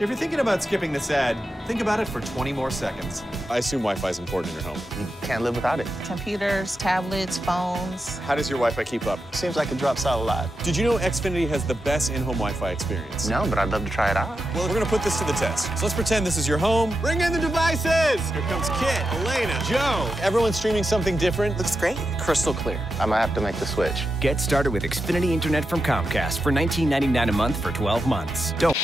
If you're thinking about skipping this ad, think about it for 20 more seconds. I assume Wi-Fi is important in your home. You can't live without it. Computers, tablets, phones. How does your Wi-Fi keep up? Seems like it drops out a lot. Did you know Xfinity has the best in-home Wi-Fi experience? No, but I'd love to try it out. Well, we're gonna put this to the test. So let's pretend this is your home. Bring in the devices! Here comes Kit, Elena, Joe. Everyone's streaming something different. Looks great. Crystal clear. I might have to make the switch. Get started with Xfinity Internet from Comcast for $19.99 a month for 12 months. Don't.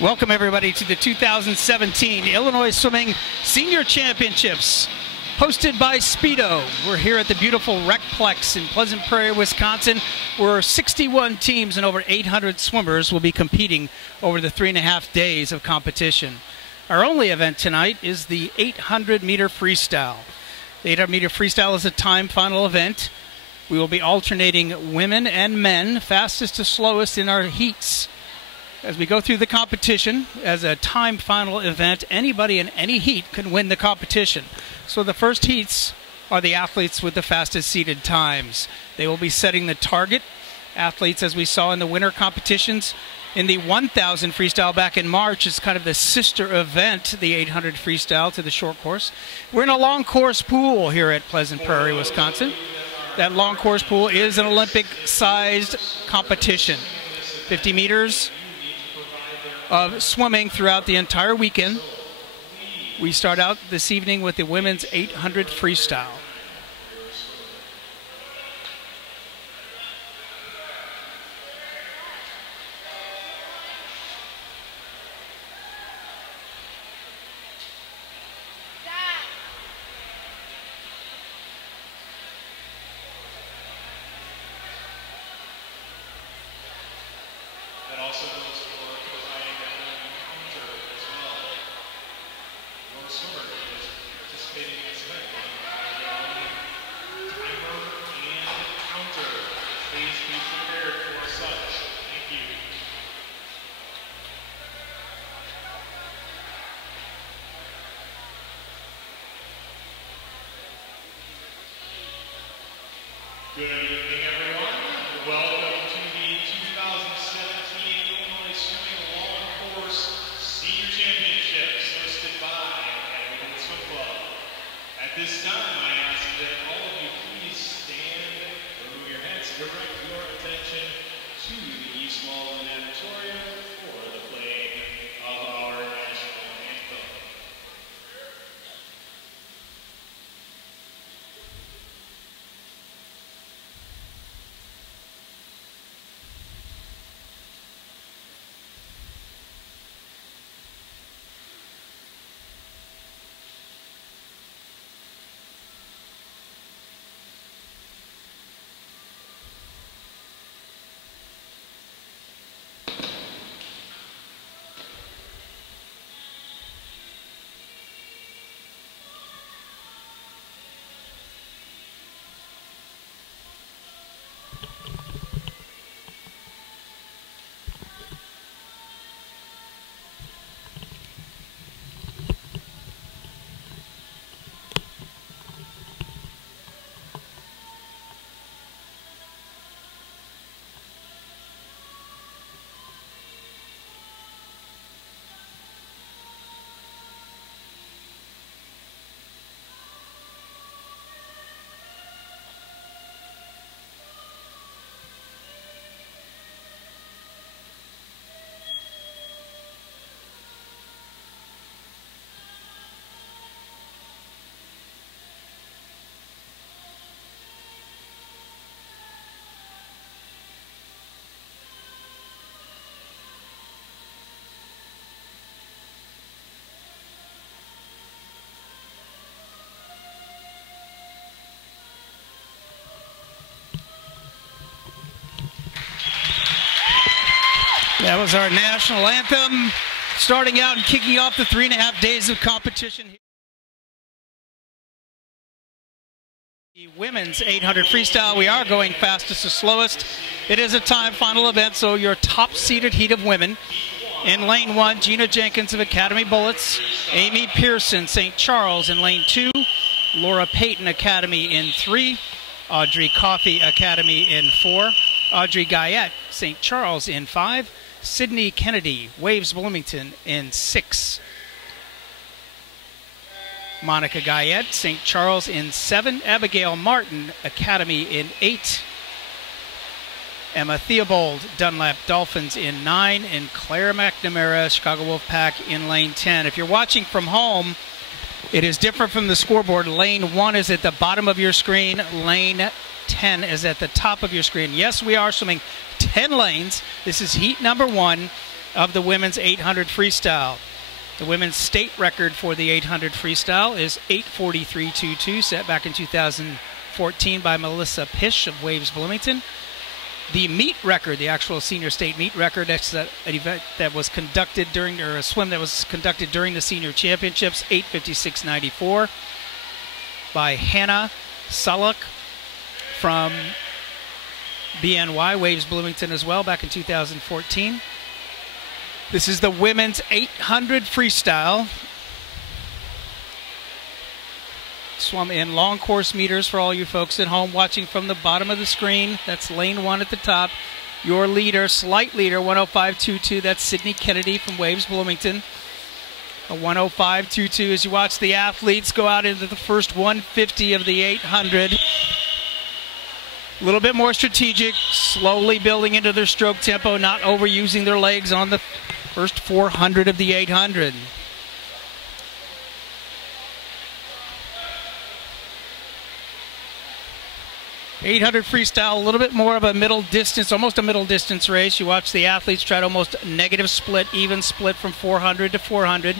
Welcome, everybody, to the 2017 Illinois Swimming Senior Championships, hosted by Speedo. We're here at the beautiful Recplex in Pleasant Prairie, Wisconsin, where 61 teams and over 800 swimmers will be competing over the 3.5 days of competition. Our only event tonight is the 800-meter freestyle. The 800-meter freestyle is a time final event. We will be alternating women and men, fastest to slowest in our heats. As we go through the competition, as a time final event, anybody in any heat can win the competition. So the first heats are the athletes with the fastest seeded times. They will be setting the target. Athletes, as we saw in the winter competitions, in the 1,000 freestyle back in March, is kind of the sister event, the 800 freestyle to the short course. We're in a long course pool here at Pleasant Prairie, Wisconsin. That long course pool is an Olympic-sized competition. 50 meters of swimming throughout the entire weekend. We start out this evening with the women's 800 freestyle. That also goes for providing that counter as well. Your swimmer is participating in this event. Timer and counter. Please be prepared for such. Thank you. Good evening, everyone. Welcome to the 2017 Illinois Swimming Long Course Senior Championships, hosted by Illinois Swim Club. At this time, I ask that all of you please stand, remove your hats, direct your attention to the East Wall of the Natatorium for the playing of our national anthem. That was our national anthem, starting out and kicking off the 3.5 days of competition. The women's 800 freestyle, we are going fastest to slowest. It is a time final event, so your top-seeded heat of women. In lane 1, Gina Jenkins of Academy Bullets, Amy Pearson, St. Charles in lane 2, Laura Payton Academy in 3, Audrey Coffey Academy in 4, Audrey Guyette, St. Charles in 5, Sydney Kennedy, Waves Bloomington in 6. Monica Guyette, St. Charles in 7. Abigail Martin, Academy in 8. Emma Theobald, Dunlap Dolphins in 9. And Claire McNamara, Chicago Wolfpack in lane 10. If you're watching from home, it is different from the scoreboard. Lane 1 is at the bottom of your screen. Lane 10 is at the top of your screen. Yes, we are swimming 10 lanes. This is heat number 1 of the women's 800 freestyle. The women's state record for the 800 freestyle is 8:43.22, set back in 2014 by Melissa Pish of Waves Bloomington. The meet record, the actual senior state meet record, that's an event that was conducted during, or a swim that was conducted during the senior championships, 8:56.94 by Hannah Sullock from BNY, Waves Bloomington as well, back in 2014. This is the women's 800 freestyle. Swum in long course meters for all you folks at home watching from the bottom of the screen. That's lane 1 at the top. Your leader, slight leader, 105.22. That's Sydney Kennedy from Waves Bloomington. A 105.22 as you watch the athletes go out into the first 150 of the 800. A little bit more strategic, slowly building into their stroke tempo, not overusing their legs on the first 400 of the 800. .800 freestyle, a little bit more of a middle distance, almost a middle distance race. You watch the athletes try to almost negative split, even split from 400 to 400.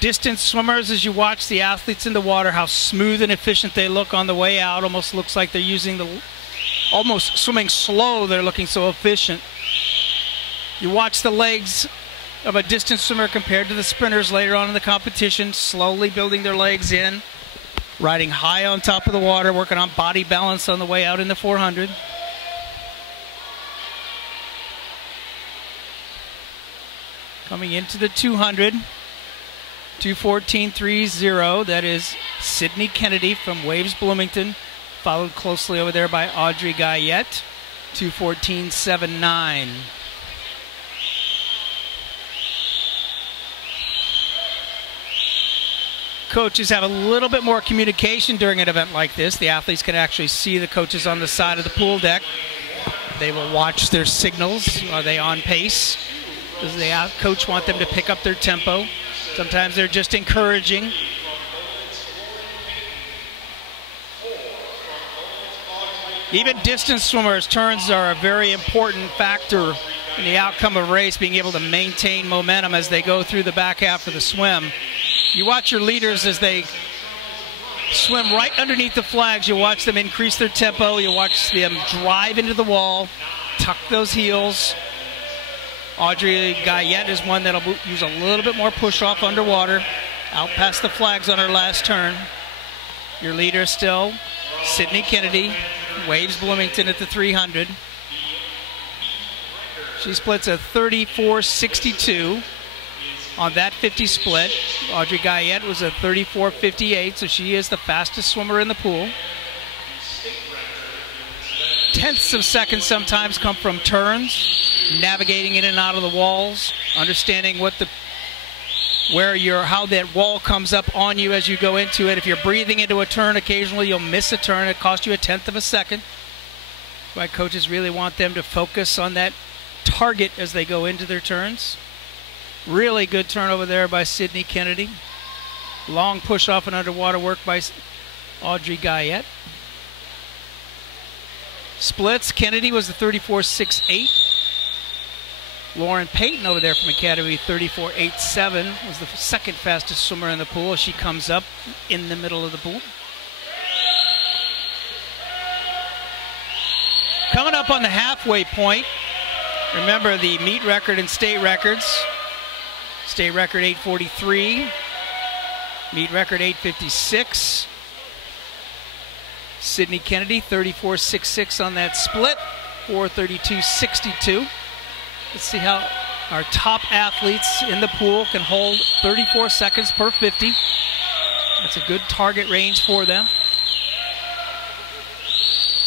Distance swimmers, as you watch the athletes in the water, how smooth and efficient they look on the way out. Almost looks like they're using the, almost swimming slow, they're looking so efficient. You watch the legs of a distance swimmer compared to the sprinters later on in the competition, slowly building their legs in, riding high on top of the water, working on body balance on the way out in the 400. Coming into the 200, 2:14.30, that is Sydney Kennedy from Waves Bloomington, followed closely over there by Audrey Guyette, 2:14.79. Coaches have a little bit more communication during an event like this. The athletes can actually see the coaches on the side of the pool deck. They will watch their signals. Are they on pace? Does the coach want them to pick up their tempo? Sometimes they're just encouraging. Even distance swimmers, turns are a very important factor in the outcome of a race, being able to maintain momentum as they go through the back half of the swim. You watch your leaders as they swim right underneath the flags. You watch them increase their tempo. You watch them drive into the wall, tuck those heels. Audrey Guyette is one that'll use a little bit more push-off underwater, out past the flags on her last turn. Your leader still, Sydney Kennedy, Waves Bloomington at the 300. She splits a 34.62 on that 50 split. Audrey Guyette was a 34.58, so she is the fastest swimmer in the pool. Tenths of seconds sometimes come from turns, navigating in and out of the walls, understanding what the, how that wall comes up on you as you go into it. If you're breathing into a turn, occasionally you'll miss a turn. It costs you a tenth of a second. That's why coaches really want them to focus on that target as they go into their turns. Really good turn over there by Sydney Kennedy. Long push off and underwater work by Audrey Guyette. Splits, Kennedy was a 34.68. Lauren Payton over there from Academy, 34.87, was the second fastest swimmer in the pool. She comes up in the middle of the pool. Coming up on the halfway point, Remember the meet record and state records. State record 8:43. Meet record 8:56. Sydney Kennedy 34.66 on that split. 4:32.62. Let's see how our top athletes in the pool can hold 34 seconds per 50. That's a good target range for them.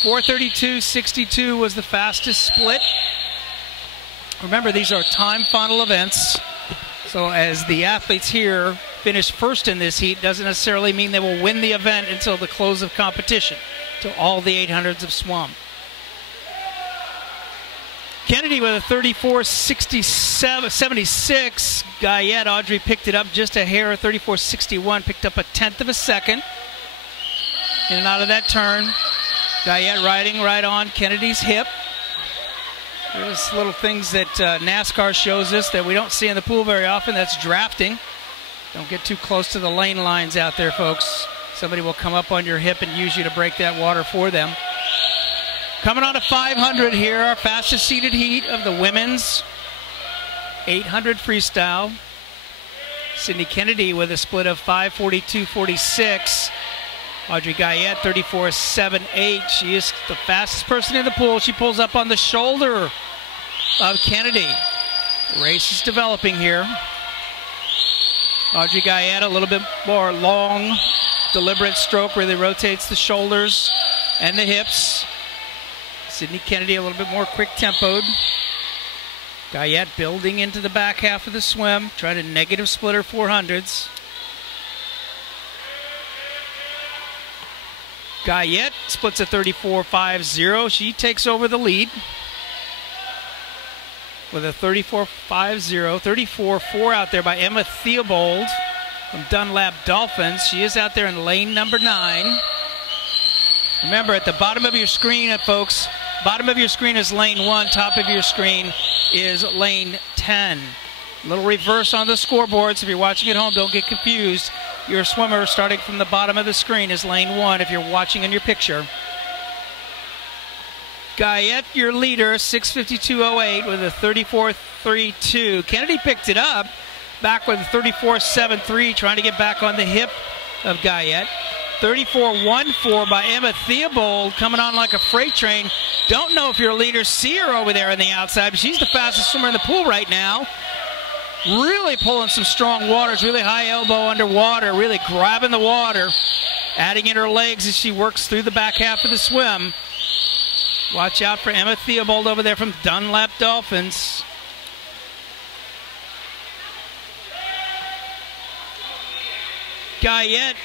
4:32.62 was the fastest split. Remember, these are time final events. So as the athletes here finish first in this heat, doesn't necessarily mean they will win the event until the close of competition, till all the 800s have swum. Kennedy with a 34.76. Guyette, Audrey picked it up just a hair, 34.61, picked up a 1/10 of a second. In and out of that turn. Guyette riding right on Kennedy's hip. There's little things that NASCAR shows us that we don't see in the pool very often. That's drafting. Don't get too close to the lane lines out there, folks. Somebody will come up on your hip and use you to break that water for them. Coming on to 500 here, our fastest seeded heat of the women's 800 freestyle. Sydney Kennedy with a split of 5:42.46. Audrey Guyette, 34.78. She is the fastest person in the pool. She pulls up on the shoulder of Kennedy. The race is developing here. Audrey Guyette, a little bit more long, deliberate stroke, really rotates the shoulders and the hips. Sydney Kennedy, a little bit more quick-tempoed. Guyette building into the back half of the swim, trying to negative split her 400s. Guyette splits a 34.50. She takes over the lead with a 34.50. 34.4 out there by Emma Theobald from Dunlap Dolphins. She is out there in lane number 9. Remember, at the bottom of your screen, folks, bottom of your screen is lane 1, top of your screen is lane 10. A little reverse on the scoreboard, so if you're watching at home, don't get confused. Your swimmer starting from the bottom of the screen is lane 1 if you're watching in your picture. Guyette, your leader, 6:52.08 with a 34.32. Kennedy picked it up, back with a 34.73, trying to get back on the hip of Guyette. 34.14 by Emma Theobald, coming on like a freight train. Don't know if your leader, see her over there on the outside, but she's the fastest swimmer in the pool right now. Really pulling some strong waters, really high elbow underwater, really grabbing the water, adding in her legs as she works through the back half of the swim. Watch out for Emma Theobald over there from Dunlap Dolphins. Guyette,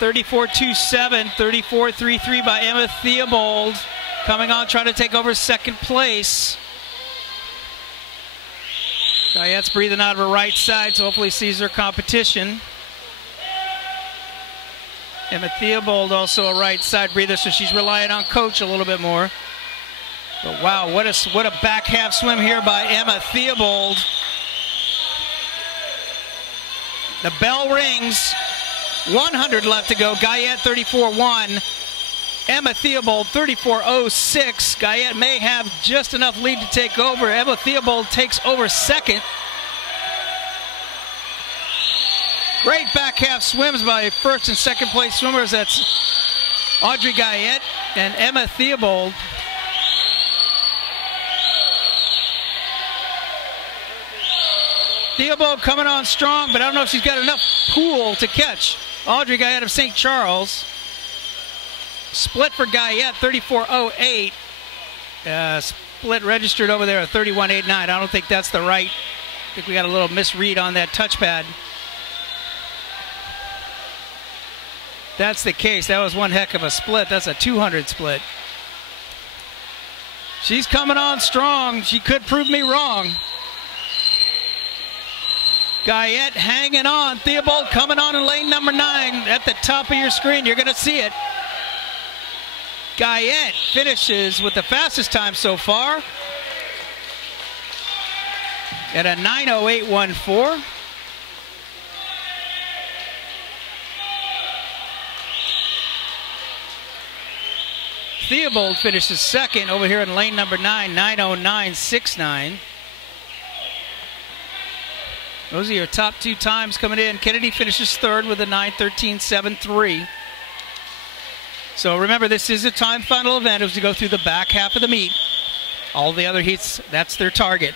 34.27, 34.33 by Emma Theobald, coming on trying to take over second place. Guyette's breathing out of her right side, so hopefully sees her competition. Emma Theobald also a right side breather, so she's relying on coach a little bit more. But wow, what a back half swim here by Emma Theobald. The bell rings. 100 left to go. Guyette 34.1. Emma Theobald 34.06. Guyette may have just enough lead to take over. Emma Theobald takes over second. Great back half swims by first and second place swimmers. That's Audrey Guyette and Emma Theobald. Theobald coming on strong, but I don't know if she's got enough pool to catch Audrey Guyette of St. Charles. Split for Guyette, 34.08. Split registered over there at 31.89. I don't think that's the right. I think we got a little misread on that touchpad. That's the case. That was one heck of a split. That's a 200 split. She's coming on strong. She could prove me wrong. Guyette hanging on. Theobald coming on in lane number 9 at the top of your screen. You're going to see it. Guyette finishes with the fastest time so far at a 9:08.14. Theobald finishes second over here in lane number 9, 9:09.69. Those are your top two times coming in. Kennedy finishes third with a 9:13.73. So remember, this is a time final event as we go through the back half of the meet. All the other heats, that's their target.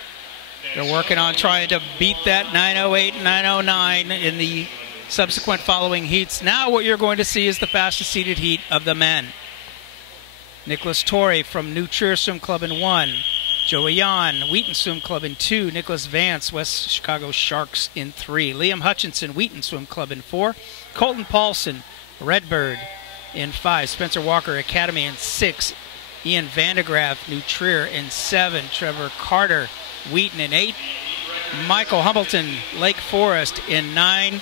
They're working on trying to beat that 9:08, 9:09 in the subsequent following heats. Now what you're going to see is the fastest seeded heat of the men. Nicholas Torrey from New Trier Swim Club in 1. Joey Yan, Wheaton Swim Club in 2. Nicholas Vance, West Chicago Sharks in 3. Liam Hutchinson, Wheaton Swim Club in 4. Colton Paulson, Redbird in 5. Spencer Walker, Academy in 6. Ian Vandegraff, New Trier in 7. Trevor Carter, Wheaton in 8. Michael Humbleton, Lake Forest in 9.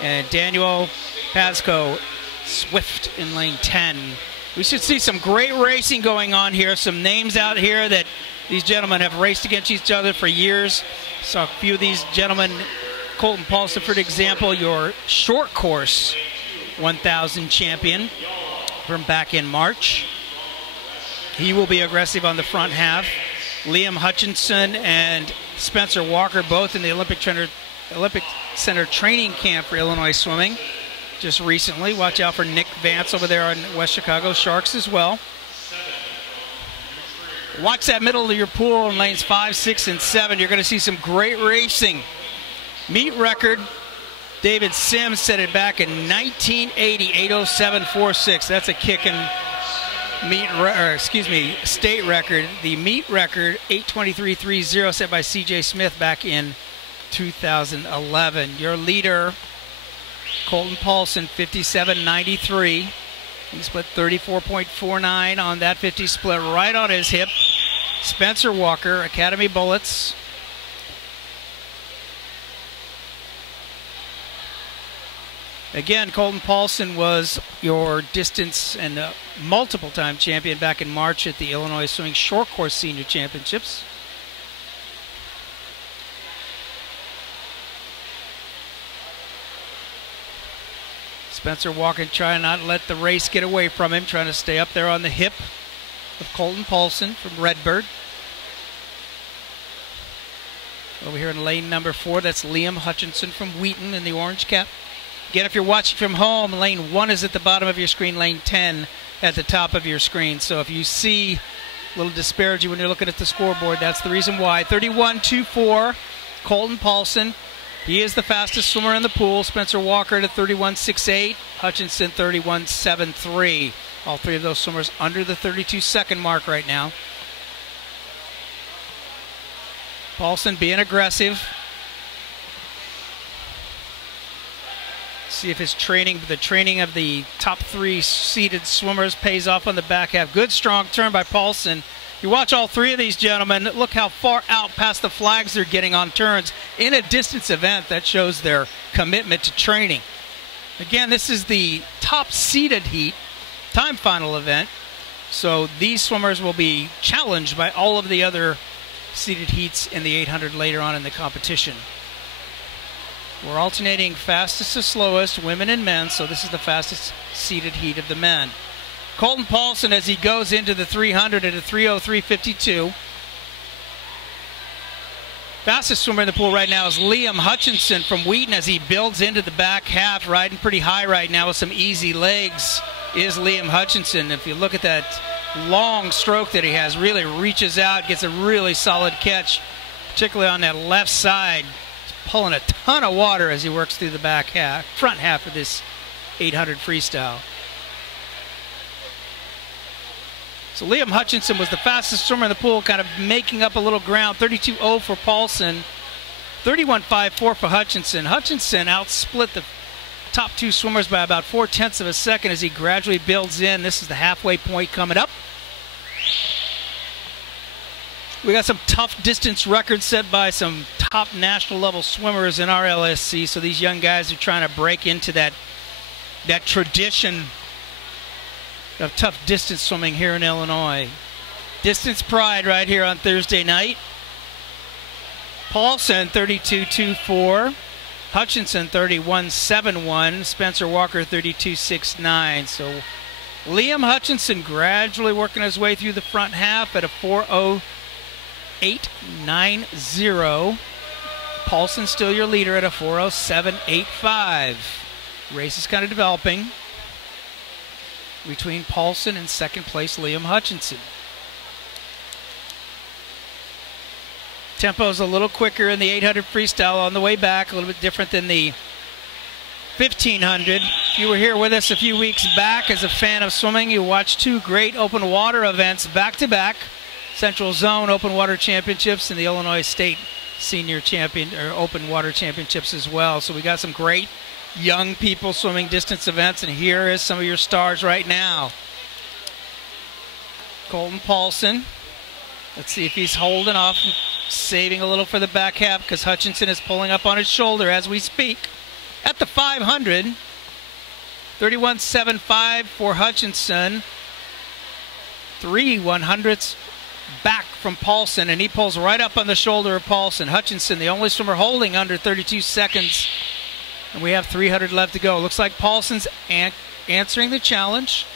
And Daniel Pasco, Swift in lane 10. We should see some great racing going on here. Some names out here that these gentlemen have raced against each other for years. Saw a few of these gentlemen. Colton Paulson, for example, your short course 1,000 champion from back in March. He will be aggressive on the front half. Liam Hutchinson and Spencer Walker, both in the Olympic Center training camp for Illinois Swimming just recently. Watch out for Nick Vance over there on West Chicago Sharks as well. Watch that middle of your pool in lanes 5, 6, and 7. You're going to see some great racing. Meet record, David Sims set it back in 1980, 8:07.46. That's a kicking state record. The meet record, 8:23.30, set by C.J. Smith back in 2011. Your leader, Colton Paulson, 57.93. He split 34.49 on that 50 split right on his hip. Spencer Walker, Academy Bullets. Again, Colton Paulson was your distance and multiple-time champion back in March at the Illinois Swimming Short Course Senior Championships. Spencer Walker trying not to let the race get away from him, trying to stay up there on the hip of Colton Paulson from Redbird. Over here in lane number 4, that's Liam Hutchinson from Wheaton in the orange cap. Again, if you're watching from home, lane 1 is at the bottom of your screen, lane 10 at the top of your screen. So if you see a little disparity when you're looking at the scoreboard, that's the reason why. 31.24, Colton Paulson. He is the fastest swimmer in the pool. Spencer Walker to 31.68. Hutchinson 31.73. All three of those swimmers under the 32-second mark right now. Paulson being aggressive. See if his training, the training of the top 3 seeded swimmers pays off on the back half. Good strong turn by Paulson. You watch all 3 of these gentlemen, look how far out past the flags they're getting on turns. In a distance event, that shows their commitment to training. Again, this is the top seeded heat, time final event. So these swimmers will be challenged by all of the other seeded heats in the 800 later on in the competition. We're alternating fastest to slowest, women and men, so this is the fastest seeded heat of the men. Colton Paulson, as he goes into the 300 at a 3:03.52. Fastest swimmer in the pool right now is Liam Hutchinson from Wheaton as he builds into the back half, riding pretty high right now with some easy legs, is Liam Hutchinson. If you look at that long stroke that he has, really reaches out, gets a really solid catch, particularly on that left side. He's pulling a ton of water as he works through the back half, front half of this 800 freestyle. So Liam Hutchinson was the fastest swimmer in the pool, kind of making up a little ground. 32.0 for Paulson, 31.54 for Hutchinson. Hutchinson outsplit the top 2 swimmers by about 0.4 of a second as he gradually builds in. This is the halfway point coming up. We got some tough distance records set by some top national level swimmers in our LSC. So these young guys are trying to break into that tradition of tough distance swimming here in Illinois. Distance pride right here on Thursday night. Paulson 32.24, Hutchinson 31.71, Spencer Walker 32.69. So Liam Hutchinson gradually working his way through the front half at a 4:08.90. Paulson still your leader at a 4:07.85. Race is kind of developing between Paulson and second place Liam Hutchinson. Tempo is a little quicker in the 800 freestyle on the way back, a little bit different than the 1500. If you were here with us a few weeks back as a fan of swimming, you watched two great open water events back to back, Central Zone Open Water Championships and the Illinois State Senior Champion or Open Water Championships as well. So we got some great young people swimming distance events, and here is some of your stars right now. Colton Paulson. Let's see if he's holding off, saving a little for the back half because Hutchinson is pulling up on his shoulder as we speak. At the 500, 31.75 for Hutchinson. 3 100ths back from Paulson, and he pulls right up on the shoulder of Paulson. Hutchinson, the only swimmer holding under 32 seconds. And we have 300 left to go. Looks like Paulson's answering the challenge.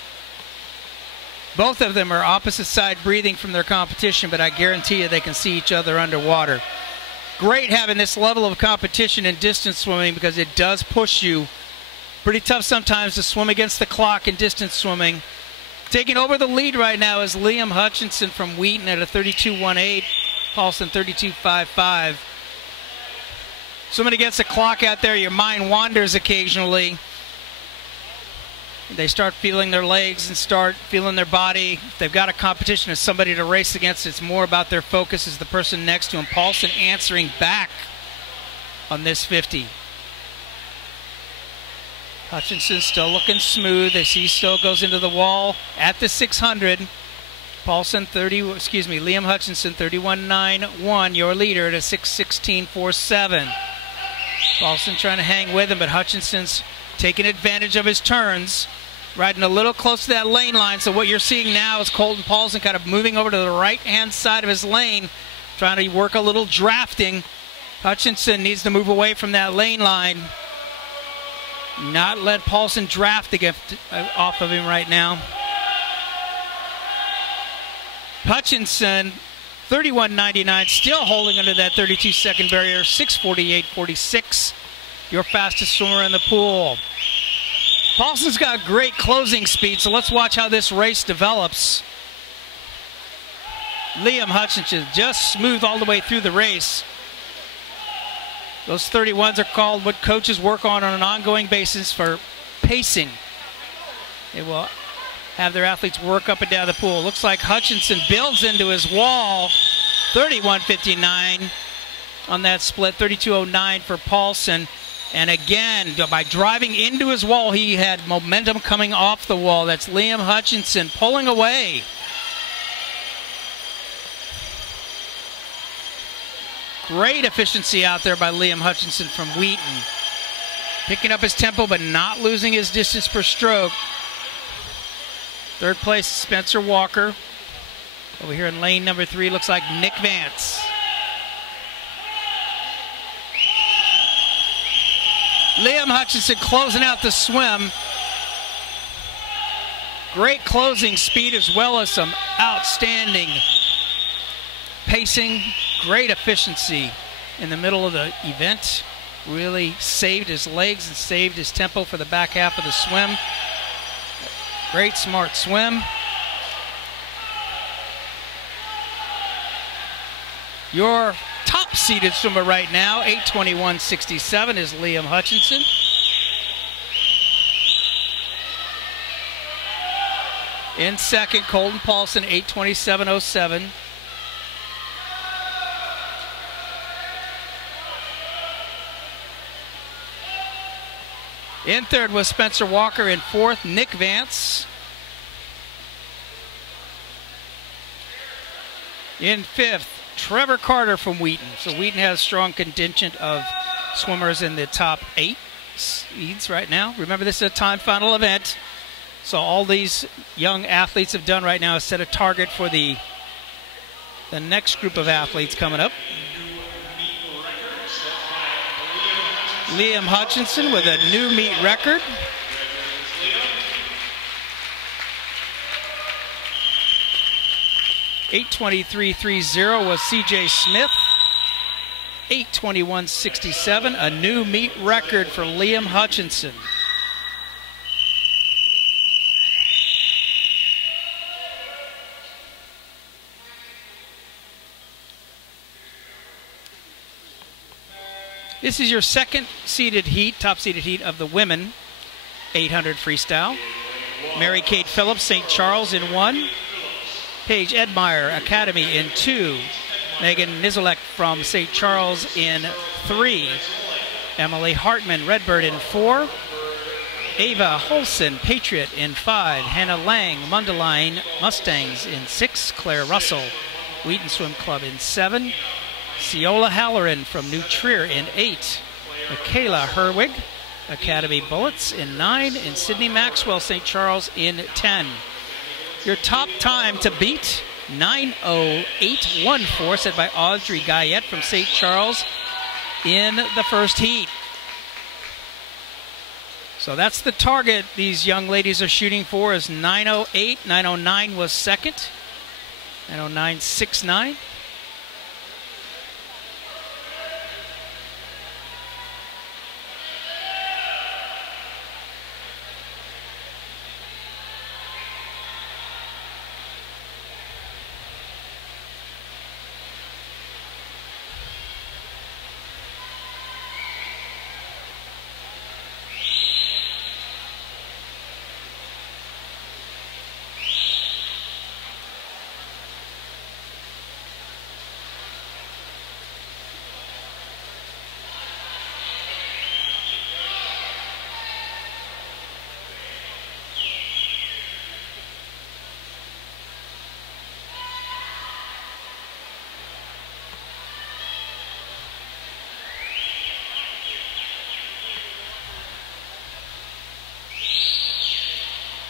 Both of them are opposite side breathing from their competition, but I guarantee you they can see each other underwater. Great having this level of competition in distance swimming because it does push you. Pretty tough sometimes to swim against the clock in distance swimming. Taking over the lead right now is Liam Hutchinson from Wheaton at a 32.18. Paulson 32.55. Swimming against the clock out there, your mind wanders occasionally. They start feeling their legs and start feeling their body. If they've got a competition as somebody to race against, it's more about their focus as the person next to him. Paulson answering back on this 50. Hutchinson still looking smooth as he still goes into the wall at the 600. Liam Hutchinson 31.91, your leader at a 6:16.47. Paulson trying to hang with him, but Hutchinson's taking advantage of his turns, riding a little close to that lane line. So what you're seeing now is Colton Paulson kind of moving over to the right-hand side of his lane, trying to work a little drafting. Hutchinson needs to move away from that lane line, not let Paulson draft off of him right now. Hutchinson 31.99, still holding under that 32-second barrier, 6:48.46. Your fastest swimmer in the pool. Paulson's got great closing speed, so let's watch how this race develops. Liam Hutchinson just smooth all the way through the race. Those 31s are called what coaches work on an ongoing basis for pacing. They will have their athletes work up and down the pool. Looks like Hutchinson builds into his wall. 31.59 on that split, 32.09 for Paulson. And again, by driving into his wall, he had momentum coming off the wall. That's Liam Hutchinson pulling away. Great efficiency out there by Liam Hutchinson from Wheaton. Picking up his tempo, but not losing his distance per stroke. Third place, Spencer Walker. Over here in lane number 3, looks like Nick Vance. Liam Hutchinson closing out the swim. Great closing speed as well as some outstanding pacing. Great efficiency in the middle of the event. Really saved his legs and saved his tempo for the back half of the swim. Great smart swim. Your top seeded swimmer right now, 8:21.67, is Liam Hutchinson. In second, Colton Paulson, 8:27.07. In third was Spencer Walker. In fourth, Nick Vance. In fifth, Trevor Carter from Wheaton. So Wheaton has a strong contingent of swimmers in the top 8 seeds right now. Remember, this is a time final event. So all these young athletes have done right now is set a target for the next group of athletes coming up. Liam Hutchinson with a new meet record. 8:23.30 was CJ Smith. 8:21.67, a new meet record for Liam Hutchinson. This is your second seeded heat, top seeded heat of the women 800 freestyle. Mary Kate Phillips, St. Charles in 1. Paige Edmeyer Academy in 2. Megan Nizelek from St. Charles in 3. Emily Hartman Redbird in 4. Ava Holson Patriot in 5. Hannah Lang Mundelein Mustangs in 6. Claire Russell Wheaton Swim Club in 7. Ciola Halloran from New Trier in 8. Michaela Herwig Academy Bullets in 9. And Sydney Maxwell St. Charles in 10. Your top time to beat, 9:08.14, set by Audrey Guyette from St. Charles in the first heat. So that's the target these young ladies are shooting for, is 9:08. 9:09 was second. 9:09.69.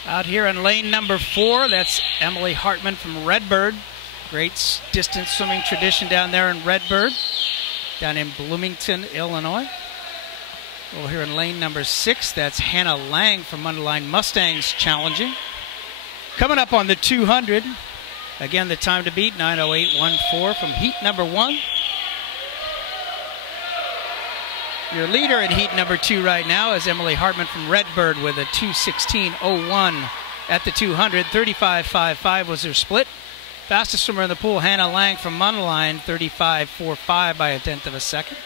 Out here in lane number 4, that's Emily Hartman from Redbird. Great distance swimming tradition down there in Redbird, down in Bloomington, Illinois. Over here in lane number 6, that's Hannah Lang from Mundelein Mustangs challenging. Coming up on the 200, again the time to beat, 9:08.14 from heat number 1. Your leader in heat number 2 right now is Emily Hartman from Redbird with a 2:16.01 at the 200. 35.55 was her split. Fastest swimmer in the pool, Hannah Lang from Mundelein, 35.45 by a tenth of a second.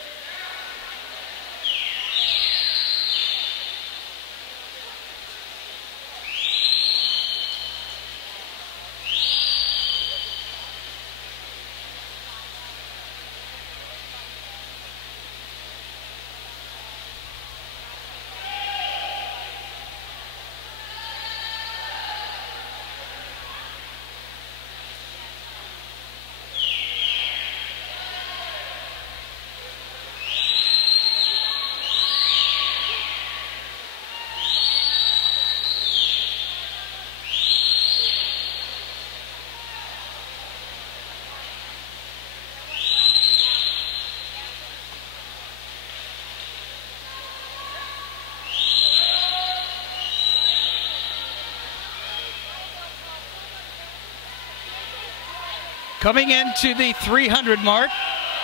Coming into the 300 mark,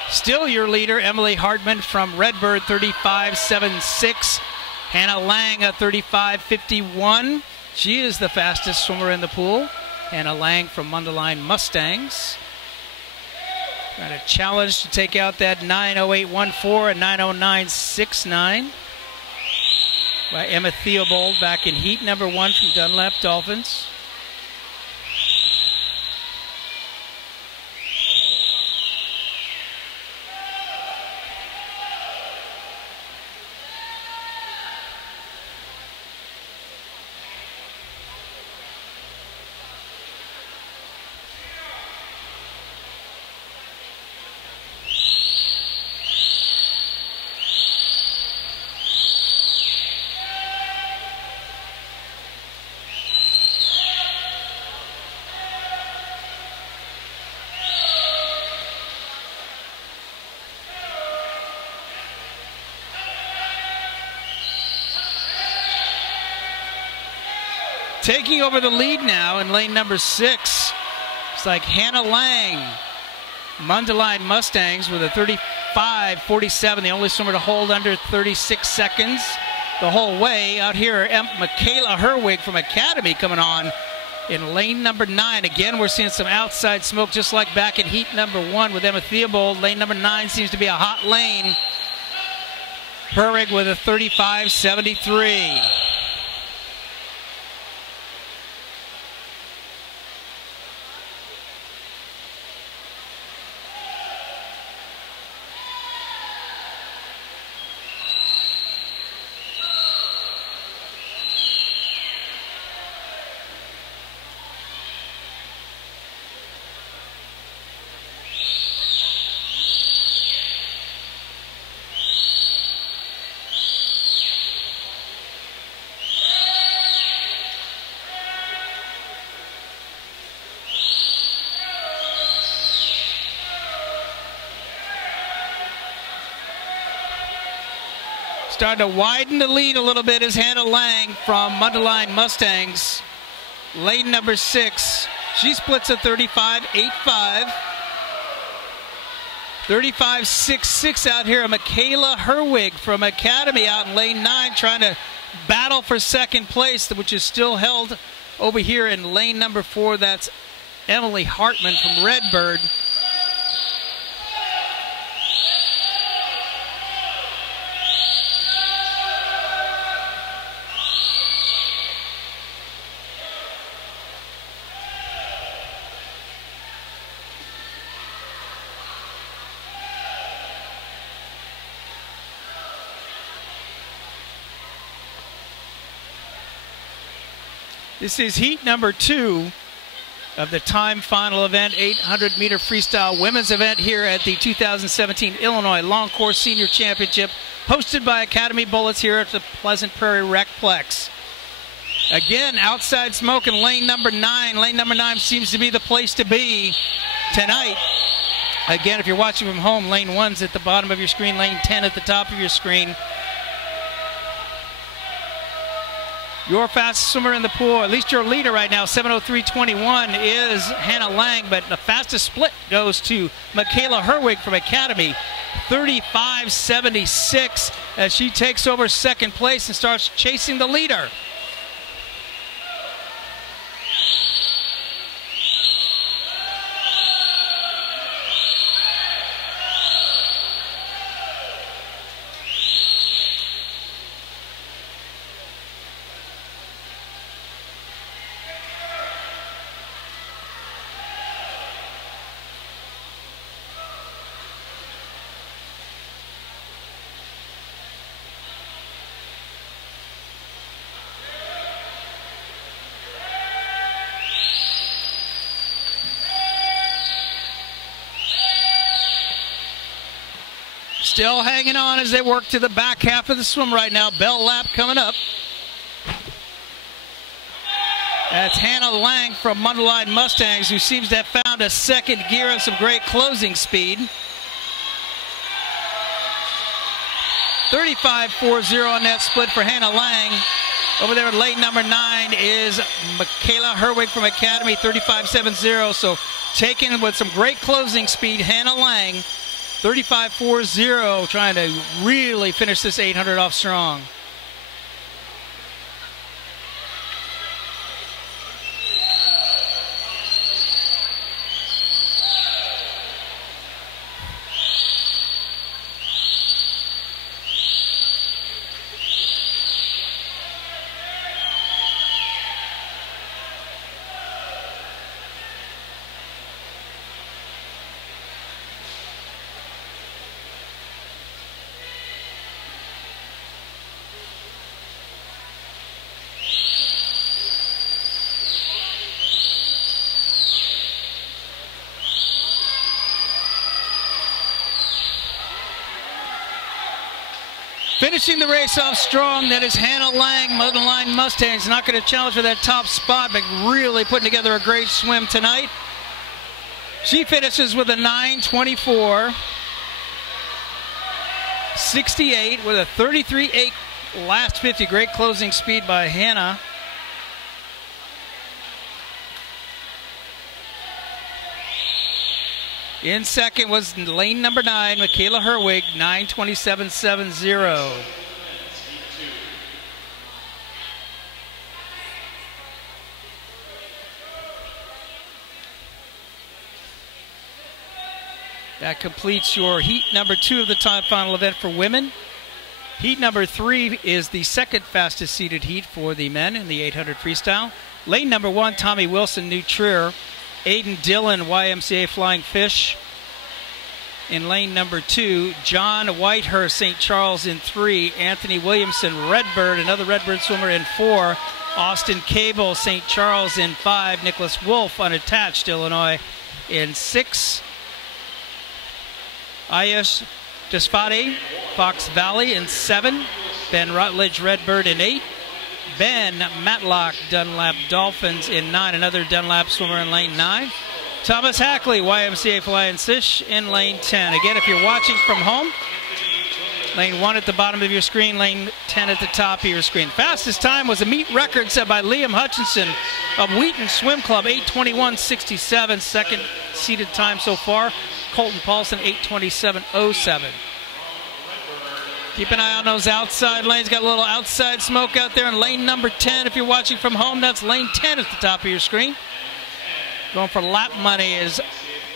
still your leader, Emily Hartman from Redbird, 35.76. Hannah Lang, a 35.51. She is the fastest swimmer in the pool. Hannah Lang from Mundelein Mustangs. Got a challenge to take out that 9:08.14 and 9:09.69 by Emma Theobald back in heat number 1 from Dunlap Dolphins. Taking over the lead now in lane number 6, Looks like Hannah Lang, Mundelein Mustangs with a 35.47, the only swimmer to hold under 36 seconds the whole way. Out here, Michaela Herwig from Academy coming on in lane number 9. Again, we're seeing some outside smoke just like back in heat number 1 with Emma Theobald. Lane number 9 seems to be a hot lane. Herwig with a 35.73. Starting to widen the lead a little bit is Hannah Lang from Mundelein Mustangs. Lane number 6. She splits a 35.85. 35.66 out here. Michaela Herwig from Academy out in lane 9 trying to battle for second place, which is still held over here in lane number 4. That's Emily Hartman from Redbird. This is heat number 2 of the time final event, 800-meter freestyle women's event here at the 2017 Illinois Long Course Senior Championship, hosted by Academy Bullets here at the Pleasant Prairie Recplex. Again, outside smoke in lane number 9. Lane number 9 seems to be the place to be tonight. Again, if you're watching from home, lane 1's at the bottom of your screen, lane 10 at the top of your screen. Your fastest swimmer in the pool, at least your leader right now, 7:03.21, is Hannah Lang, but the fastest split goes to Michaela Herwig from Academy, 35.76, as she takes over second place and starts chasing the leader. Still hanging on as they work to the back half of the swim right now. Bell lap coming up. That's Hannah Lang from Mundelein Mustangs, who seems to have found a second gear and some great closing speed. 35.40 on that split for Hannah Lang. Over there in lane number 9 is Michaela Herwig from Academy, 35.70. So taken with some great closing speed, Hannah Lang, 35.40, trying to really finish this 800 off strong. Finishing the race off strong, that is Hannah Lang, Mundelein Mustangs. Not going to challenge for that top spot, but really putting together a great swim tonight. She finishes with a 9:24.68 with a 33.8 last 50. Great closing speed by Hannah. In second was lane number 9, Michaela Herwig, 9:27.70. That completes your heat number 2 of the time final event for women. Heat number 3 is the second fastest seeded heat for the men in the 800 freestyle. Lane number 1, Tommy Wilson, New Trier. Aiden Dillon, YMCA Flying Fish. In lane number 2, John Whitehurst, St. Charles in 3. Anthony Williamson, Redbird, another Redbird swimmer in 4. Austin Cable, St. Charles in 5. Nicholas Wolf, unattached, Illinois in 6. Ayush Desfati, Fox Valley in 7. Ben Rutledge, Redbird in 8. Ben Matlock, Dunlap Dolphins in 9. Another Dunlap swimmer in lane 9. Thomas Hackley, YMCA Flying Fish in lane 10. Again, if you're watching from home, lane 1 at the bottom of your screen, lane 10 at the top of your screen. Fastest time was a meet record set by Liam Hutchinson of Wheaton Swim Club, 8:21.67. Second seeded time so far, Colton Paulson, 8:27.07. Keep an eye on those outside lanes. Got a little outside smoke out there in lane number 10. If you're watching from home, that's lane 10 at the top of your screen. Going for lap money is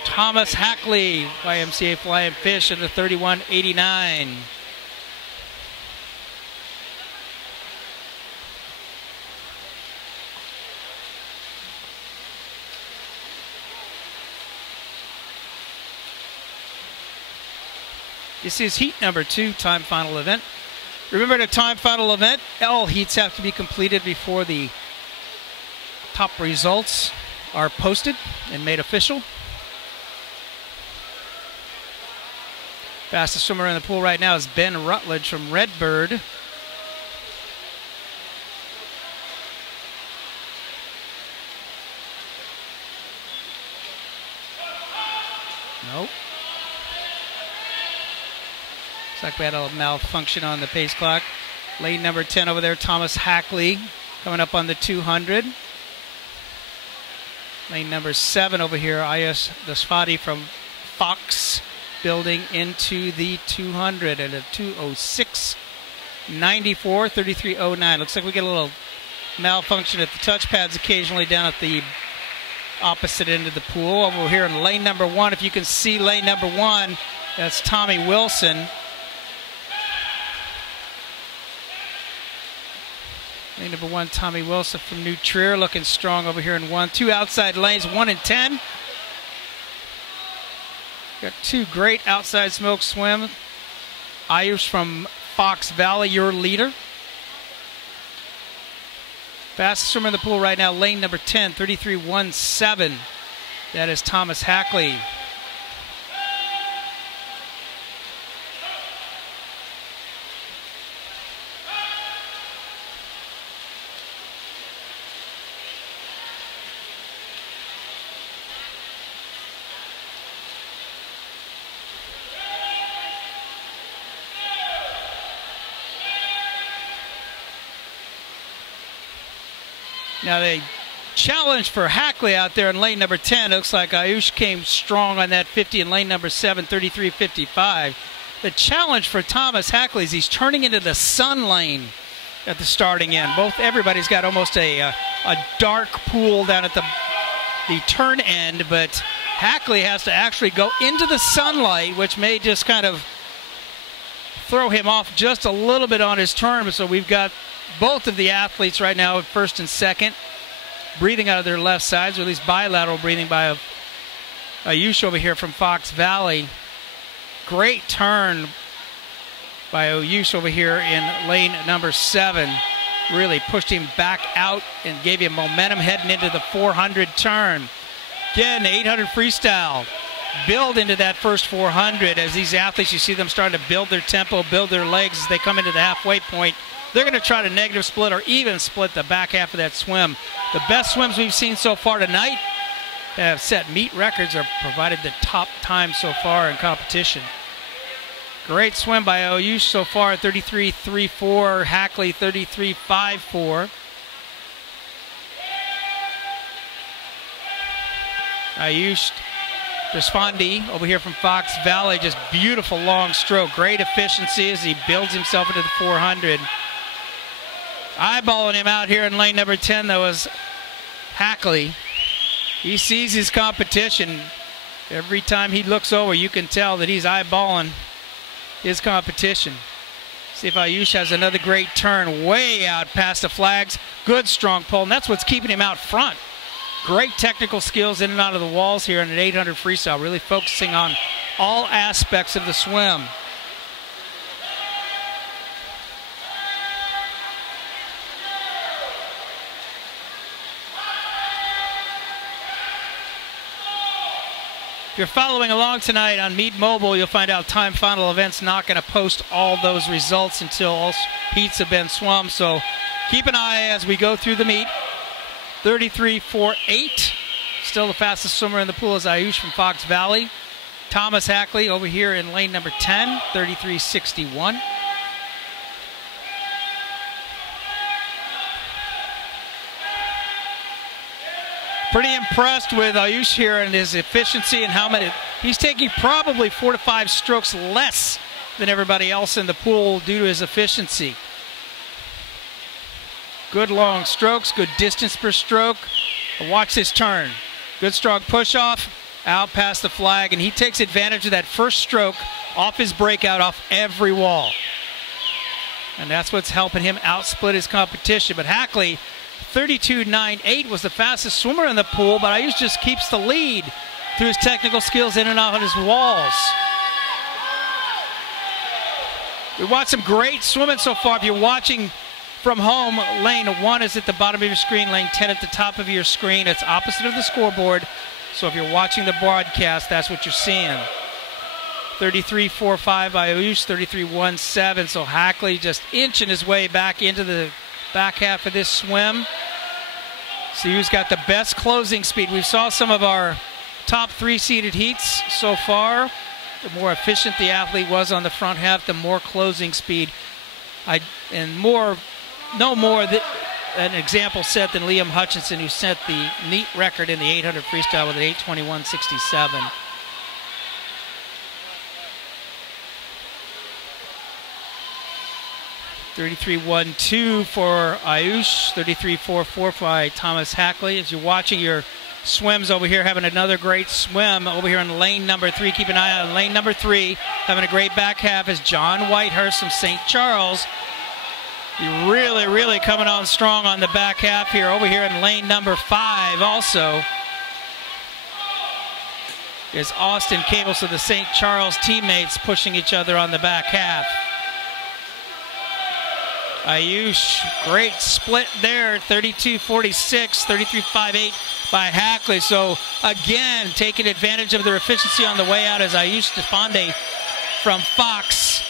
Thomas Hackley, YMCA Flying Fish, at the 31.89. This is heat number 2, time final event. Remember, the time final event, all heats have to be completed before the top results are posted and made official. Fastest swimmer in the pool right now is Ben Rutledge from Redbird. Nope. Looks like we had a malfunction on the pace clock. Lane number 10 over there, Thomas Hackley, coming up on the 200. Lane number 7 over here, Ayush Desfati from Fox, building into the 200 at a 2:06.94, 33.09. Looks like we get a little malfunction at the touchpads occasionally down at the opposite end of the pool. Over here in lane number 1, if you can see lane number 1, that's Tommy Wilson. Lane number 1, Tommy Wilson from New Trier, looking strong over here in 1. 2 outside lanes, 1 and 10. Got 2 great outside smoke swim. Ayush from Fox Valley, your leader. Fastest swimmer in the pool right now, lane number 10, 33.17. That is Thomas Hackley. Now the challenge for Hackley out there in lane number 10, looks like Ayush came strong on that 50 in lane number 7, 33.55. The challenge for Thomas Hackley is he's turning into the sun lane at the starting end. Everybody's got almost a dark pool down at the turn end, but Hackley has to actually go into the sunlight, which may just kind of throw him off just a little bit on his turn. So we've got both of the athletes right now, first and second, breathing out of their left sides, or at least bilateral breathing by Ayush over here from Fox Valley. Great turn by Ayush over here in lane number 7. Really pushed him back out and gave him momentum heading into the 400 turn. Again, 800 freestyle. Build into that first 400 as these athletes, you see them starting to build their tempo, build their legs as they come into the halfway point. They're going to try to negative split or even split the back half of that swim. The best swims we've seen so far tonight have set meet records or provided the top time so far in competition. Great swim by Ayush so far, 33.34, Hackley 33.54. Ayush Desfondi over here from Fox Valley, just beautiful long stroke. Great efficiency as he builds himself into the 400. Eyeballing him out here in lane number 10, though, is Hackley. He sees his competition. Every time he looks over, you can tell that he's eyeballing his competition. See if Ayush has another great turn way out past the flags. Good strong pull, and that's what's keeping him out front. Great technical skills in and out of the walls here in an 800 freestyle, really focusing on all aspects of the swim. If you're following along tonight on Meet Mobile, you'll find out Time Final Events not going to post all those results until all heats have been swum. So keep an eye as we go through the meet. 33.48. Still the fastest swimmer in the pool is Ayush from Fox Valley. Thomas Hackley over here in lane number 10, 33.61. Pretty impressed with Ayush here and his efficiency and how many. He's taking probably 4 to 5 strokes less than everybody else in the pool due to his efficiency. Good long strokes, good distance per stroke. Watch this turn. Good strong push off, out past the flag, and he takes advantage of that first stroke off his breakout off every wall. And that's what's helping him outsplit his competition. But Hackley, 32.98, was the fastest swimmer in the pool, but Ayush just keeps the lead through his technical skills in and out of his walls. We watched some great swimming so far. If you're watching from home, lane 1 is at the bottom of your screen, lane 10 at the top of your screen. It's opposite of the scoreboard, so if you're watching the broadcast, that's what you're seeing. 33.45 by Ayush, 33.17, so Hackley just inching his way back into the back half of this swim. See who's got the best closing speed. We saw some of our top 3 seeded heats so far. The more efficient the athlete was on the front half, the more closing speed. No more an example set than Liam Hutchinson, who set the neat record in the 800 freestyle with an 8:21.67. $33.12 for Ayush, $33.44 by Thomas Hackley. As you're watching your swims over here, having another great swim over here in lane number 3. Keep an eye on lane number 3. Having a great back half is John Whitehurst from St. Charles. Really, really coming on strong on the back half here. Over here in lane number 5 also is Austin Cable. So the St. Charles teammates pushing each other on the back half. Ayush, great split there, 32.46, 33.58 by Hackley. So again, taking advantage of their efficiency on the way out as Ayush Desfondi from Fox.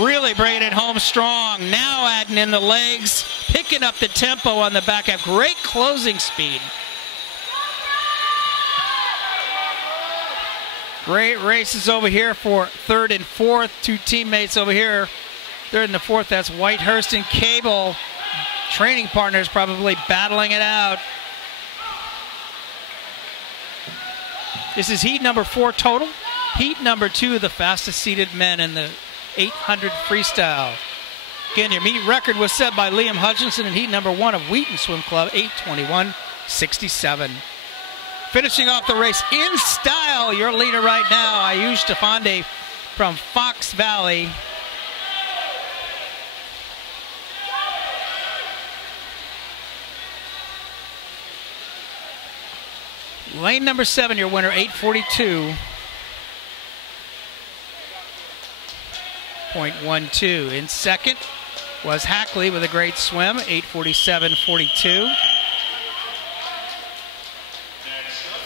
Really bringing it home strong. Now adding in the legs, picking up the tempo on the back half. Great closing speed. Great races over here for 3rd and 4th. 2 teammates over here. 3rd and the 4th, that's Whitehurst and Cable. Training partners probably battling it out. This is heat number 4 total. Heat number 2, the fastest seeded men in the 800 freestyle. Again, your meet record was set by Liam Hutchinson in heat number 1 of Wheaton Swim Club, 8:21.67. Finishing off the race in style, your leader right now, Ayush Desfondi from Fox Valley. Lane number 7, your winner, 8:42.12. In second was Hackley with a great swim, 8:47.42.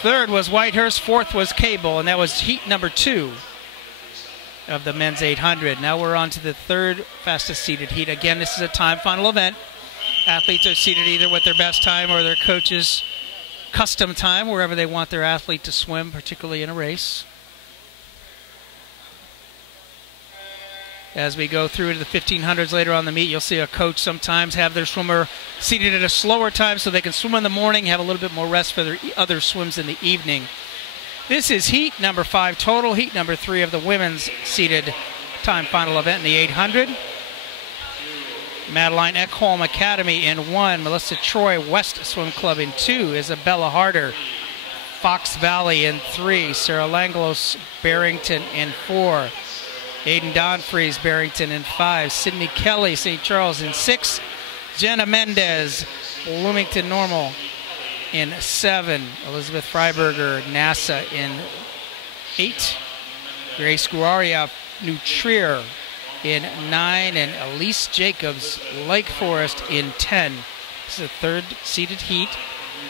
Third was Whitehurst, 4th was Cable, and that was heat number 2 of the men's 800. Now we're on to the 3rd fastest seeded heat. Again, this is a time final event. Athletes are seated either with their best time or their coach's custom time, wherever they want their athlete to swim, particularly in a race. As we go through to the 1500s later on the meet, you'll see a coach sometimes have their swimmer seated at a slower time so they can swim in the morning, have a little bit more rest for their other swims in the evening. This is heat number 5 total, heat number 3 of the women's seated time final event in the 800. Madeline Ekholm Academy in 1, Melissa Troy West Swim Club in 2, Isabella Harder Fox Valley in 3, Sarah Langlos Barrington in 4, Aiden Donfries Barrington in 5, Sydney Kelly St. Charles in 6, Jenna Mendez Bloomington Normal in 7, Elizabeth Freiberger NASA in 8, Grace Guaria New Trier in 9, and Elise Jacobs Lake Forest in 10. This is the third seeded heat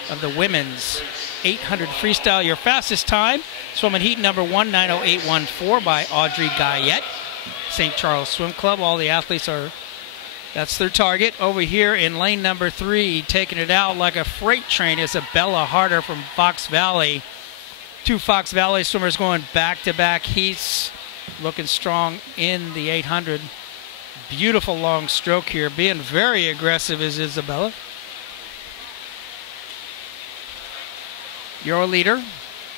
of the women's 800 freestyle. Your fastest time, swim in heat number 1, 9:08.14 by Audrey Guyette, St. Charles Swim Club. All the athletes are, that's their target. Over here in lane number 3, taking it out like a freight train, is Isabella Harder from Fox Valley. 2 Fox Valley swimmers going back-to-back heats, looking strong in the 800. Beautiful long stroke here. Being very aggressive is Isabella. Your leader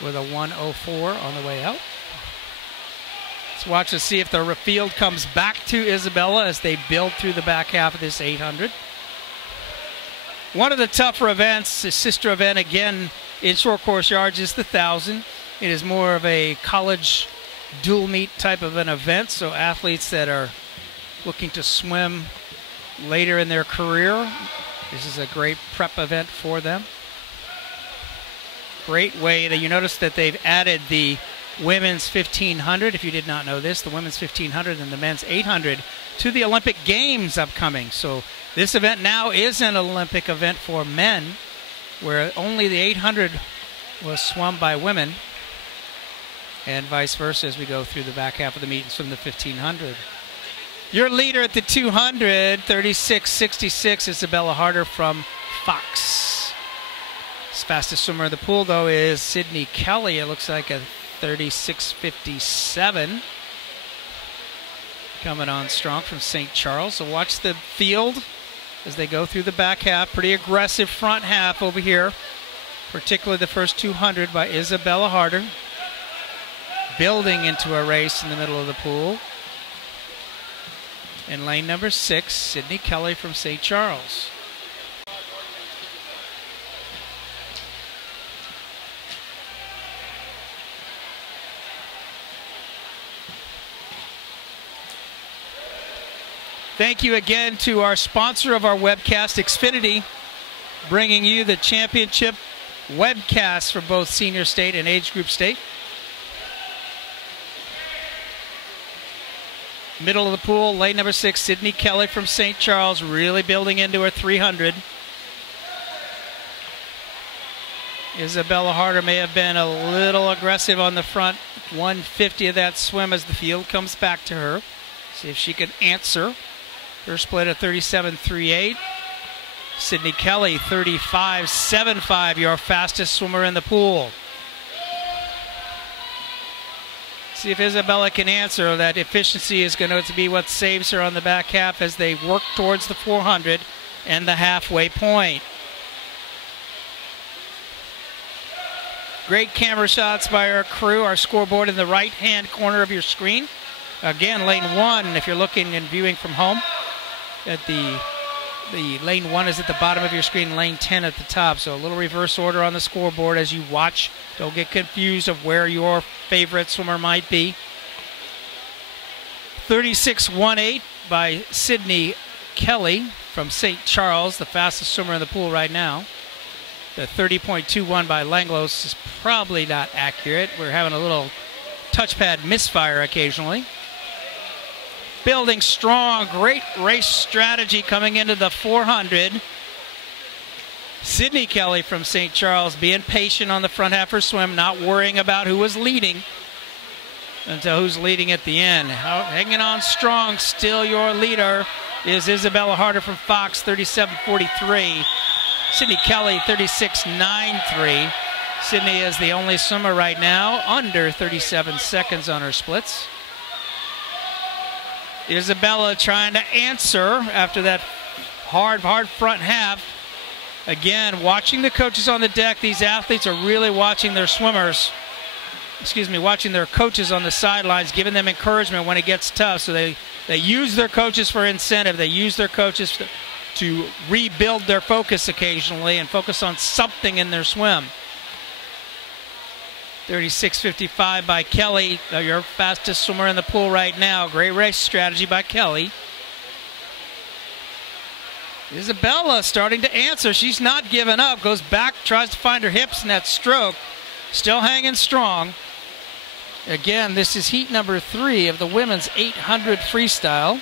with a 1:04 on the way out. Let's watch to see if the field comes back to Isabella as they build through the back half of this 800. One of the tougher events, the sister event again in short course yards, is the 1,000. It is more of a college dual meet type of an event, so athletes that are looking to swim later in their career, this is a great prep event for them. Great way that you notice that they've added the women's 1500, if you did not know this, the women's 1500 and the men's 800 to the Olympic Games upcoming. So this event now is an Olympic event for men, where only the 800 was swum by women, and vice versa as we go through the back half of the meet and swim the 1500. Your leader at the 200, 36.66, Isabella Harder from Fox. Fastest swimmer in the pool, though, is Sydney Kelly. It looks like a 36.57. Coming on strong from St. Charles. So watch the field as they go through the back half. Pretty aggressive front half over here, particularly the first 200 by Isabella Harder. Building into a race in the middle of the pool. In lane number 6, Sydney Kelly from St. Charles. Thank you again to our sponsor of our webcast, Xfinity, bringing you the championship webcast for both senior state and age group state. Middle of the pool, lane number 6, Sydney Kelly from St. Charles, really building into her 300. Isabella Harder may have been a little aggressive on the front 150 of that swim as the field comes back to her. See if she can answer. Her split at 37.38. Sydney Kelly, 35.75, your fastest swimmer in the pool. See if Isabella can answer. That efficiency is going to be what saves her on the back half as they work towards the 400 and the halfway point. Great camera shots by our crew. Our scoreboard in the right-hand corner of your screen. Again, lane 1, if you're looking and viewing from home, at the lane 1 is at the bottom of your screen, lane 10 at the top. So a little reverse order on the scoreboard as you watch. Don't get confused of where your favorite swimmer might be. 36.18 by Sydney Kelly from St. Charles, the fastest swimmer in the pool right now. The 30.21 by Langlos is probably not accurate. We're having a little touchpad misfire occasionally. Building strong, great race strategy coming into the 400. Sydney Kelly from St. Charles being patient on the front half of her swim, not worrying about who was leading until who's leading at the end. Hanging on strong, still your leader is Isabella Harder from Fox, 37.43. Sydney Kelly, 36.93. Sydney is the only swimmer right now under 37 seconds on her splits. Isabella trying to answer after that hard front half. Again, watching the coaches on the deck. These athletes are really watching their swimmers. watching their coaches on the sidelines, giving them encouragement when it gets tough. So they use their coaches for incentive. They use their coaches to rebuild their focus occasionally and focus on something in their swim. 36.55 by Kelly, your fastest swimmer in the pool right now. Great race strategy by Kelly. Isabella starting to answer. She's not giving up. Goes back, tries to find her hips in that stroke. Still hanging strong. Again, this is heat number 3 of the women's 800 freestyle.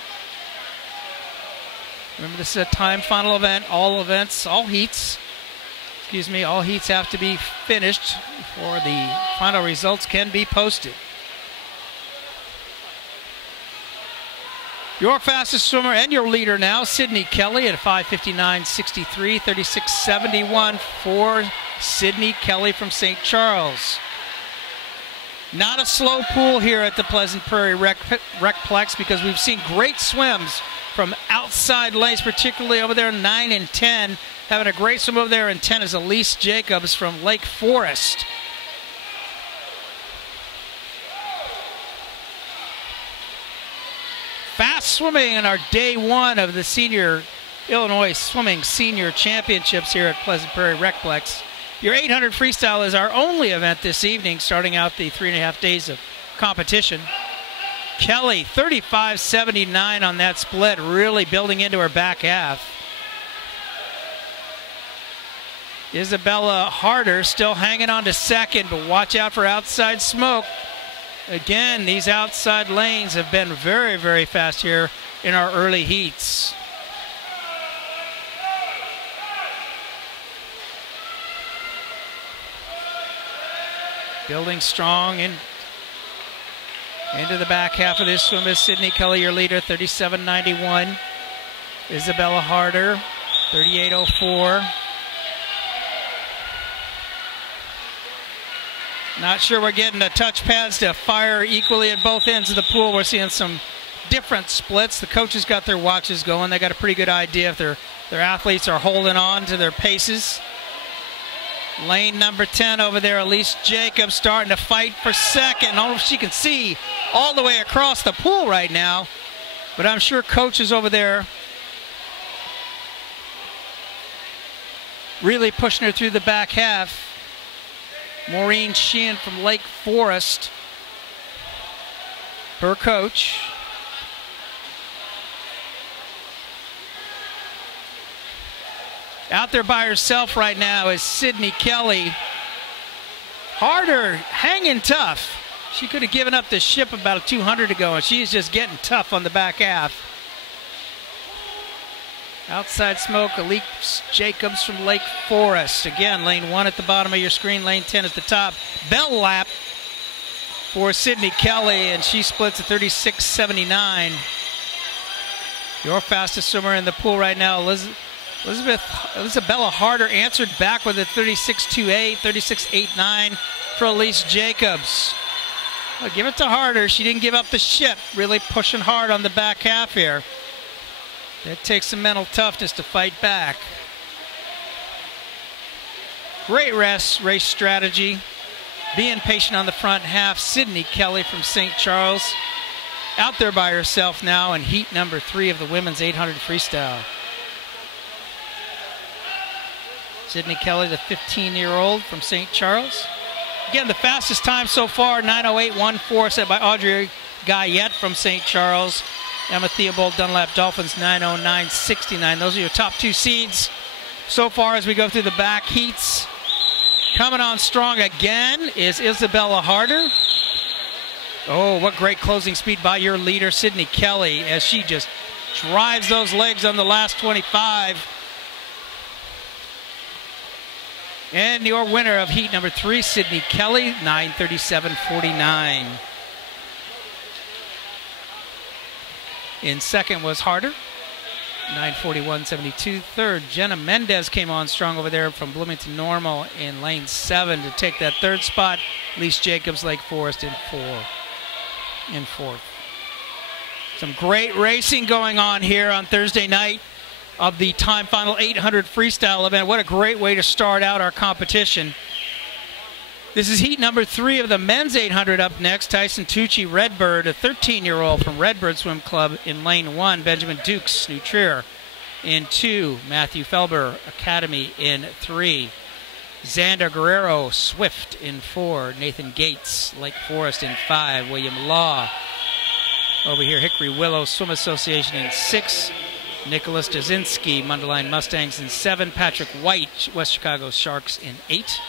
Remember, this is a time final event. All heats have to be finished before the final results can be posted. Your fastest swimmer and your leader now, Sydney Kelly at 5:59.63, 36.71 for Sydney Kelly from St. Charles. Not a slow pool here at the Pleasant Prairie Recplex, because we've seen great swims from outside lanes, particularly over there in 9 and 10. Having a great swim over there in 10 is Elise Jacobs from Lake Forest. Fast swimming in our day 1 of the Senior Illinois Swimming Senior Championships here at Pleasant Prairie Recplex. Your 800 freestyle is our only event this evening, starting out the 3.5 days of competition. Kelly, 35.79 on that split, really building into her back half. Isabella Harder still hanging on to second, but watch out for outside smoke. Again, these outside lanes have been very, very fast here in our early heats. Building strong into the back half of this swim is Sydney Kelly, your leader, 37.91. Isabella Harder, 38.04. Not sure we're getting the touch pads to fire equally at both ends of the pool. We're seeing some different splits. The coaches got their watches going. They got a pretty good idea if their athletes are holding on to their paces. Lane number 10 over there, Elise Jacobs starting to fight for second. I don't know if she can see all the way across the pool right now, but I'm sure coaches over there really pushing her through the back half. Maureen Sheehan from Lake Forest, her coach. Out there by herself right now is Sydney Kelly. Harder, hanging tough. She could have given up the ship about a 200 ago, and she's just getting tough on the back half. Outside smoke, Elise Jacobs from Lake Forest. Again, lane 1 at the bottom of your screen, lane 10 at the top. Bell lap for Sydney Kelly, and she splits at 36.79. Your fastest swimmer in the pool right now, Isabella Harder, answered back with a 36.28, 36.89 for Elise Jacobs. Well, give it to Harder. She didn't give up the ship, really pushing hard on the back half here. That takes some mental toughness to fight back. Great race strategy. Being patient on the front half. Sydney Kelly from St. Charles out there by herself now in heat number 3 of the women's 800 freestyle. Sydney Kelly, the 15-year-old from St. Charles. Again, the fastest time so far, 9:08.14, set by Audrey Guyette from St. Charles. Emma Theobald Dunlap Dolphins, 9:09.69. Those are your top 2 seeds so far as we go through the back heats. Coming on strong again is Isabella Harder. Oh, what great closing speed by your leader, Sydney Kelly, as she just drives those legs on the last 25. And your winner of heat number 3, Sydney Kelly, 9:37.49. In second was Harder, 9:41.72. Third, Jenna Mendez came on strong over there from Bloomington Normal in lane 7 to take that third spot. Elise Jacobs, Lake Forest in fourth. Some great racing going on here on Thursday night of the time final 800 freestyle event. What a great way to start out our competition. This is heat number 3 of the men's 800 up next. Tyson Tucci, Redbird, a 13-year-old from Redbird Swim Club in lane 1. Benjamin Dukes, New Trier in 2. Matthew Felber, Academy in 3. Xander Guerrero, Swift in 4. Nathan Gates, Lake Forest in 5. William Law, over here, Hickory Willow Swim Association in 6. Nicholas Jasinski, Mundelein Mustangs in 7. Patrick White, West Chicago Sharks in 8.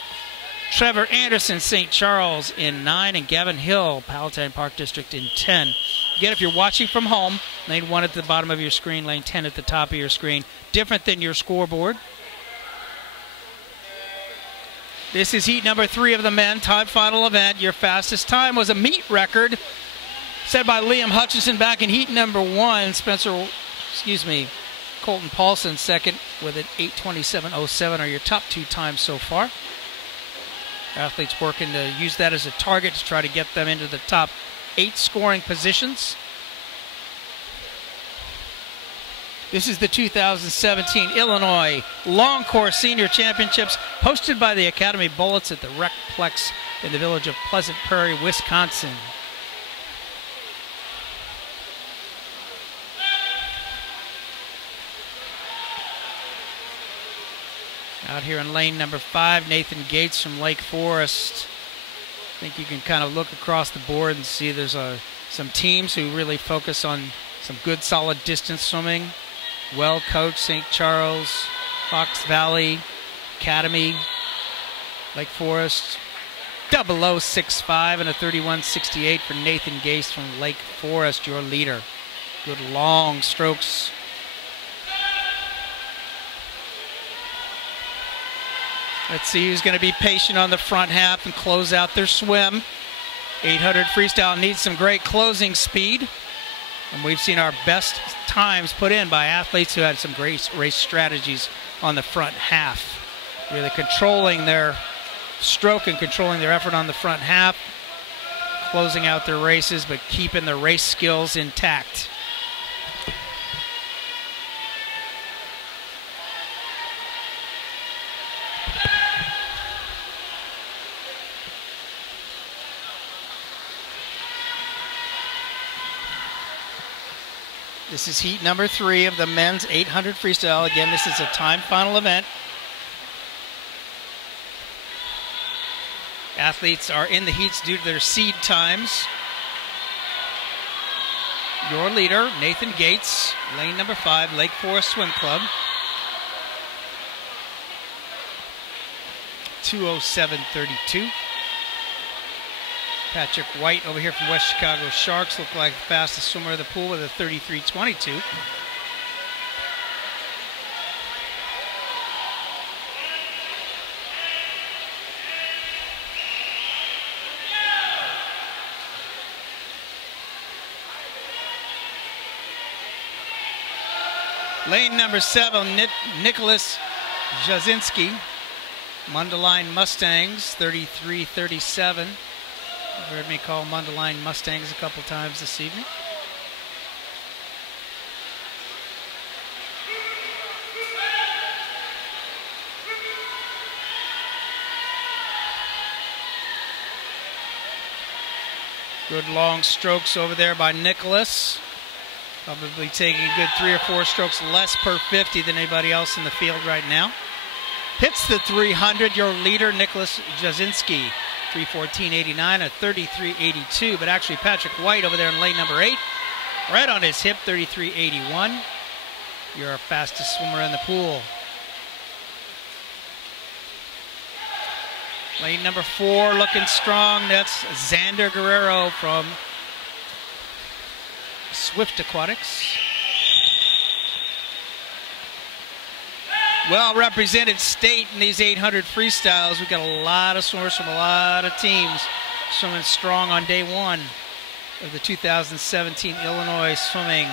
Trevor Anderson, St. Charles in 9, and Gavin Hill, Palatine Park District in 10. Again, if you're watching from home, lane 1 at the bottom of your screen, lane 10 at the top of your screen, different than your scoreboard. This is heat number 3 of the men, time final event. Your fastest time was a meet record set by Liam Hutchinson back in heat number 1. Colton Paulson second with an 8:27.07 are your top 2 times so far. Athletes working to use that as a target to try to get them into the top 8 scoring positions. This is the 2017 Illinois Long Course Senior Championships, hosted by the Academy Bullets at the Recplex in the village of Pleasant Prairie, Wisconsin. Out here in lane number 5, Nathan Gates from Lake Forest. I think you can kind of look across the board and see there's some teams who really focus on some good solid distance swimming. Well coached, St. Charles, Fox Valley, Academy, Lake Forest. 0065 and a 31.68 for Nathan Gates from Lake Forest, your leader. Good long strokes. Let's see who's going to be patient on the front half and close out their swim. 800 freestyle needs some great closing speed. And we've seen our best times put in by athletes who had some great race strategies on the front half. Really controlling their stroke and controlling their effort on the front half. Closing out their races, but keeping their race skills intact. This is heat number 3 of the men's 800 freestyle. Again, this is a time final event. Athletes are in the heats due to their seed times. Your leader, Nathan Gates, lane number 5, Lake Forest Swim Club. 2:07.32. Patrick White over here from West Chicago Sharks looked like the fastest swimmer of the pool with a 33.22. Lane number 7, Nicholas Jasinski, Mundelein Mustangs, 33.37. You've heard me call Mundelein Mustangs a couple times this evening. Good long strokes over there by Nicholas. Probably taking a good 3 or 4 strokes less per 50 than anybody else in the field right now. Hits the 300, your leader, Nicholas Jasinski. 3:14.89, a 33.82, but actually Patrick White over there in lane number 8, right on his hip, 33.81. You're our fastest swimmer in the pool. Lane number 4 looking strong. That's Xander Guerrero from Swift Aquatics. Well represented state in these 800 freestyles. We've got a lot of swimmers from a lot of teams swimming strong on day 1 of the 2017 Illinois Swimming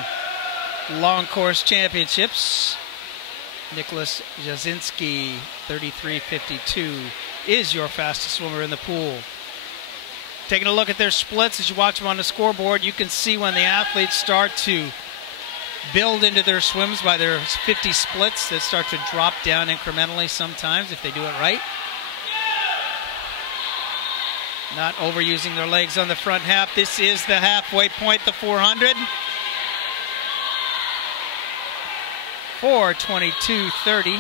Long Course Championships. Nicholas Jasinski, 33.52, is your fastest swimmer in the pool. Taking a look at their splits as you watch them on the scoreboard, you can see when the athletes start to build into their swims by their 50 splits that start to drop down incrementally sometimes if they do it right. not overusing their legs on the front half. This is the halfway point, the 400. 4:22:30.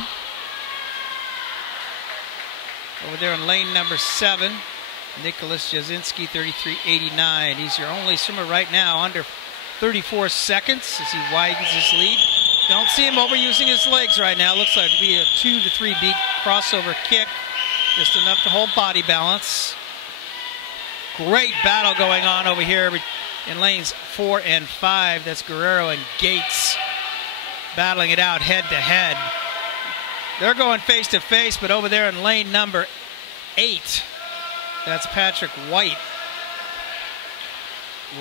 Over there in lane number 7, Nicholas Jasinski, 33:89. He's your only swimmer right now under 34 seconds as he widens his lead. Don't see him overusing his legs right now. Looks like it'll be a 2 to 3 beat crossover kick. Just enough to hold body balance. Great battle going on over here in lanes 4 and 5. That's Guerrero and Gates battling it out head to head. They're going face to face, but over there in lane number 8, that's Patrick White.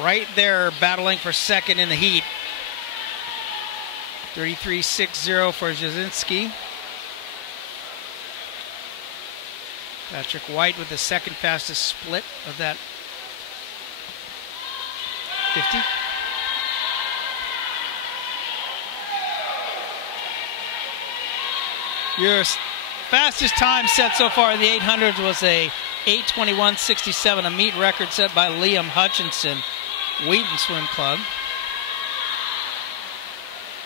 Right there battling for second in the heat. 33:60 for Jasinski. Patrick White with the second fastest split of that 50. Your fastest time set so far in the 800s was a 8:21:67, a meet record set by Liam Hutchinson, Wheaton Swim Club.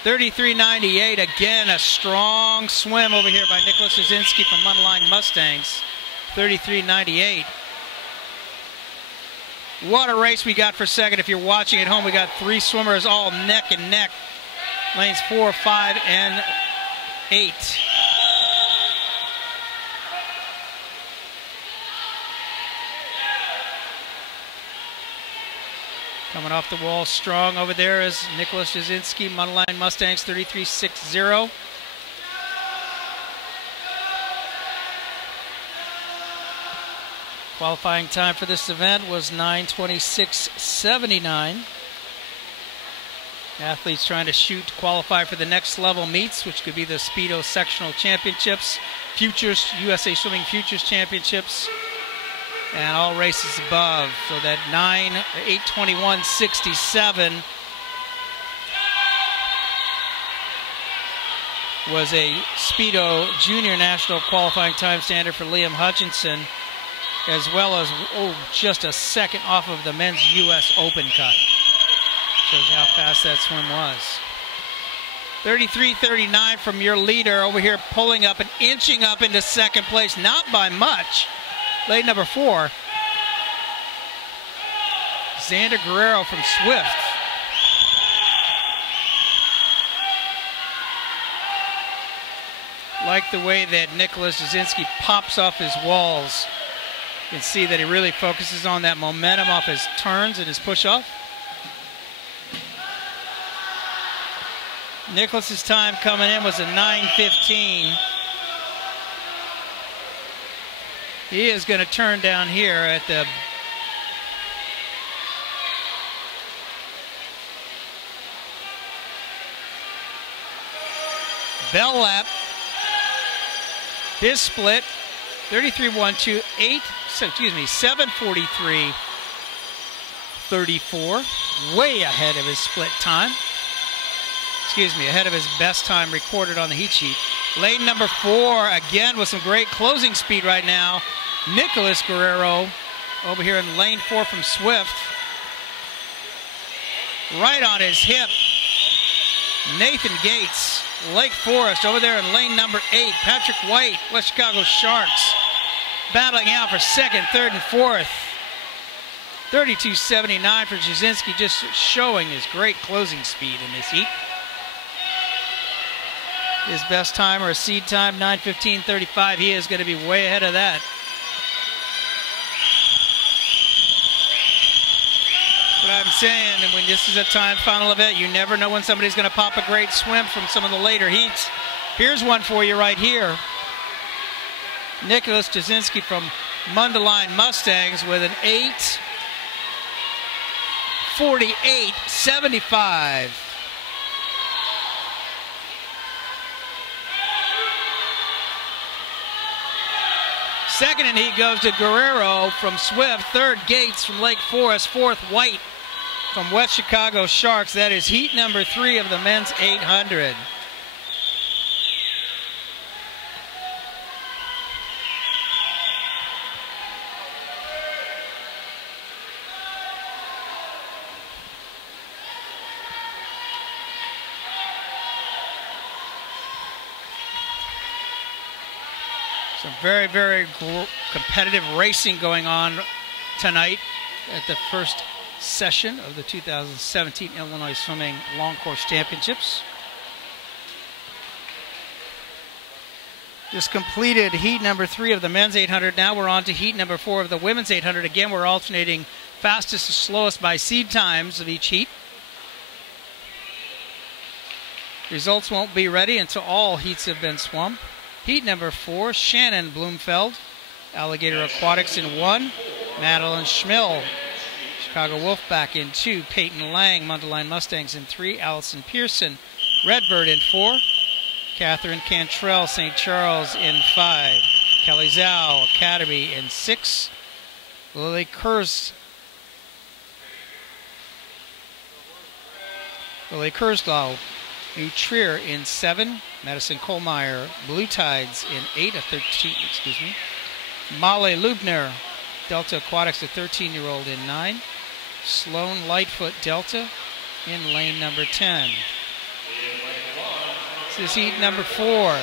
33:98, again a strong swim over here by Nicholas Jasinski from Mundelein Mustangs. 33:98. What a race we got for second. If you're watching at home, we got 3 swimmers all neck and neck. Lanes 4, 5, and 8. Coming off the wall strong over there is Nicholas Jasinski, Mundelein Mustangs, 33:60. Qualifying time for this event was 9:26:79. Athletes trying to shoot to qualify for the next level meets, which could be the Speedo Sectional Championships, Futures, USA Swimming Futures Championships, and all races above. So that 8:21:67 was a Speedo Junior National qualifying time standard for Liam Hutchinson, as well as just a second off of the men's U.S. Open cut. Shows you how fast that swim was. 33:39 from your leader over here, pulling up and inching up into second place, not by much. Lane number 4, Xander Guerrero from Swift. Like the way that Nicholas Jasinski pops off his walls. You can see that he really focuses on that momentum off his turns and his push-off. Nicholas's time coming in was a 9:15. He is going to turn down here at the bell lap. His split 33:128. So excuse me, 7:43:34. Way ahead of his split time. Excuse me, ahead of his best time recorded on the heat sheet. Lane number 4, again with some great closing speed right now. Nicholas Guerrero over here in lane 4 from Swift. Right on his hip, Nathan Gates, Lake Forest over there in lane number 8. Patrick White, West Chicago Sharks, battling out for second, third, and fourth. 32:79 for Jasinski, just showing his great closing speed in this heat. His best time, or a seed time, 9:15:35. He is going to be way ahead of that. What I'm saying, and when this is a time final event, you never know when somebody's going to pop a great swim from some of the later heats. Here's one for you right here. Nicholas Jasinski from Mundelein Mustangs with an 8:48:75. Second in heat goes to Guerrero from Swift. Third, Gates from Lake Forest. Fourth, White from West Chicago Sharks. That is heat number 3 of the men's 800. Some very, very competitive racing going on tonight at the first session of the 2017 Illinois Swimming Long Course Championships. Just completed heat number 3 of the men's 800. Now we're on to heat number 4 of the women's 800. Again, we're alternating fastest to slowest by seed times of each heat. Results won't be ready until all heats have been swum. Heat number 4, Shannon Bloomfeld, Alligator Aquatics in 1, Madeline Schmill, Chicago Wolfpack in 2, Peyton Lang, Mundelein Mustangs in 3, Allison Pearson, Redbird in 4, Catherine Cantrell, St. Charles in 5, Kelly Zhao, Academy in 6, Lily Kurzlau, New Trier in 7, Madison Kohlmeyer, Blue Tides in 8, Molly Lubner, Delta Aquatics, a 13-year-old in 9, Sloan Lightfoot Delta in lane number 10. This is heat number 4.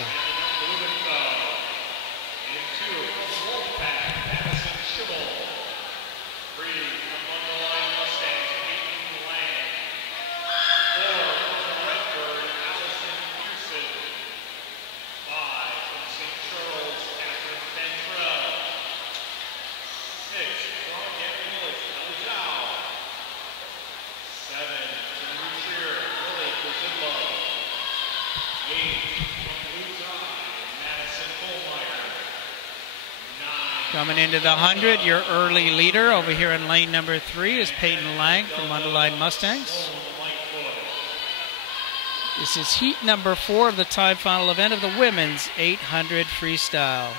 Coming into the 100, your early leader over here in lane number 3 is Peyton Lang from Mundelein Mustangs. This is heat number 4 of the time final event of the women's 800 freestyle.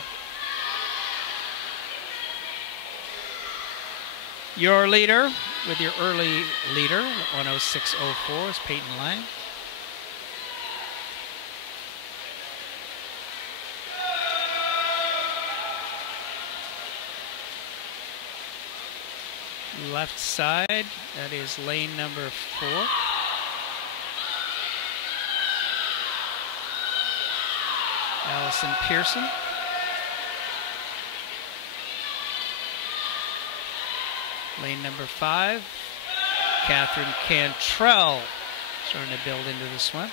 Your leader, with your early leader, 106.04, is Peyton Lang. Left side, that is lane number 4. Allison Pearson. Lane number 5, Catherine Cantrell, starting to build into the swim.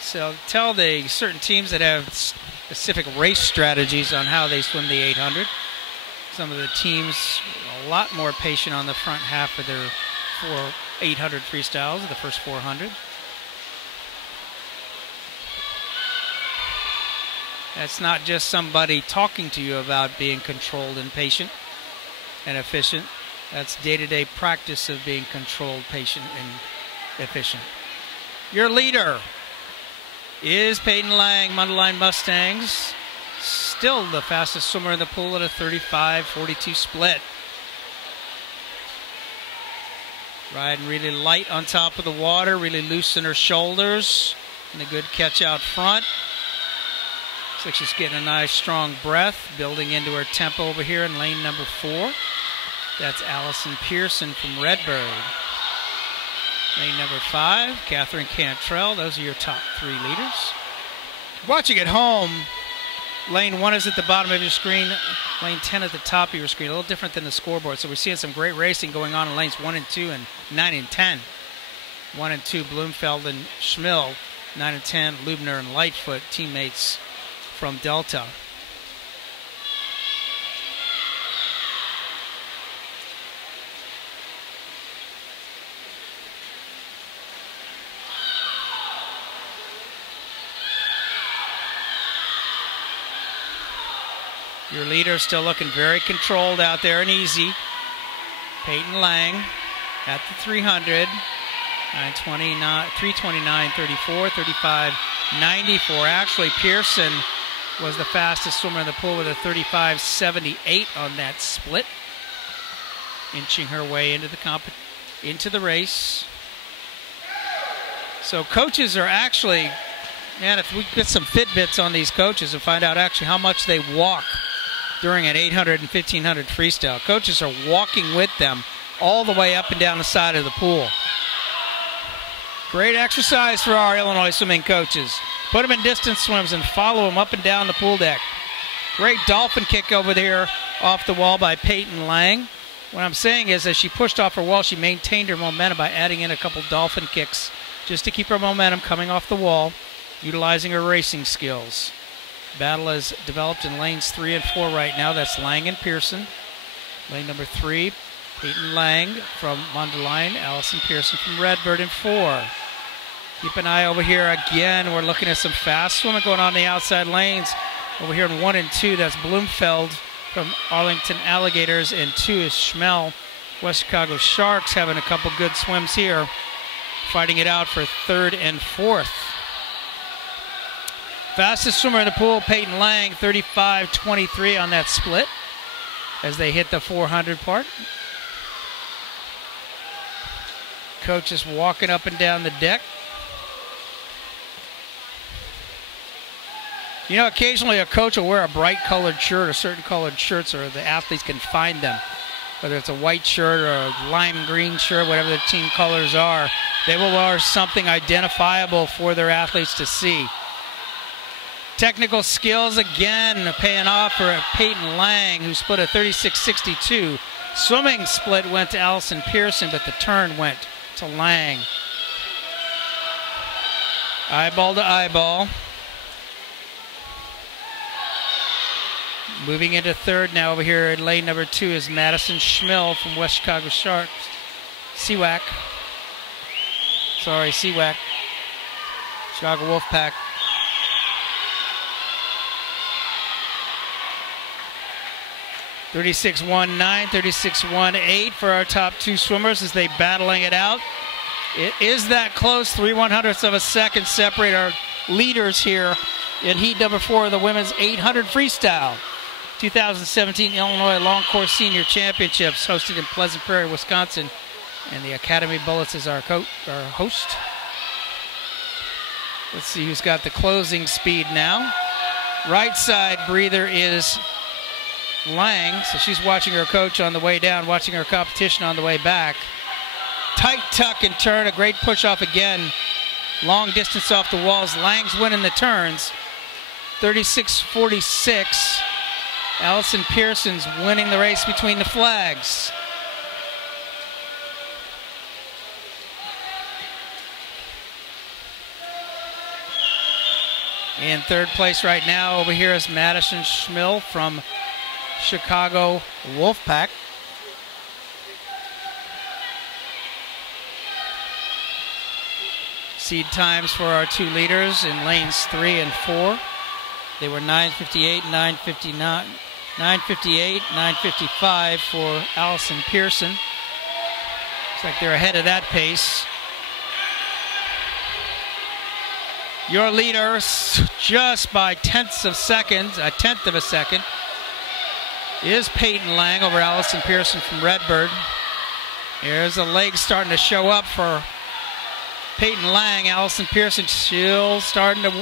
So tell the certain teams that have specific race strategies on how they swim the 800. Some of the teams a lot more patient on the front half of their 800 freestyles, the first 400. That's not just somebody talking to you about being controlled and patient and efficient. That's day-to-day practice of being controlled, patient, and efficient. Your leader is Peyton Lang, Mundelein Mustangs. Still the fastest swimmer in the pool at a 35-42 split. Riding really light on top of the water, really loose in her shoulders, and a good catch out front. Looks like she's getting a nice strong breath, building into her tempo over here in lane number 4. That's Allison Pearson from Redbird. Lane number 5, Catherine Cantrell. Those are your top 3 leaders. Watching at home, lane 1 is at the bottom of your screen, lane 10 at the top of your screen. A little different than the scoreboard. So we're seeing some great racing going on in lanes 1 and 2 and 9 and 10. 1 and 2, Bloomfeld and Schmill. 9 and 10, Lubner and Lightfoot, teammates from Delta. Your leader still looking very controlled out there and easy. Peyton Lang at the 300. 3:29.34, 35.94. Actually, Pearson was the fastest swimmer in the pool with a 35.78 on that split. Inching her way into the race. So coaches are actually, man, if we get some Fitbits on these coaches and find out actually how much they walk during an 800 and 1500 freestyle. Coaches are walking with them all the way up and down the side of the pool. Great exercise for our Illinois swimming coaches. Put them in distance swims and follow them up and down the pool deck. Great dolphin kick over there off the wall by Peyton Lang. What I'm saying is, as she pushed off her wall, she maintained her momentum by adding in a couple dolphin kicks just to keep her momentum coming off the wall, utilizing her racing skills. Battle is developed in lanes 3 and 4 right now. That's Lang and Pearson. Lane number 3, Peyton Lang from Mundelein, Allison Pearson from Redbird in 4. Keep an eye over here again. We're looking at some fast swimming going on in the outside lanes. Over here in 1 and 2, that's Bloomfeld from Arlington Alligators, and 2 is Schmel, West Chicago Sharks, having a couple good swims here, fighting it out for 3rd and 4th. Fastest swimmer in the pool, Peyton Lang, 35.23 on that split as they hit the 400 part. Coach is walking up and down the deck. You know, occasionally a coach will wear a bright colored shirt or certain colored shirts, or the athletes can find them. Whether it's a white shirt or a lime green shirt, whatever the team colors are, they will wear something identifiable for their athletes to see. Technical skills again paying off for Peyton Lang, who split a 36.62. Swimming split went to Allison Pearson, but the turn went to Lang. Eyeball to eyeball. Moving into 3rd now over here in lane number 2 is Madison Schmel from West Chicago Sharks. CWAC. Sorry, CWAC. Chicago Wolfpack. .36.19, 36.18 for our top 2 swimmers as they battling it out. It is that close, 3/100ths of a second separate our leaders here in heat number 4 of the women's 800 freestyle. 2017 Illinois Long Course Senior Championships, hosted in Pleasant Prairie, Wisconsin. And the Academy Bullets is our host. Let's see who's got the closing speed now. Right side breather is Lang, so she's watching her coach on the way down, watching her competition on the way back. Tight tuck and turn, a great push off again. Long distance off the walls. Lang's winning the turns. 36.46. Allison Pearson's winning the race between the flags. In 3rd place right now over here is Madison Schmel from Chicago Wolfpack. Seed times for our 2 leaders in lanes 3 and 4. They were 9:58, 9:59, 9:58, 9:55 for Allison Pearson. Looks like they're ahead of that pace. Your leader, just by tenths of seconds, a tenth of a second, is Peyton Lang over Allison Pearson from Redbird. Here's the legs starting to show up for Peyton Lang. Allison Pearson still starting to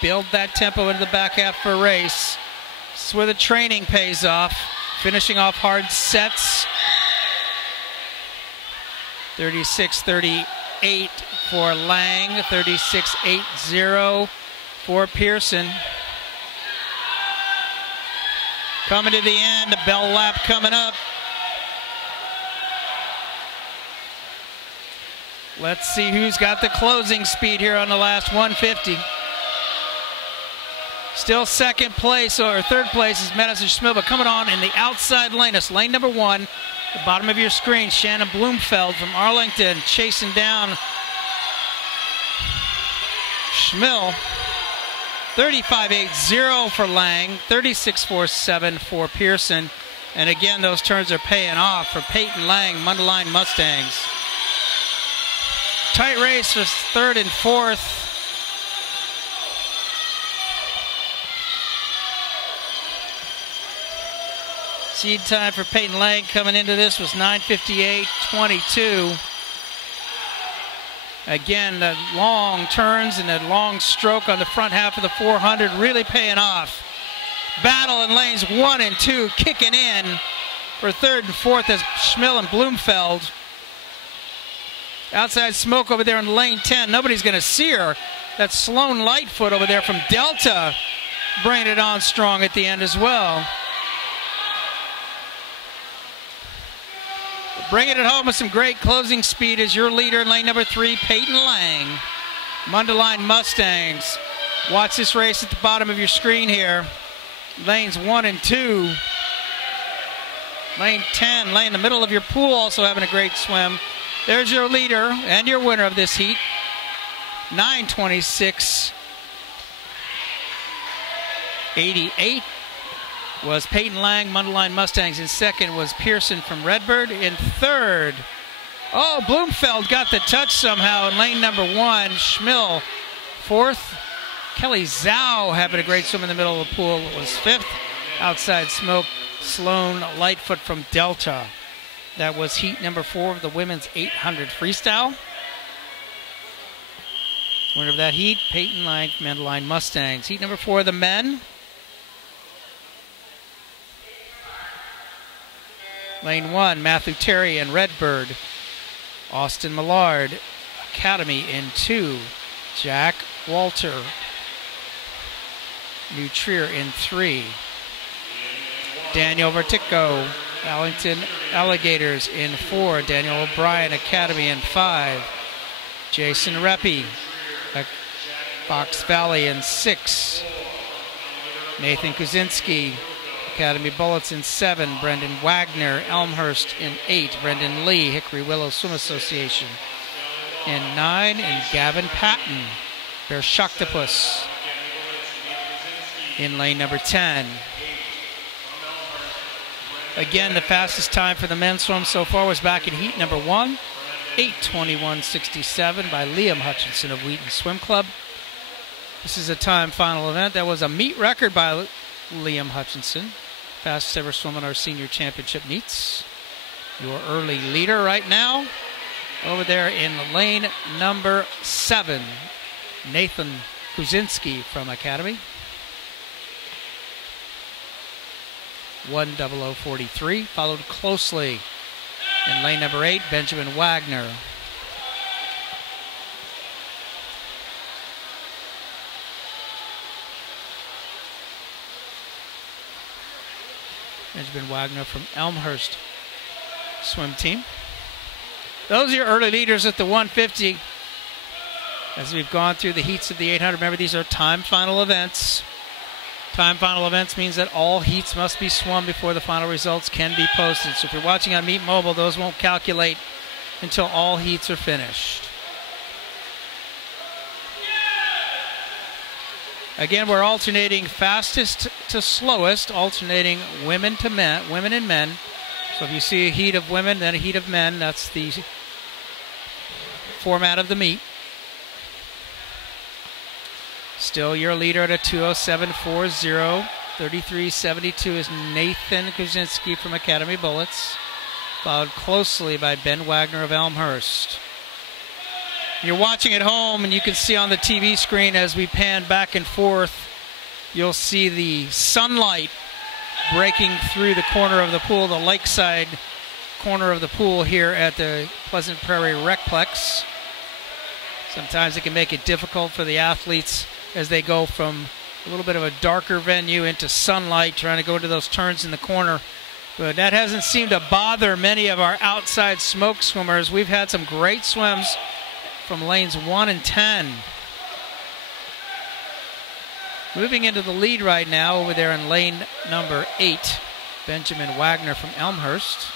build that tempo into the back half for a race. This is where the training pays off. Finishing off hard sets. 36.38 for Lang. 36.80 for Pearson. Coming to the end, a bell lap coming up. Let's see who's got the closing speed here on the last 150. Still 2nd place, or 3rd place is Madison Schmel, but coming on in the outside lane. That's lane number 1. The bottom of your screen, Shannon Bloomfeld from Arlington chasing down Schmel. 35.80 for Lang, 36.47 for Pearson. And again, those turns are paying off for Peyton Lang, Mundelein Mustangs. Tight race for 3rd and 4th. Seed time for Peyton Lang coming into this was 9:58.22. Again, the long turns and that long stroke on the front half of the 400 really paying off. Battle in lanes 1 and 2 kicking in for 3rd and 4th as Schmel and Bloomfeld. Outside Smoke over there in lane 10. Nobody's going to see her. That's Sloan Lightfoot over there from Delta, bringing it on strong at the end as well. Bringing it home with some great closing speed is your leader in lane number 3, Peyton Lang. Mundelein Mustangs. Watch this race at the bottom of your screen here. Lanes 1 and 2. Lane 10, lane in the middle of your pool, also having a great swim. There's your leader and your winner of this heat. 9:26.88 was Peyton Lang, Mundelein Mustangs. In second was Pearson from Redbird. In third, oh, Bloomfeld got the touch somehow in lane number 1. Schmill, fourth. Kelly Zhao having a great swim in the middle of the pool was fifth. Outside Smoke, Sloan Lightfoot from Delta. That was heat number 4 of the women's 800 freestyle. Winner of that heat, Peyton Lang, Mundelein Mustangs. Heat number 4 of the men. Lane 1, Matthew Terry and Redbird. Austin Millard, Academy in 2. Jack Walter, New Trier in 3. Daniel Vertico, Allington Alligators in 4. Daniel O'Brien, Academy in 5. Jason Reppy, Fox Valley in 6. Nathan Kuzinski, Academy Bullets in 7. Brendan Wagner, Elmhurst in 8. Brendan Lee, Hickory Willow Swim Association in 9. And Gavin Patton, Bearshoktopus in lane number 10. Again, the fastest time for the men's swim so far was back in heat number 1. 8:21.67 by Liam Hutchinson of Wheaton Swim Club. This is a time final event. That was a meet record by Liam Hutchinson. Fastest ever swim in our senior championship meets. Your early leader right now over there in lane number 7, Nathan Kuzinski from Academy. 1:00:43, followed closely in lane number 8, Benjamin Wagner. Benjamin Wagner from Elmhurst swim team. Those are your early leaders at the 150. As we've gone through the heats of the 800, remember these are time final events. Time final events means that all heats must be swum before the final results can be posted. So if you're watching on Meet Mobile, those won't calculate until all heats are finished. Again, we're alternating fastest to slowest, alternating women to men, women and men. So if you see a heat of women, then a heat of men, that's the format of the meet. Still your leader at a 2:07.40. 33.72 is Nathan Kuzinski from Academy Bullets, followed closely by Ben Wagner of Elmhurst. You're watching at home, and you can see on the TV screen as we pan back and forth, you'll see the sunlight breaking through the corner of the pool, the lakeside corner of the pool here at the Pleasant Prairie Recplex. Sometimes it can make it difficult for the athletes as they go from a little bit of a darker venue into sunlight, trying to go to those turns in the corner. But that hasn't seemed to bother many of our outside smoke swimmers. We've had some great swims from lanes 1 and 10. Moving into the lead right now over there in lane number 8, Benjamin Wagner from Elmhurst.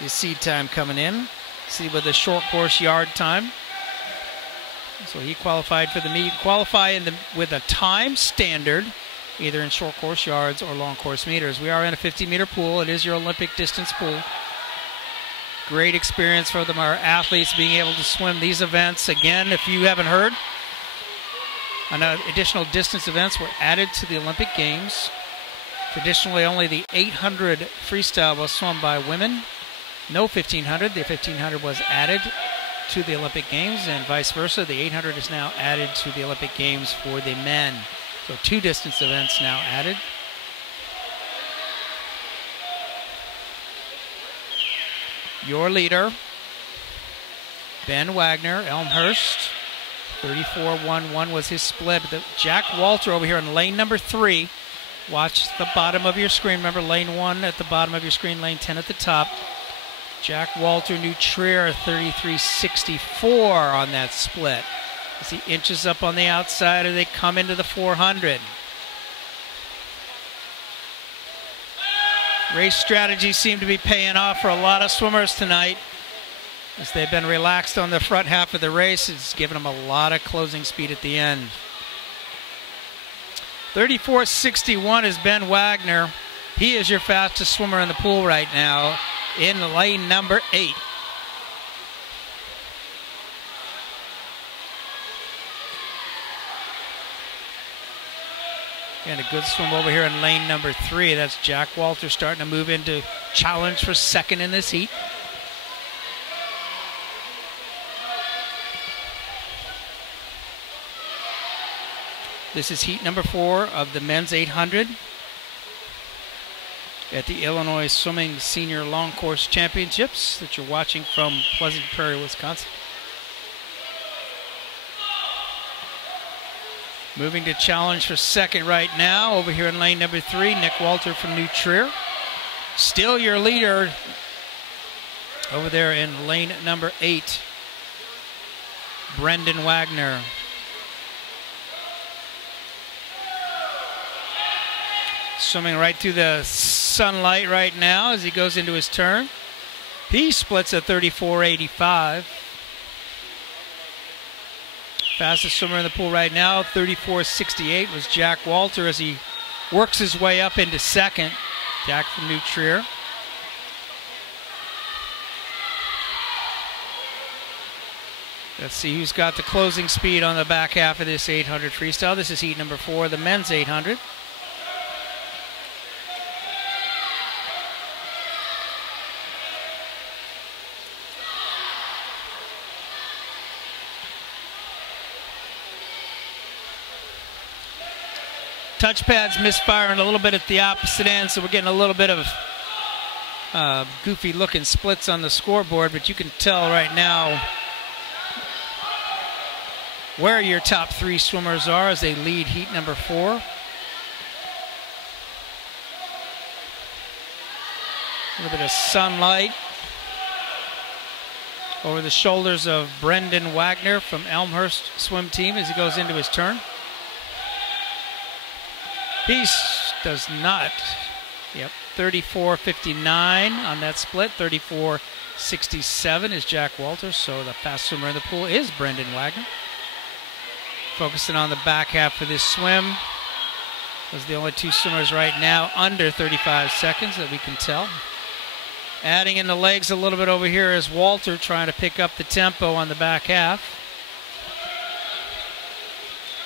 You see time coming in. See with the short course yard time. So he qualified for the meet. Qualify with a time standard, either in short course yards or long course meters. We are in a 50-meter pool. It is your Olympic distance pool. Great experience for them, our athletes, being able to swim these events. Again, if you haven't heard, additional distance events were added to the Olympic Games. Traditionally, only the 800 freestyle was swum by women. No 1500. The 1500 was added to the Olympic Games, and vice versa. The 800 is now added to the Olympic Games for the men. So 2 distance events now added. Your leader, Ben Wagner, Elmhurst. 34.11 was his split. Jack Walter over here in lane number 3. Watch the bottom of your screen. Remember, lane 1 at the bottom of your screen, lane 10 at the top. Jack Walter, New Trier, 33.64 on that split. As he inches up on the outside as they come into the 400. Race strategies seem to be paying off for a lot of swimmers tonight, as they've been relaxed on the front half of the race. It's given them a lot of closing speed at the end. 34.61 is Ben Wagner. He is your fastest swimmer in the pool right now in lane number 8. And a good swim over here in lane number 3. That's Jack Walter starting to move into challenge for second in this heat. This is heat number 4 of the men's 800 at the Illinois Swimming Senior Long Course Championships that you're watching from Pleasant Prairie, Wisconsin. Moving to challenge for second right now over here in lane number 3, Nick Walter from New Trier. Still your leader over there in lane number 8, Brendan Wagner. Swimming right through the sunlight right now as he goes into his turn. He splits at 34.85. Fastest swimmer in the pool right now, 34.68, was Jack Walter as he works his way up into second. Jack from New Trier. Let's see who's got the closing speed on the back half of this 800 freestyle. This is heat number 4, the men's 800. Touchpad's misfiring a little bit at the opposite end, so we're getting a little bit of goofy looking splits on the scoreboard, but you can tell right now where your top 3 swimmers are as they lead heat number 4. A little bit of sunlight over the shoulders of Brendan Wagner from Elmhurst swim team as he goes into his turn. He does not. Yep, 34.59 on that split. 34.67 is Jack Walter. So the fast swimmer in the pool is Brendan Wagner. Focusing on the back half of this swim. Those are the only 2 swimmers right now under 35 seconds that we can tell. Adding in the legs a little bit over here is Walter trying to pick up the tempo on the back half.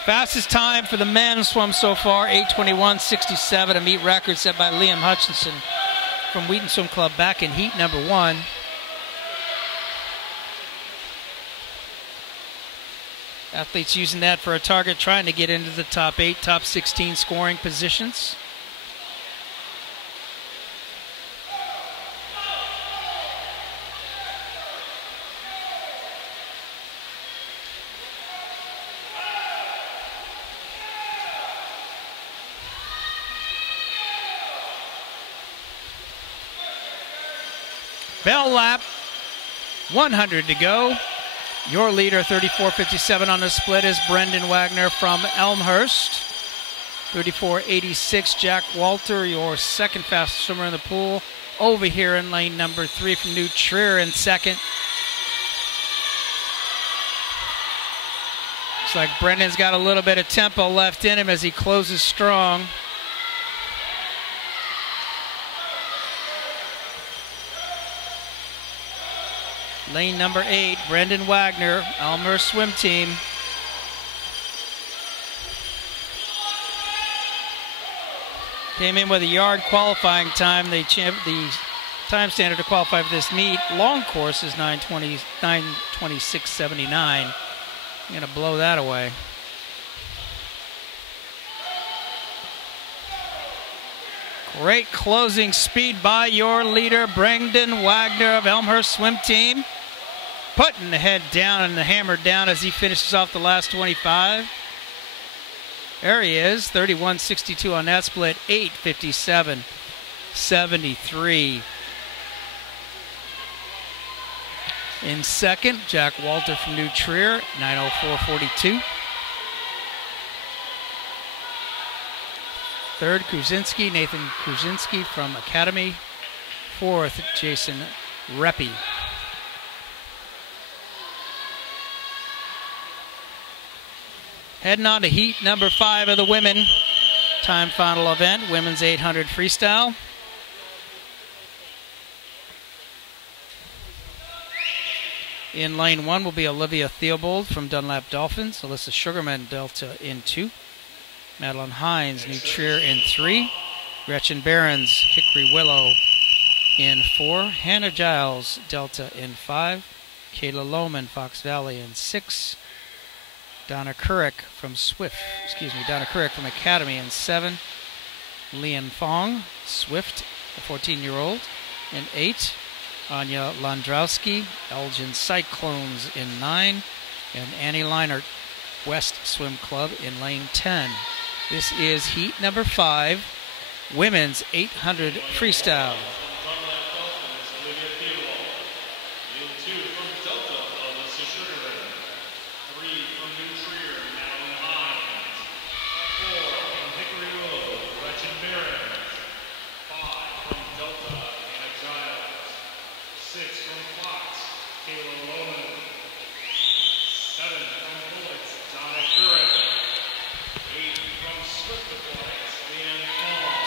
Fastest time for the men's swim so far, 8:21.67, a meet record set by Liam Hutchinson from Wheaton Swim Club back in heat number 1. Athletes using that for a target, trying to get into the top 8, top 16 scoring positions. Bell lap, 100 to go. Your leader, 34.57 on the split, is Brendan Wagner from Elmhurst. 34.86, Jack Walter, your second fastest swimmer in the pool, over here in lane number 3 from New Trier in second. Looks like Brendan's got a little bit of tempo left in him as he closes strong. Lane number 8, Brendan Wagner, Elmhurst swim team. Came in with a yard qualifying time. The time standard to qualify for this meet, long course, is 9:26.79. I'm going to blow that Great closing speed by your leader, Brendan Wagner of Elmhurst Swim Team. Putting the head down and the hammer down as he finishes off the last 25. There he is, 31.62 on that split, 8:57.73. In second, Jack Walter from New Trier, 9:04.42. Third, Nathan Kruzinski from Academy. Fourth, Jason Reppy. Heading on to heat number 5 of the women time final event, women's 800 freestyle. In lane 1 will be Olivia Theobald from Dunlap Dolphins, Alyssa Sugarman, Delta in 2. Madeline Hines, New Trier in 3. Gretchen Behrens, Hickory Willow in 4. Hannah Giles, Delta in 5. Kayla Lohman, Fox Valley in 6. Donna Couric from Academy in 7. Leon Fong, Swift, a 14-year-old, in 8. Anya Landrowski, Elgin Cyclones in 9. And Annie Leinert, West Swim Club in lane 10. This is heat number 5, women's 800 freestyle.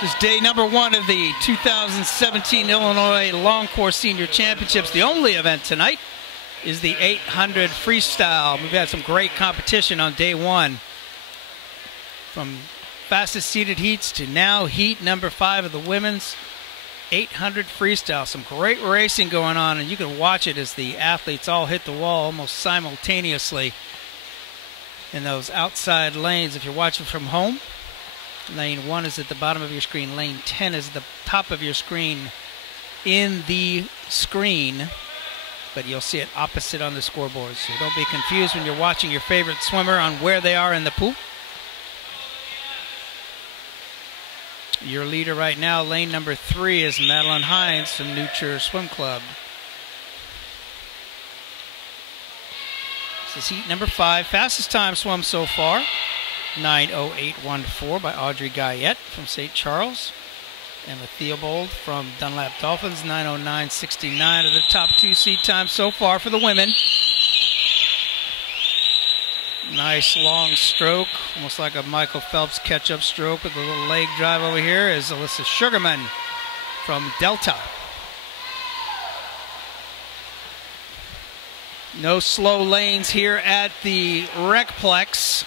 This is day number 1 of the 2017 Illinois Long Course Senior Championships. The only event tonight is the 800 freestyle. We've had some great competition on day 1. From fastest seeded heats to now heat number 5 of the women's 800 freestyle. Some great racing going on, and you can watch it as the athletes all hit the wall almost simultaneously in those outside lanes. If you're watching from home, lane 1 is at the bottom of your screen. Lane 10 is at the top of your screen in the screen, but you'll see it opposite on the scoreboard. So don't be confused when you're watching your favorite swimmer on where they are in the pool. Your leader right now, lane number 3, is Madeline Hines from New Trier Swim Club. This is heat number 5. Fastest time swum so far, 9:08.14 by Audrey Guyette from St. Charles. Emma Theobald from Dunlap Dolphins, 9:09.69 are the top 2 seed times so far for the women. Nice long stroke, almost like a Michael Phelps catch-up stroke with a little leg drive over here is Alyssa Sugarman from Delta. No slow lanes here at the Recplex.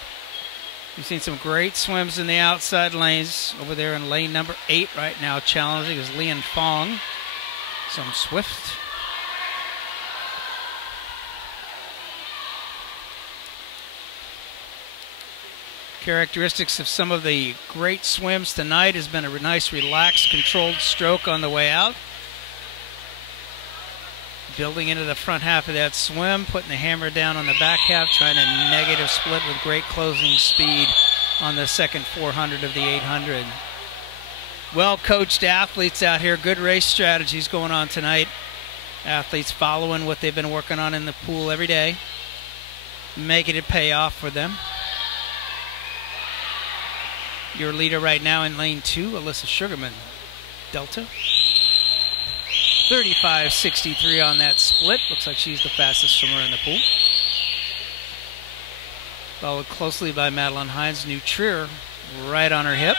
We've seen some great swims in the outside lanes. Over there in lane number 8 right now, challenging is Leon Fong. Some Swift. Characteristics of some of the great swims tonight has been a nice, relaxed, controlled stroke on the way out. Building into the front half of that swim, putting the hammer down on the back half, trying to negative split with great closing speed on the second 400 of the 800. Well-coached athletes out here, good race strategies going on tonight. Athletes following what they've been working on in the pool every day, making it pay off for them. Your leader right now in lane 2, Alyssa Sugarman, Delta. 35.63 on that split. Looks like she's the fastest swimmer in the pool. Followed closely by Madeline Hines, New Trier, right on her hip.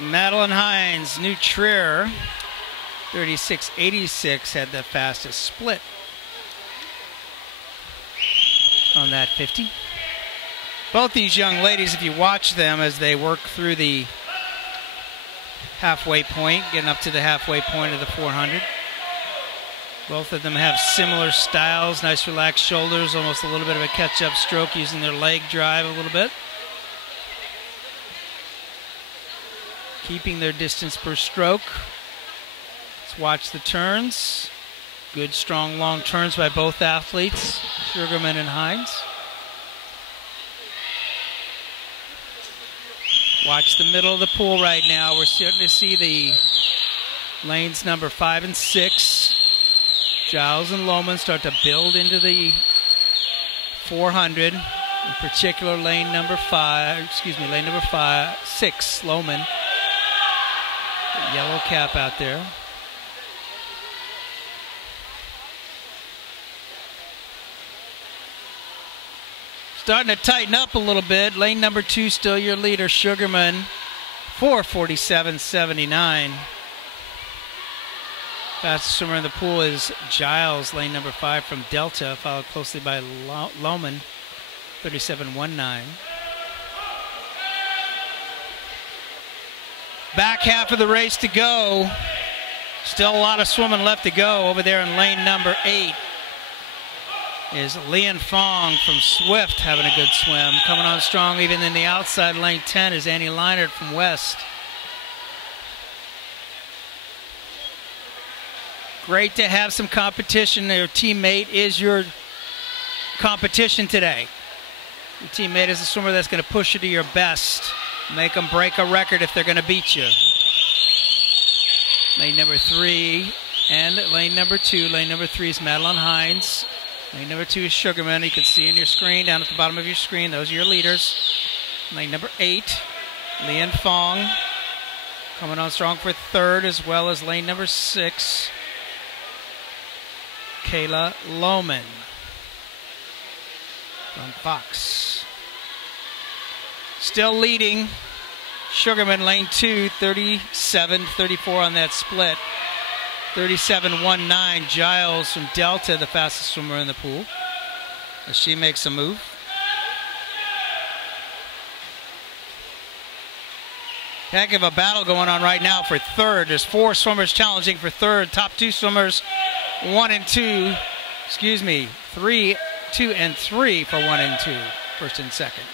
Madeline Hines, New Trier, 36.86 had the fastest split on that 50. Both these young ladies, if you watch them as they work through the halfway point, getting up to the halfway point of the 400. Both of them have similar styles, nice relaxed shoulders, almost a little bit of a catch-up stroke using their leg drive a little bit. Keeping their distance per stroke. Let's watch the turns. Good, strong, long turns by both athletes, Sugarman and Hines. Watch the middle of the pool right now. We're starting to see the lanes number 5 and 6. Giles and Lohman start to build into the 400. In particular, lane number 6, Lohman. The yellow cap out there. Starting to tighten up a little bit. Lane number 2 still your leader, Sugarman, 4:47.79. Fastest swimmer in the pool is Giles, lane number 5 from Delta, followed closely by Lohman, 37.19. Back half of the race to go. Still a lot of swimming left to go. Over there in lane number 8 is Lian Fong from Swift having a good swim. Coming on strong even in the outside lane 10 is Annie Leinert from West. Great to have some competition. Your teammate is your competition today. Your teammate is a swimmer that's going to push you to your best. Make them break a record if they're going to beat you. Lane number 3 and lane number 2. Lane number 3 is Madeline Hines. Lane number 2 is Sugarman. You can see in your screen, down at the bottom of your screen, those are your leaders. Lane number 8, Lian Fong. Coming on strong for 3rd, as well as lane number 6, Kayla Lohman from Fox. Still leading, Sugarman, lane 2, 37-34 on that split. 37.19, Giles from Delta, the fastest swimmer in the pool, as she makes a move. Heck of a battle going on right now for 3rd. There's 4 swimmers challenging for 3rd. Top 2 swimmers, 1 and 2, 3, 2 and 3 for 1 and 2, 1st and 2nd.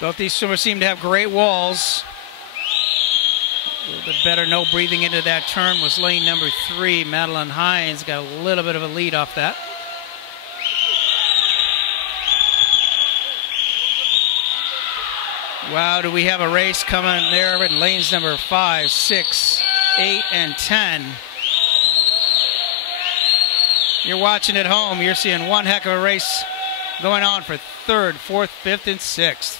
Both these swimmers seem to have great walls. A little bit better, no breathing into that turn was lane number 3, Madeline Hines. Got a little bit of a lead off that. Wow, do we have a race coming there in lanes number 5, 6, 8, and 10. You're watching at home, you're seeing one heck of a race going on for 3rd, 4th, 5th, and 6th.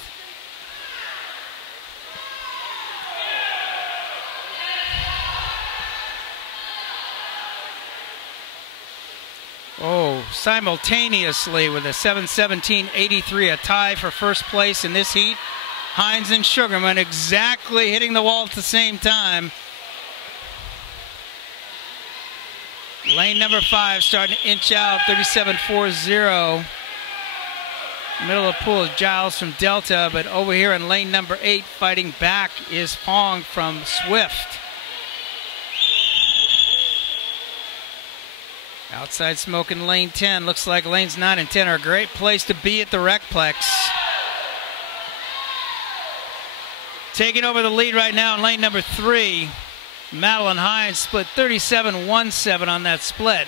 Oh, simultaneously with a 7:17.83, a tie for 1st place in this heat. Hines and Sugarman exactly hitting the wall at the same time. Lane number 5 starting to inch out, 37.40. Middle of the pool is Giles from Delta, but over here in lane number 8 fighting back is Fong from Swift. Outside smoke in lane 10. Looks like lanes 9 and 10 are a great place to be at the Recplex. Taking over the lead right now in lane number 3. Madeline Hines split 37.17 on that split.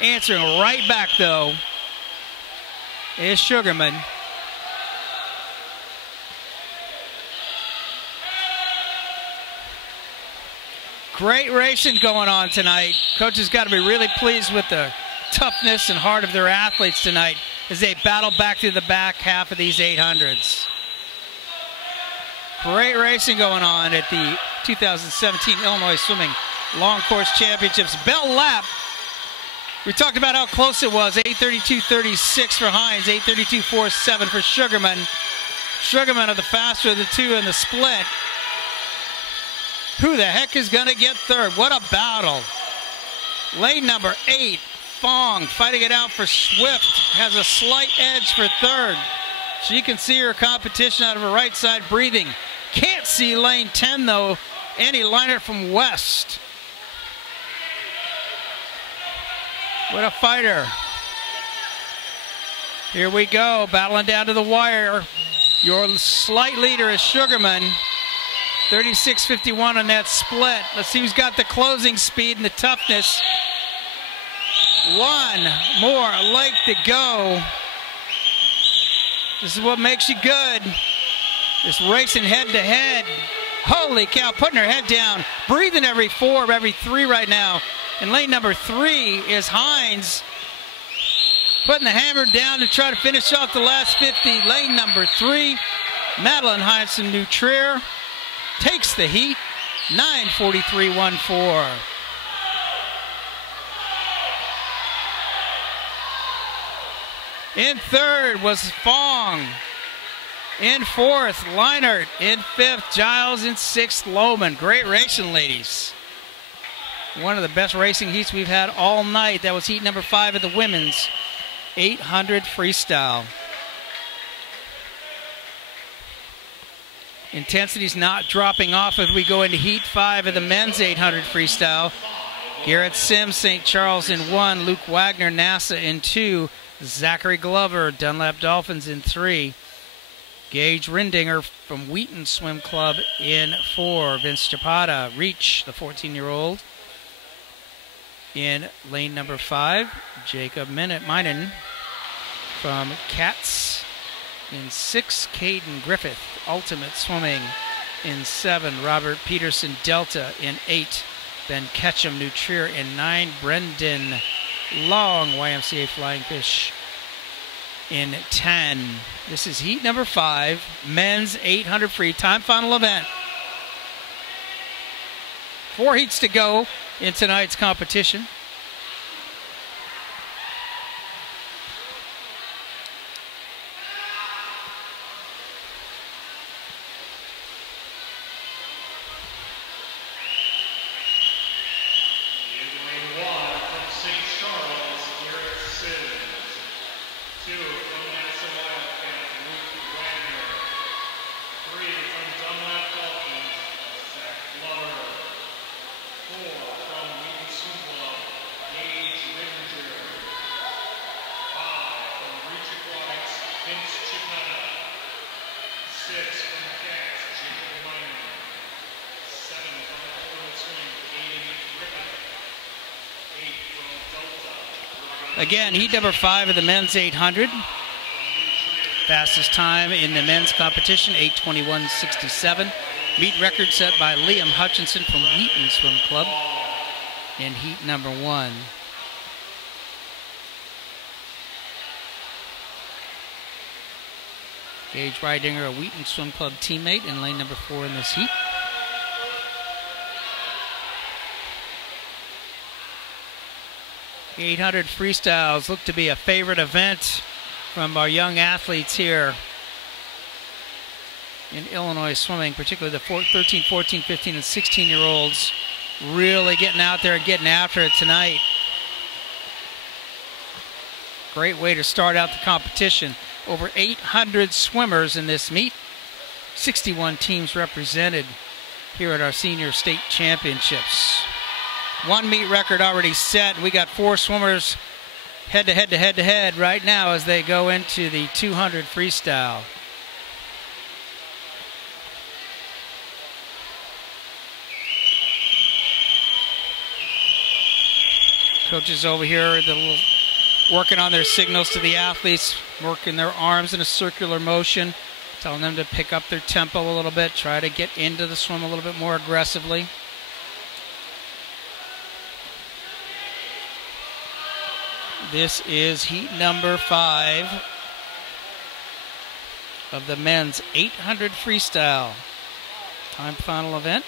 Answering right back though is Sugarman. Great racing going on tonight. Coaches got to be really pleased with the toughness and heart of their athletes tonight as they battle back through the back half of these 800s. Great racing going on at the 2017 Illinois Swimming Long Course Championships. Bell lap. We talked about how close it was. 8:32.36 for Hines, 8:32.47 for Sugarman. Sugarman are the faster of the two in the split. Who the heck is going to get 3rd? What a battle. Lane number 8, Fong, fighting it out for Swift, has a slight edge for third. She can see her competition out of her right side breathing. Can't see lane 10 though, Annie Leinert from West. What a fighter. Here we go, battling down to the wire. Your slight leader is Sugarman. 36.51 on that split. Let's see who's got the closing speed and the toughness. One more leg to go. This is what makes you good. Just racing head to head. Holy cow, putting her head down. Breathing every 4, every 3 right now. In lane number 3 is Hines. Putting the hammer down to try to finish off the last 50. Lane number 3, Madeline Hines from New Trier takes the heat, 9:43.14. In third was Fong. In fourth, Leinert. In fifth, Giles. In sixth, Lohman. Great racing, ladies. One of the best racing heats we've had all night. That was heat number 5 of the women's 800 freestyle. Intensity's not dropping off as we go into heat 5 of the men's 800 freestyle. Garrett Sims, St. Charles in 1. Luke Wagner, NASA in 2. Zachary Glover, Dunlap Dolphins in 3. Gage Rindinger from Wheaton Swim Club in 4. Vince Chapata, Reach, the 14-year-old, in lane number 5. Jacob Minen from Cats in 6. Caden Griffith, Ultimate Swimming, in 7. Robert Peterson, Delta, in 8. Ben Ketchum, New Trier, in 9. Brendan Long, YMCA Flying Fish, in 10. This is heat number 5, men's 800 free time final event. 4 heats to go in tonight's competition. Again, heat number 5 of the men's 800. Fastest time in the men's competition, 8:21.67. Meet record set by Liam Hutchinson from Wheaton Swim Club in heat number 1. Gage Ridinger, a Wheaton Swim Club teammate, in lane number 4 in this heat. The 800 freestyles look to be a favorite event from our young athletes here in Illinois swimming, particularly the 13, 14, 15, and 16-year-olds really getting out there and getting after it tonight. Great way to start out the competition. Over 800 swimmers in this meet. 61 teams represented here at our senior state championships. 1 meet record already set. We got 4 swimmers head to head right now as they go into the 200 freestyle. Coaches over here, working on their signals to the athletes, working their arms in a circular motion, telling them to pick up their tempo a little bit, try to get into the swim a little bit more aggressively. This is heat number 5 of the men's 800 freestyle time final event.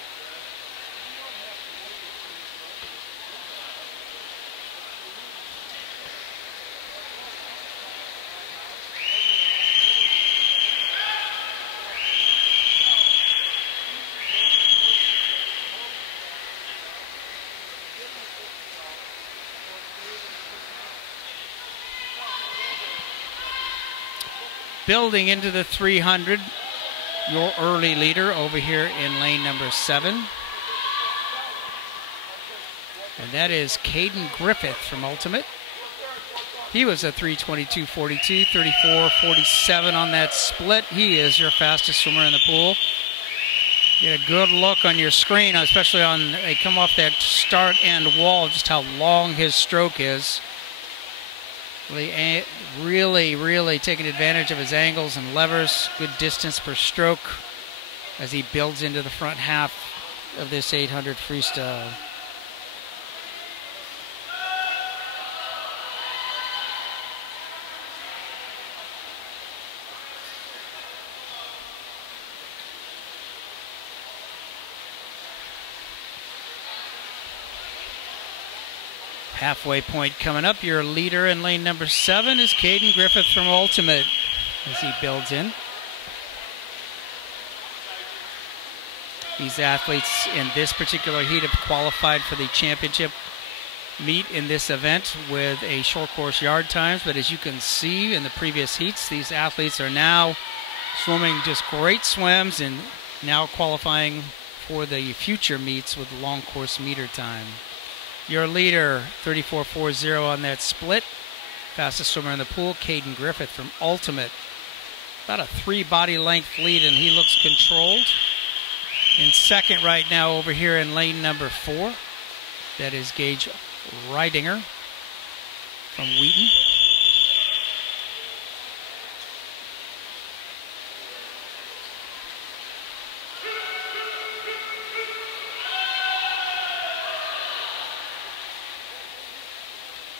building into the 300. Your early leader over here in lane number 7. And that is Caden Griffith from Ultimate. He was a 3:22.42, 34.47 on that split. He is your fastest swimmer in the pool. Get a good look on your screen, especially on they come off that start end wall, just how long his stroke is. Really taking advantage of his angles and levers. Good distance per stroke as he builds into the front half of this 800 freestyle. Halfway point coming up. Your leader in lane number 7 is Caden Griffith from Ultimate as he builds in. These athletes in this particular heat have qualified for the championship meet in this event with a short course yard times, but as you can see in the previous heats, these athletes are now swimming just great swims and now qualifying for the future meets with long course meter time. Your leader, 34.40 on that split. Fastest swimmer in the pool, Caden Griffith from Ultimate. About a 3 body length lead, and he looks controlled. In second right now over here in lane number 4. That is Gage Reidinger from Wheaton.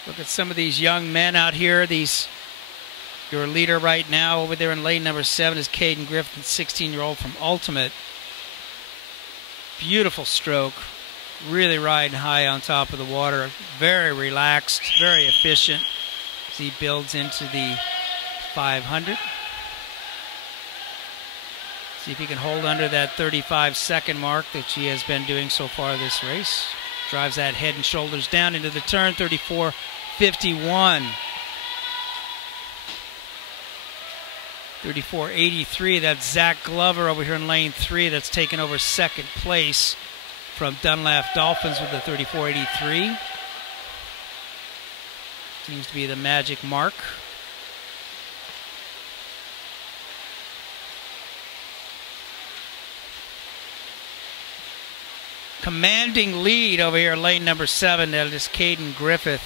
Look at some of these young men out here. Your leader right now over there in lane number 7 is Caden Griffith, 16-year-old from Ultimate. Beautiful stroke. Really riding high on top of the water. Very relaxed, very efficient as he builds into the 500. See if he can hold under that 35-second mark that he has been doing so far this race. Drives that head and shoulders down into the turn, 34.51. 34.83, that's Zach Glover over here in lane 3 that's taken over second place from Dunlap Dolphins with the 34.83. Seems to be the magic mark. Commanding lead over here, lane number 7, that is Caden Griffith.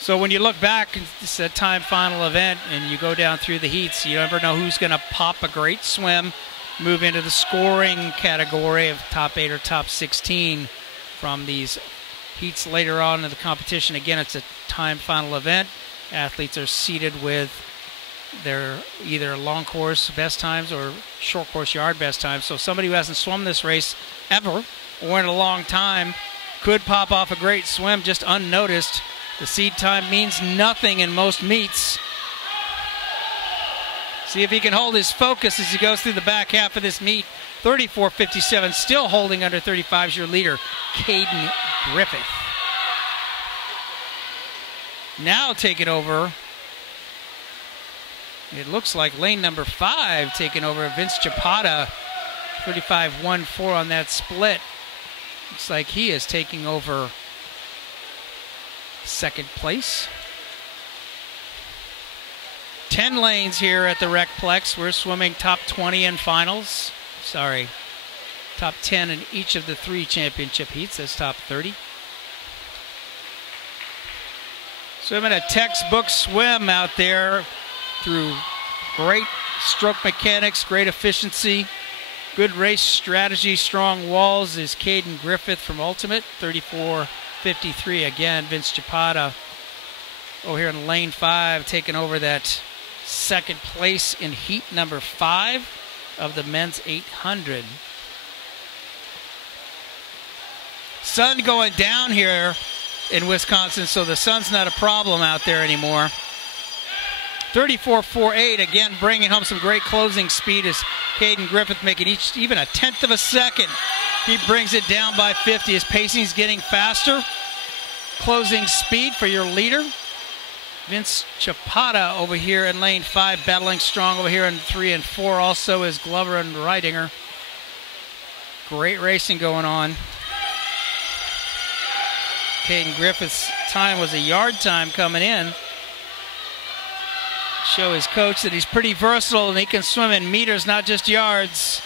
So when you look back, it's a time final event and you go down through the heats, you never know who's going to pop a great swim, move into the scoring category of top 8 or top 16 from these heats later on in the competition. Again, it's a time final event. Athletes are seated with their either long course best times or short course yard best times. So somebody who hasn't swum this race ever or in a long time could pop off a great swim just unnoticed. The seed time means nothing in most meets. See if he can hold his focus as he goes through the back half of this meet. 34.57, still holding under 35 is your leader, Caden Griffith. Now taking over, it looks like lane number 5 taking over, Vince Chapata, 35.14 on that split. Looks like he is taking over second place. 10 lanes here at the Recplex. We're swimming top 20 in finals. Sorry, top 10 in each of the 3 championship heats. That's top 30. Swimming a textbook swim out there through great stroke mechanics, great efficiency, good race strategy, strong walls is Caden Griffith from Ultimate, 34.53. Again, Vince Chapata over here in lane 5 taking over that second place in heat number 5 of the men's 800. Sun going down here in Wisconsin, so the sun's not a problem out there anymore. 34.48, again bringing home some great closing speed as Caden Griffith making even a tenth of a second. He brings it down by 50. His pacing is getting faster. Closing speed for your leader. Vince Chapata over here in lane 5, battling strong over here in 3 and 4. Also is Glover and Reidinger. Great racing going on. Caden Griffith's time was a yard time coming in. Show his coach that he's pretty versatile and he can swim in meters, not just yards.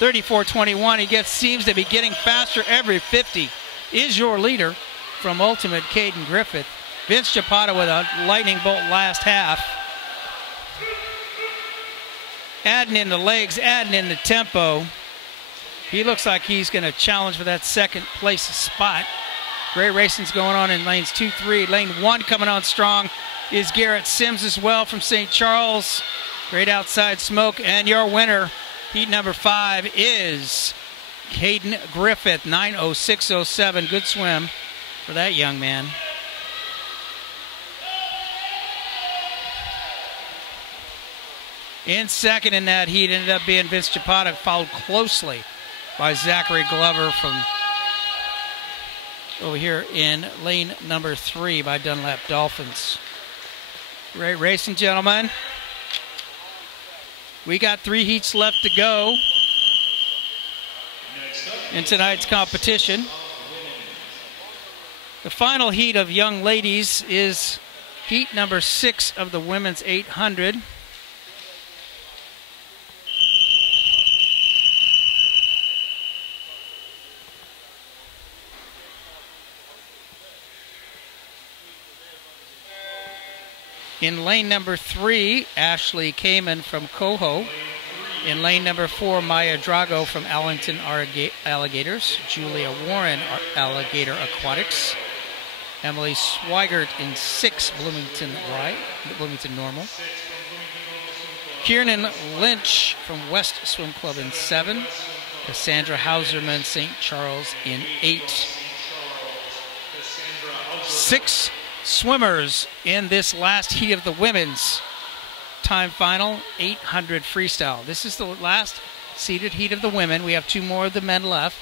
34:21. He seems to be getting faster every 50. Is your leader from Ultimate, Caden Griffith. Vince Chapata with a lightning bolt last half. Adding in the legs, adding in the tempo. He looks like he's going to challenge for that second place spot. Great racing's going on in lanes 2, 3. Lane 1 coming on strong is Garrett Sims as well from St. Charles. Great outside smoke. And your winner, heat number 5, is Caden Griffith, 9:06:07. Good swim for that young man. In second in that heat ended up being Vince Chapata, followed closely by Zachary Glover from over here in lane number 3 by Dunlap Dolphins. Great racing, gentlemen. We got 3 heats left to go in tonight's competition. The final heat of young ladies is heat number 6 of the women's 800. In lane number 3, Ashley Kamen from Coho. In lane number 4, Maya Drago from Allington Alligators. Julia Warren, Alligator Aquatics. Emily Swigert in 6, Bloomington Normal. Kiernan Lynch from West Swim Club in 7. Cassandra Hauserman, St. Charles in 8. 6 swimmers in this last heat of the women's time final 800 freestyle. This is the last seeded heat of the women. We have 2 more of the men left.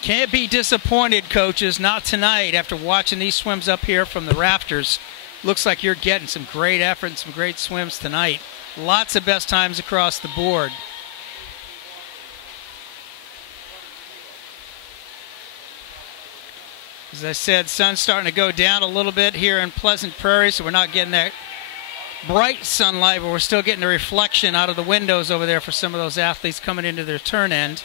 Can't be disappointed, coaches, not tonight. After watching these swims up here from the rafters, looks like you're getting some great effort and some great swims tonight. Lots of best times across the board. As I said, sun's starting to go down a little bit here in Pleasant Prairie, so we're not getting that bright sunlight, but we're still getting the reflection out of the windows over there for some of those athletes coming into their turn end.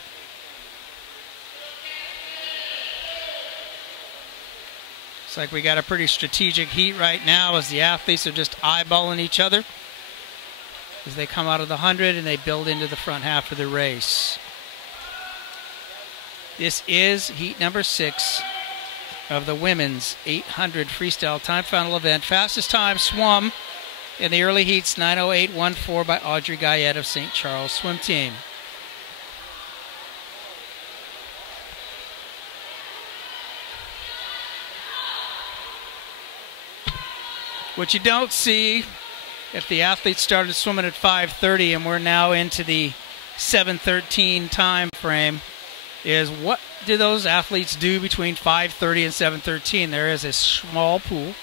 Looks like we got a pretty strategic heat right now as the athletes are just eyeballing each other as they come out of the 100 and they build into the front half of the race. This is heat number 6 of the women's 800 freestyle time final event. Fastest time swum in the early heats, 9:08:14 by Audrey Guyette of St. Charles Swim Team. What you don't see, if the athletes started swimming at 5:30 and we're now into the 7:13 time frame, is what do those athletes do between 5:30 and 7:13? There is a small pool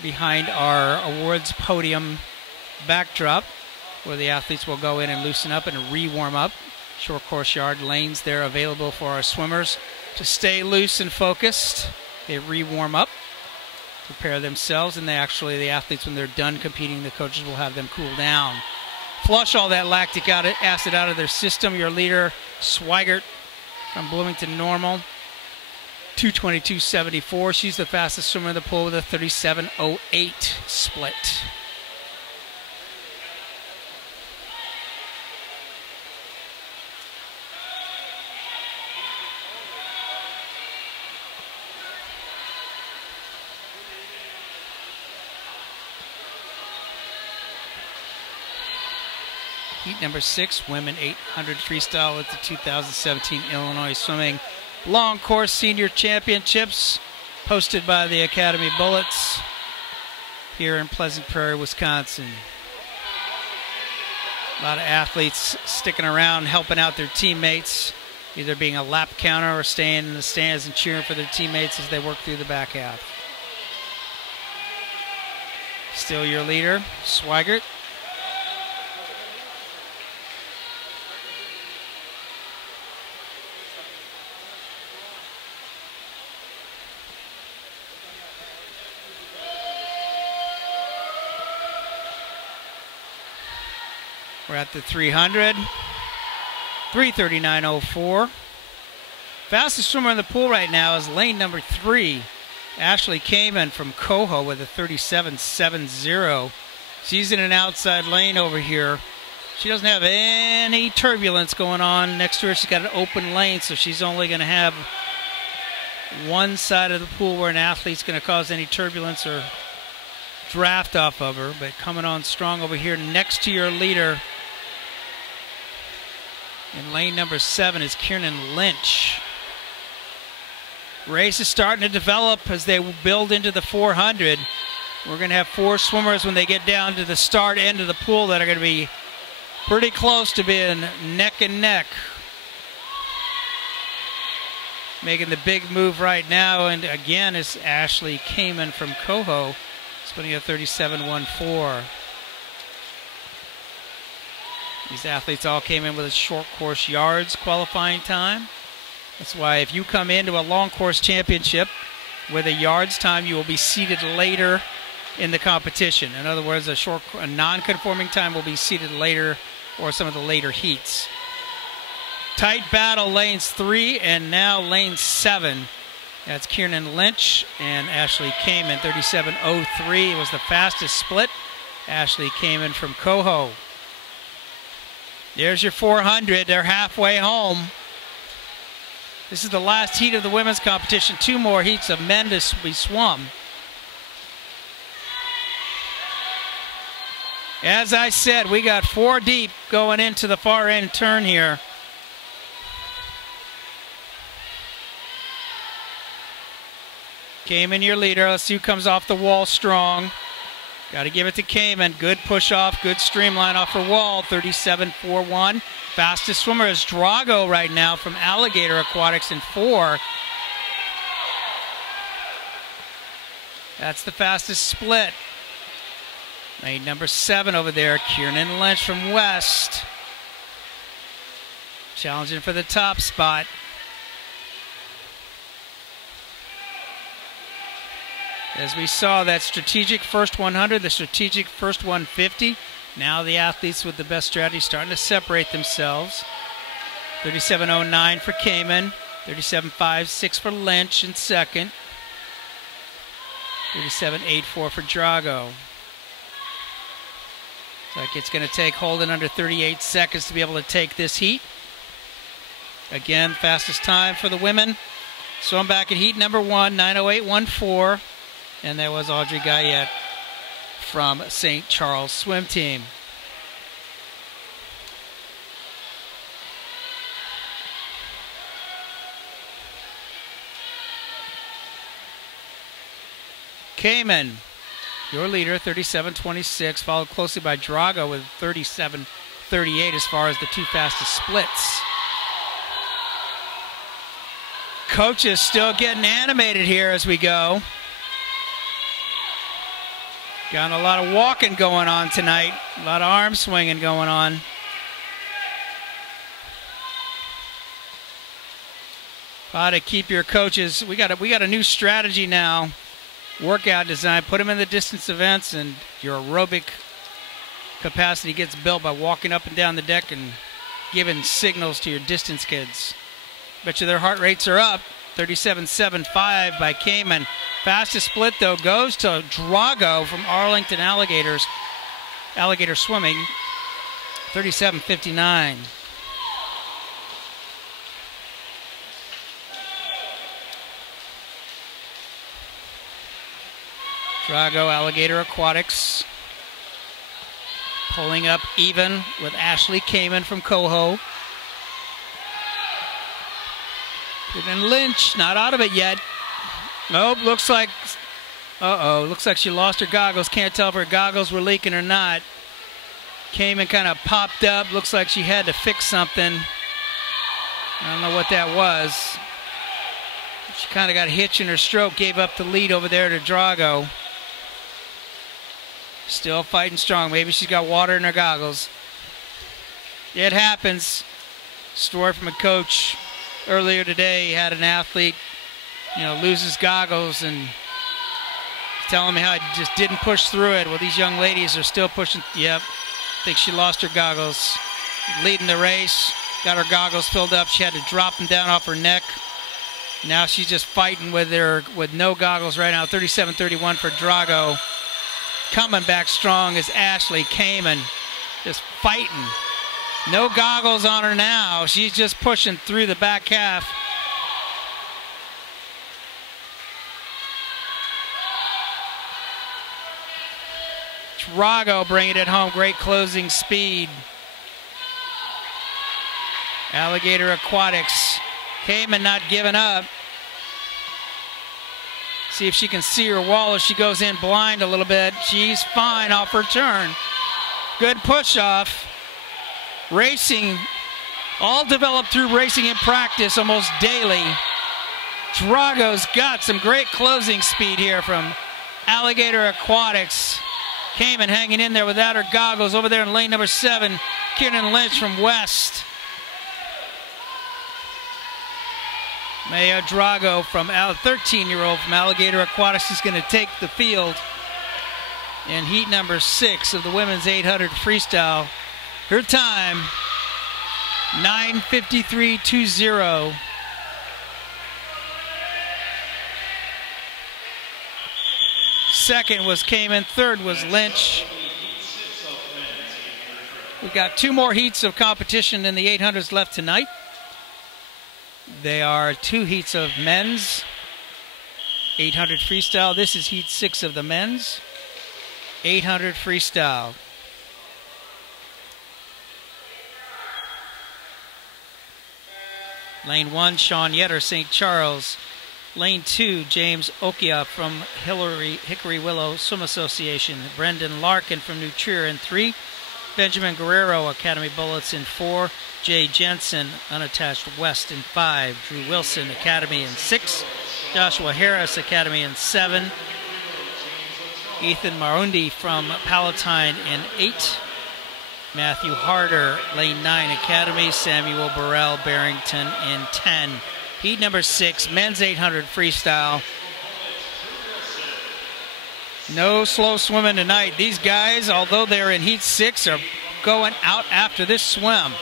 behind our awards podium backdrop where the athletes will go in and loosen up and re-warm up. Short course yard lanes there available for our swimmers to stay loose and focused. They re-warm up, prepare themselves, and the athletes, when they're done competing, the coaches will have them cool down. Flush all that lactic acid out of their system. Your leader, Swigert, from Bloomington Normal, 2:22:74. She's the fastest swimmer in the pool with a 37:08 split. Heat number 6, women 800 freestyle at the 2017 Illinois Swimming Long Course Senior Championships, hosted by the Academy Bullets here in Pleasant Prairie, Wisconsin. A lot of athletes sticking around, helping out their teammates either being a lap counter or staying in the stands and cheering for their teammates as they work through the back half. Still your leader, Swigert. We're at the 300. 3:39.04. Fastest swimmer in the pool right now is lane number 3, Ashley Kamen from Coho with a 37.70. She's in an outside lane over here. She doesn't have any turbulence going on next to her. She's got an open lane, so she's only going to have one side of the pool where an athlete's going to cause any turbulence or draft off of her. But coming on strong over here next to your leader in lane number 7 is Kiernan Lynch. Race is starting to develop as they build into the 400. We're going to have 4 swimmers when they get down to the start end of the pool that are going to be pretty close to being neck and neck. Making the big move right now, and again, is Ashley Kamen from Coho, spinning a 37.14. These athletes all came in with a short course yards qualifying time. That's why if you come into a long course championship with a yards time, you will be seated later in the competition. In other words, a non-conforming time will be seated later, or some of the later heats. Tight battle, lanes 3 and now lane 7. That's Kiernan Lynch and Ashley Kamen. 37.03 was the fastest split. Ashley Kamen from Coho. There's your 400. They're halfway home. This is the last heat of the women's competition. 2 more heats of men to be swum. As I said, we got 4 deep going into the far end turn here. Kamen, your leader. Let's see who comes off the wall strong. Got to give it to Kamen. Good push off, good streamline off her wall. 37.41. Fastest swimmer is Drago right now from Alligator Aquatics in 4. That's the fastest split. Lane number 7 over there, Kiernan Lynch from West. Challenging for the top spot. As we saw, that strategic first 100, the strategic first 150. Now the athletes with the best strategy starting to separate themselves. 37.09 for Kamen. 37.56 for Lynch in second. 37.84 for Drago. Looks like it's going to take Holden under 38 seconds to be able to take this heat. Again, fastest time for the women. Swim back in heat number 1, 9:08.14. And there was Audrey Guyette from St. Charles Swim Team. Kamen, your leader, 37.26, followed closely by Drago with 37.38 as far as the 2 fastest splits. Coaches still getting animated here as we go. Got a lot of walking going on tonight. A lot of arm swinging going on. How to keep your coaches. We got a new strategy now. Workout design. Put them in the distance events, and your aerobic capacity gets built by walking up and down the deck and giving signals to your distance kids. Bet you their heart rates are up. 37.75 by Kamen. Fastest split, though, goes to Drago from Arlington Alligator Swimming. 37.59. Drago Alligator Aquatics pulling up even with Ashley Kamen from Coho. And Lynch not out of it yet. Nope, looks like she lost her goggles. Can't tell if her goggles were leaking or not. Kamen kind of popped up. Looks like she had to fix something. I don't know what that was. She kind of got a hitch in her stroke, gave up the lead over there to Drago. Still fighting strong. Maybe she's got water in her goggles. It happens. Story from a coach earlier today. He had an athlete, lose his goggles and telling me how he just didn't push through it. Well, these young ladies are still pushing. Yep. I think she lost her goggles. Leading the race. Got her goggles filled up. She had to drop them down off her neck. Now she's just fighting with no goggles right now. 37-31 for Drago. Coming back strong is Ashley Kamen. Just fighting. No goggles on her now. She's just pushing through the back half. Drago bringing it home. Great closing speed. Alligator Aquatics. Kamen not giving up. See if she can see her wall as she goes in blind a little bit. She's fine off her turn. Good push off. Racing, all developed through racing in practice almost daily. Drago's got some great closing speed here from Alligator Aquatics. Kamen hanging in there without her goggles over there in lane number 7. Kieran Lynch from West. Maya Drago from 13-year-old from Alligator Aquatics is going to take the field in heat number 6 of the women's 800 freestyle. Her time, 9:53.20. Second was Kamen, third was Lynch. We've got 2 more heats of competition in the 800s left tonight. They are 2 heats of men's 800 freestyle. This is heat 6 of the men's 800 freestyle. Lane 1, Sean Yetter, St. Charles. Lane 2, James Okia from Hickory Willow Swim Association. Brendan Larkin from New Trier in 3. Benjamin Guerrero, Academy Bullets in 4. Jay Jensen, Unattached West in 5. Drew Wilson, Academy in 6. Joshua Harris, Academy in 7. Ethan Marundi from Palatine in 8. Matthew Harder, Lane 9, Academy. Samuel Burrell, Barrington in 10. Heat number 6, men's 800 freestyle. No slow swimming tonight. These guys, although they're in heat 6, are going out after this swim.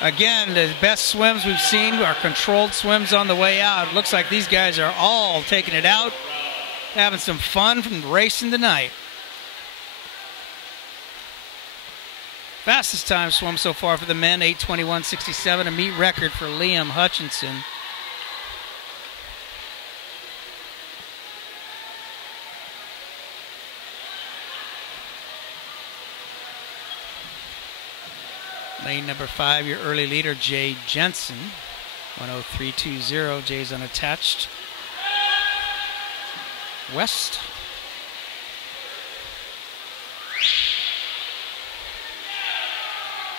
Again, the best swims we've seen are controlled swims on the way out. It looks like these guys are all taking it out, having some fun from racing tonight. Fastest time swum so far for the men, 8:21.67, a meet record for Liam Hutchinson. Lane number 5, your early leader, Jay Jensen, 103.20. Jay's unattached. West.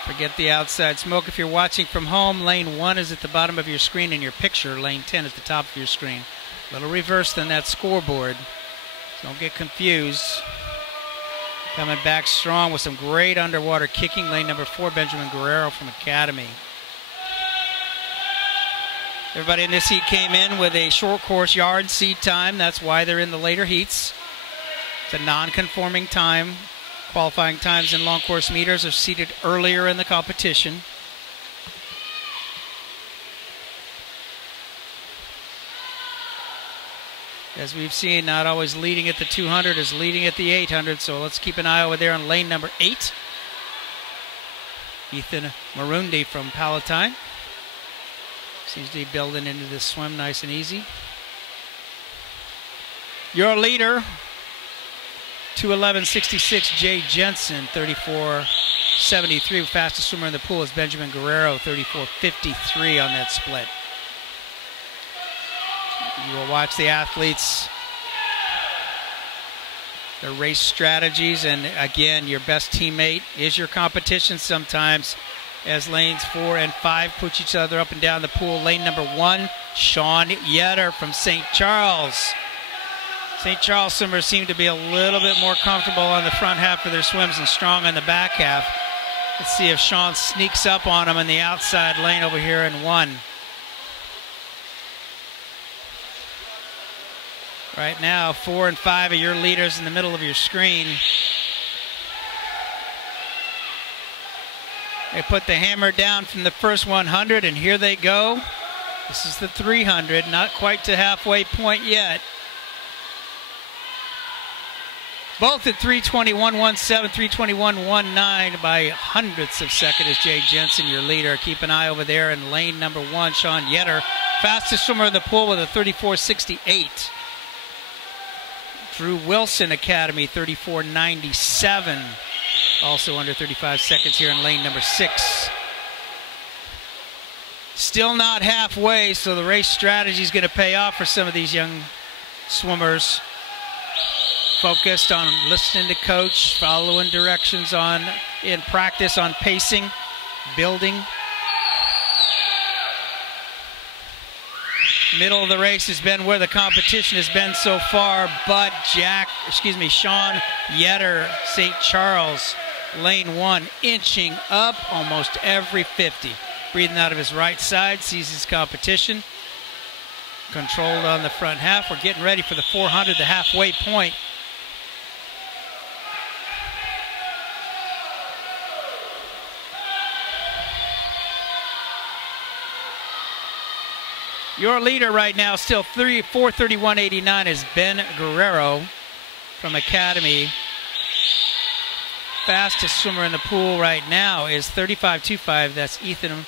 Forget the outside smoke. If you're watching from home, lane 1 is at the bottom of your screen in your picture. Lane 10 at the top of your screen. A little reversed than that scoreboard. So don't get confused. Coming back strong with some great underwater kicking. Lane number 4, Benjamin Guerrero from Academy. Everybody in this heat came in with a short course yard seed time. That's why they're in the later heats. It's a non-conforming time. Qualifying times in long course meters are seated earlier in the competition. As we've seen, not always leading at the 200 is leading at the 800, so let's keep an eye over there on lane number 8. Ethan Marundi from Palatine. Seems to be building into this swim nice and easy. Your leader, 2:11.66, Jay Jensen, 34.73. Fastest swimmer in the pool is Benjamin Guerrero, 34.53 on that split. You will watch the athletes, their race strategies, and again, your best teammate is your competition sometimes. as lanes 4 and 5 push each other up and down the pool. Lane number 1, Sean Yetter from St. Charles. St. Charles swimmers seem to be a little bit more comfortable on the front half of their swims and strong on the back half. Let's see if Sean sneaks up on him in the outside lane over here in 1. Right now, 4 and 5 are your leaders in the middle of your screen. They put the hammer down from the first 100, and here they go. This is the 300, not quite to halfway point yet. Both at 3:21.17, 3:21.19 by hundredths of second is Jay Jensen, your leader. Keep an eye over there in lane number 1, Sean Yetter. Fastest swimmer in the pool with a 34.68. Drew Wilson Academy, 34.97. Also under 35 seconds here in lane number 6. Still not halfway, so the race strategy is going to pay off for some of these young swimmers. Focused on listening to coach, following directions in practice on pacing, building. Middle of the race has been where the competition has been so far, but Sean Yetter, St. Charles, lane 1, inching up almost every 50. Breathing out of his right side, sees his competition. Controlled on the front half. We're getting ready for the 400, the halfway point. Your leader right now, still 4:31.89, is Ben Guerrero from Academy. Fastest swimmer in the pool right now is 35.25. That's Ethan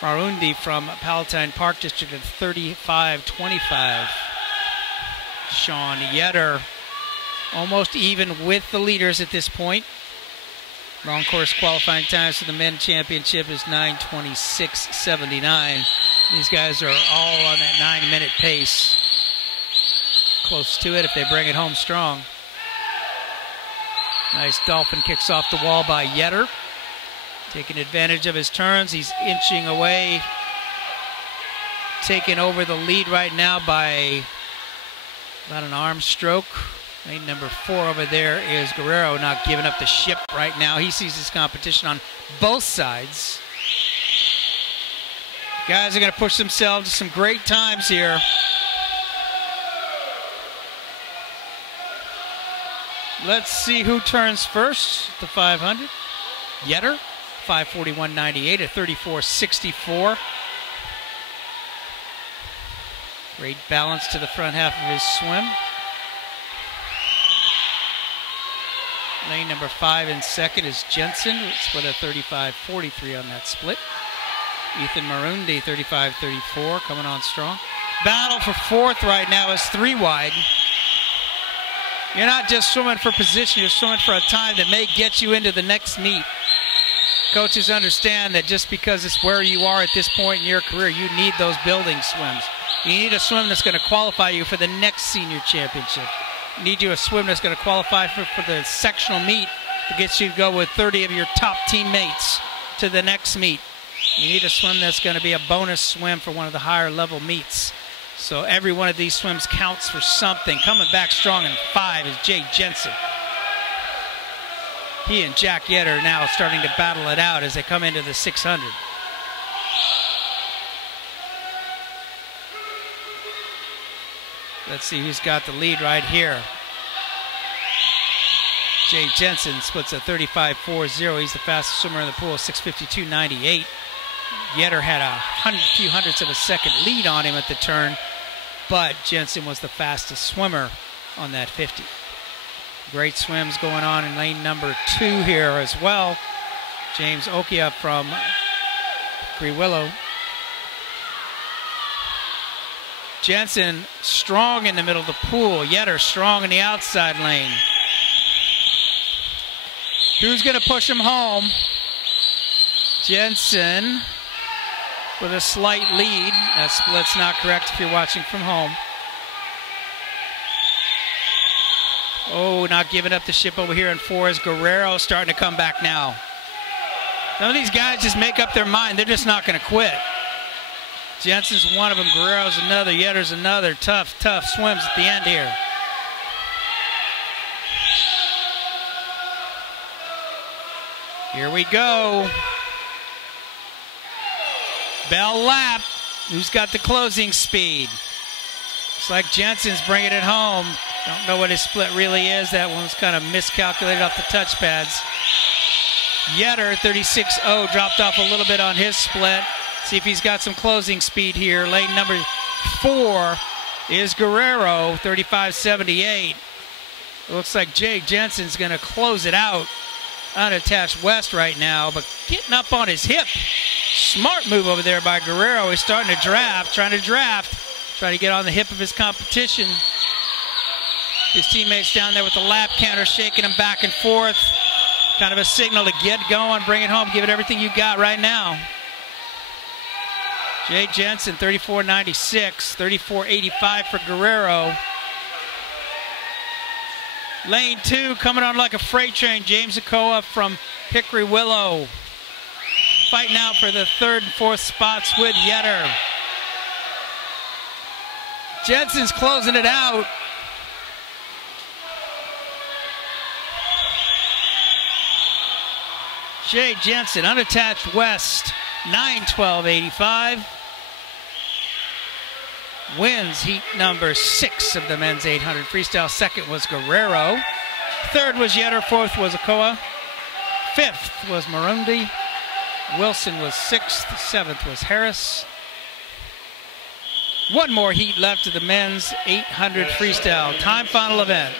Marundi from Palatine Park District at 35.25. Sean Yetter almost even with the leaders at this point. Long course qualifying times for the men's championship is 9:26.79. These guys are all on that 9-minute pace. Close to it if they bring it home strong. Nice dolphin kicks off the wall by Yetter. Taking advantage of his turns. He's inching away. Taking over the lead right now by about an arm stroke. Lane number 4 over there is Guerrero, not giving up the ship right now. He sees his competition on both sides. Guys are going to push themselves to some great times here. Let's see who turns first. The 500. Yetter, 5:41.98 at 34.64. Great balance to the front half of his swim. Lane number 5 in second is Jensen. Split at 35.43 on that split. Ethan Marundi, 35.34, coming on strong. Battle for 4th right now is 3 wide. You're not just swimming for position, you're swimming for a time that may get you into the next meet. Coaches understand that just because it's where you are at this point in your career, you need those building swims. You need a swim that's going to qualify you for the next senior championship. You need you a swim that's going to qualify for the sectional meet that gets you to go with 30 of your top teammates to the next meet. You need a swim that's going to be a bonus swim for one of the higher level meets. So every one of these swims counts for something. Coming back strong in 5 is Jay Jensen. He and Jack Yetter now starting to battle it out as they come into the 600. Let's see who's got the lead right here. Jay Jensen splits at 35.40. He's the fastest swimmer in the pool, 6:52.98. Yetter had a few hundredths of a second lead on him at the turn, but Jensen was the fastest swimmer on that 50. Great swims going on in lane number 2 here as well. James Okia from Green Willow. Jensen strong in the middle of the pool. Yetter strong in the outside lane. Who's going to push him home? Jensen with a slight lead. That split's not correct if you're watching from home. Oh, not giving up the ship over here in 4 is Guerrero starting to come back now. Some of these guys just make up their mind. They're just not going to quit. Jensen's one of them. Guerrero's another. Yetter's another. Tough swims at the end here. Here we go. Bell lap. Who's got the closing speed? Looks like Jensen's bringing it home. Don't know what his split really is. That one was kind of miscalculated off the touch pads. Yetter, 36.0, dropped off a little bit on his split. See if he's got some closing speed here. Lane number 4 is Guerrero, 35.78. Looks like Jake Jensen's going to close it out. Unattached West right now, but getting up on his hip. Smart move over there by Guerrero. He's starting to draft, trying to get on the hip of his competition. His teammates down there with the lap counter shaking him back and forth. Kind of a signal to get going, bring it home, give it everything you got right now. Jay Jensen, 34.96, 34.85 for Guerrero. Lane 2 coming on like a freight train. James Okoa from Hickory Willow. Fighting out for the 3rd and 4th spots with Yetter. Jensen's closing it out. Jay Jensen, unattached West, 9:12.85. Wins heat number 6 of the men's 800 freestyle. Second was Guerrero. Third was Yetter. Fourth was Okoa. Fifth was Marundi. Wilson was 6th. 7th was Harris. One more heat left of the men's 800 freestyle. Time final event.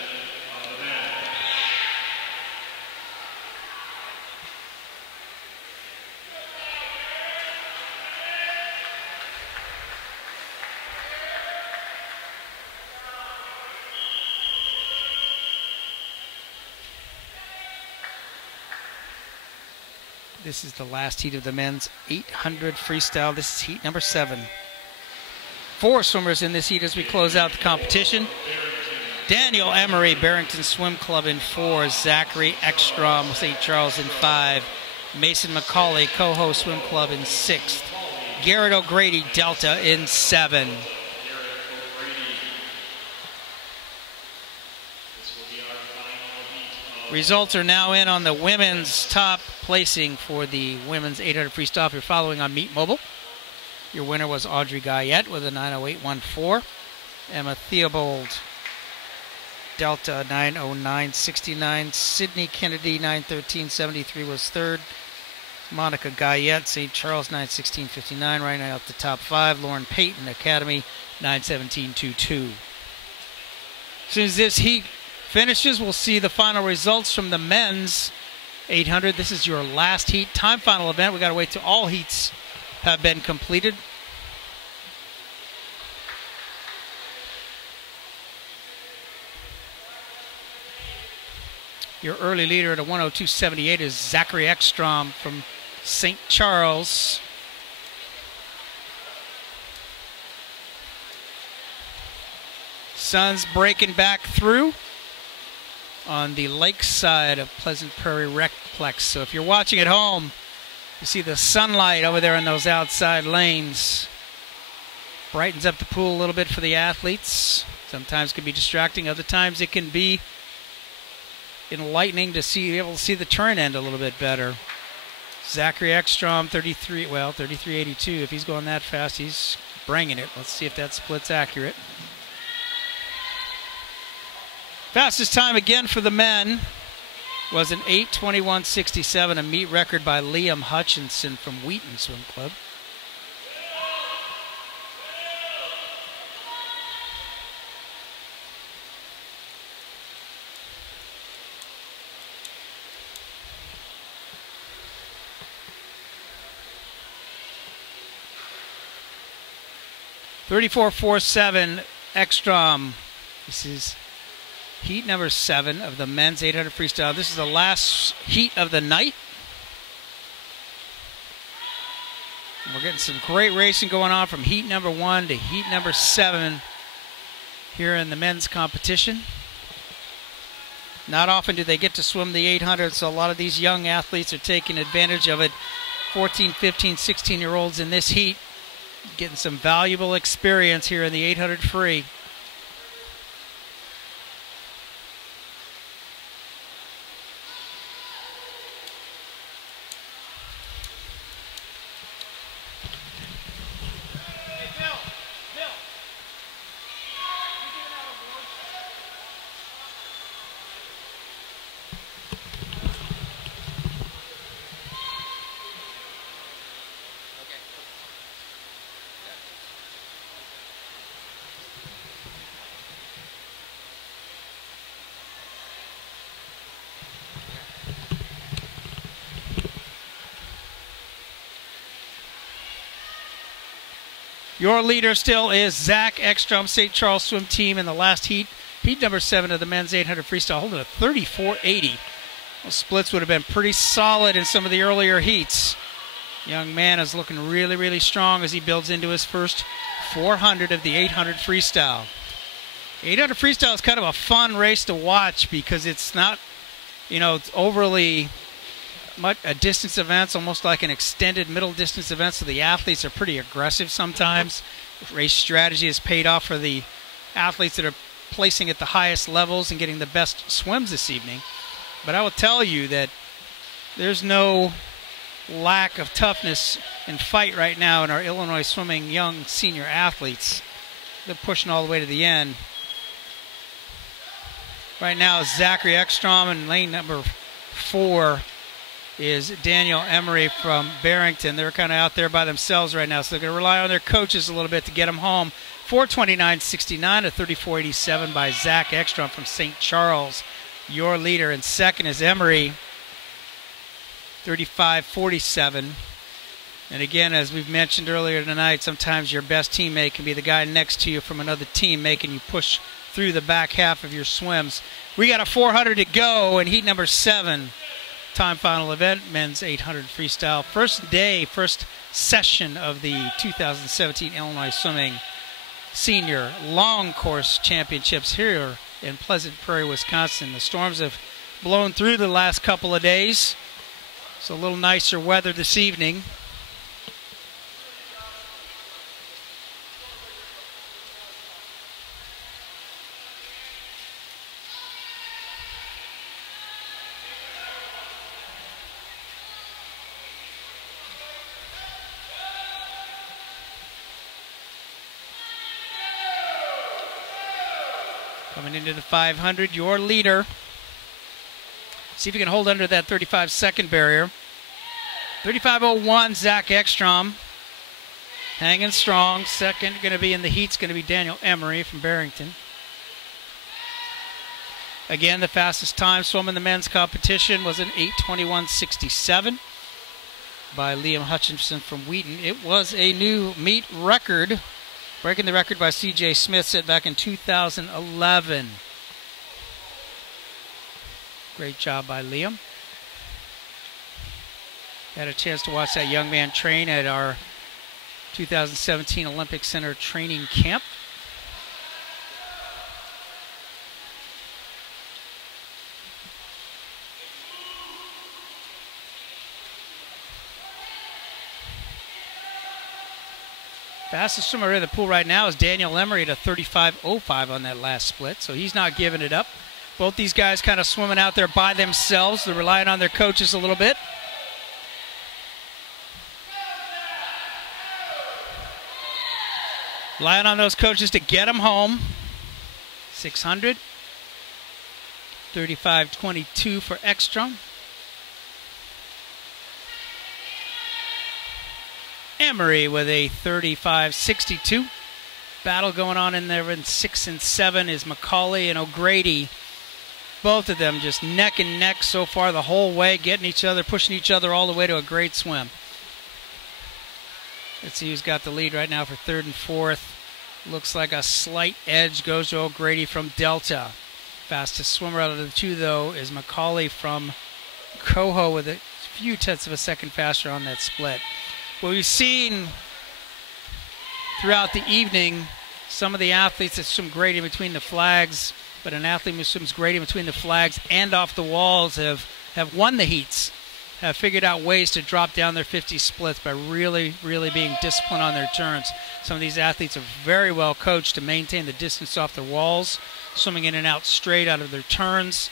This is the last heat of the men's 800 freestyle. This is heat number 7. 4 swimmers in this heat as we close out the competition. Daniel Emery, Barrington Swim Club in 4. Zachary Ekstrom, St. Charles in 5. Mason McCauley, Coho Swim Club in 6th. Garrett O'Grady, Delta in 7. Results are now in on the women's top placing for the women's 800 freestyle. If you're following on Meet Mobile, your winner was Audrey Guyette with a 9:08.14. Emma Theobald, Delta, 9:09.69. Sydney Kennedy, 9:13.73 was 3rd. Monica Guyette, St. Charles, 9:16.59. Right now up the top 5. Lauren Payton, Academy, 9:17.22. As soon as this heat finishes, we'll see the final results from the men's 800. This is your last heat, time final event. We got to wait till all heats have been completed. Your early leader at a 1:02.78 is Zachary Ekstrom from St. Charles. Sun's breaking back through on the lake side of Pleasant Prairie Recplex. So if you're watching at home, you see the sunlight over there in those outside lanes. Brightens up the pool a little bit for the athletes. Sometimes it can be distracting. Other times it can be enlightening to be able to see the turn end a little bit better. Zachary Ekstrom, 33.82. If he's going that fast, he's bringing it. Let's see if that split's accurate. Fastest time again for the men was an 8:21.67, a meet record by Liam Hutchinson from Wheaton Swim Club. (34.47) Ekstrom. This is heat number 7 of the men's 800 freestyle. This is the last heat of the night. And we're getting some great racing going on from heat number 1 to heat number 7 here in the men's competition. Not often do they get to swim the 800, so a lot of these young athletes are taking advantage of it. 14, 15, 16-year-olds in this heat getting some valuable experience here in the 800 free. Your leader still is Zach Ekstrom, St. Charles swim team in the last heat. Heat number 7 of the men's 800 freestyle, holding a 34.80. Those splits would have been pretty solid in some of the earlier heats. Young man is looking really, really strong as he builds into his first 400 of the 800 freestyle. 800 freestyle is kind of a fun race to watch because it's not, it's overly much a distance event, almost like an extended middle distance event, so the athletes are pretty aggressive sometimes. Race strategy has paid off for the athletes that are placing at the highest levels and getting the best swims this evening. But I will tell you that there's no lack of toughness and fight right now in our Illinois swimming young senior athletes. They're pushing all the way to the end. Right now, Zachary Ekstrom, and lane number 4 is Daniel Emery from Barrington. They're kind of out there by themselves right now, so they're going to rely on their coaches a little bit to get them home. 4:29.69 to 34.87 by Zach Ekstrom from St. Charles. Your leader in second is Emery, 35.47. And again, as we've mentioned earlier tonight, sometimes your best teammate can be the guy next to you from another team, making you push through the back half of your swims. We got a 400 to go in heat number 7. Time final event, men's 800 freestyle. First session of the 2017 Illinois Swimming Senior Long Course Championships here in Pleasant Prairie, Wisconsin. The storms have blown through the last couple of days, so a little nicer weather this evening. Coming into the 500, your leader. See if you can hold under that 35-second barrier. 35.01, Zach Ekstrom. Hanging strong. Second going to be in the heat's going to be Daniel Emery from Barrington. Again, the fastest time swum in the men's competition was an 8:21.67 by Liam Hutchinson from Wheaton. It was a new meet record, breaking the record by C.J. Smith set back in 2011. Great job by Liam. Had a chance to watch that young man train at our 2017 Olympic Center training camp. Fastest swimmer in the pool right now is Daniel Emery at a 35.05 on that last split, so he's not giving it up. Both these guys kind of swimming out there by themselves. They're relying on their coaches a little bit. Relying on those coaches to get them home. 600. 35.22 for Ekstrom. Emery with a 35.62. Battle going on in there in 6 and 7 is McCauley and O'Grady. Both of them just neck and neck so far the whole way, getting each other, pushing each other all the way to a great swim. Let's see who's got the lead right now for third and fourth. Looks like a slight edge goes to O'Grady from Delta. Fastest swimmer out of the two, though, is McCauley from Coho with a few tenths of a second faster on that split. Well, we've seen throughout the evening some of the athletes that swim great in between the flags, but an athlete who swims great in between the flags and off the walls have won the heats, have figured out ways to drop down their 50 splits by really, really being disciplined on their turns. Some of these athletes are very well coached to maintain the distance off their walls, swimming in and out straight out of their turns,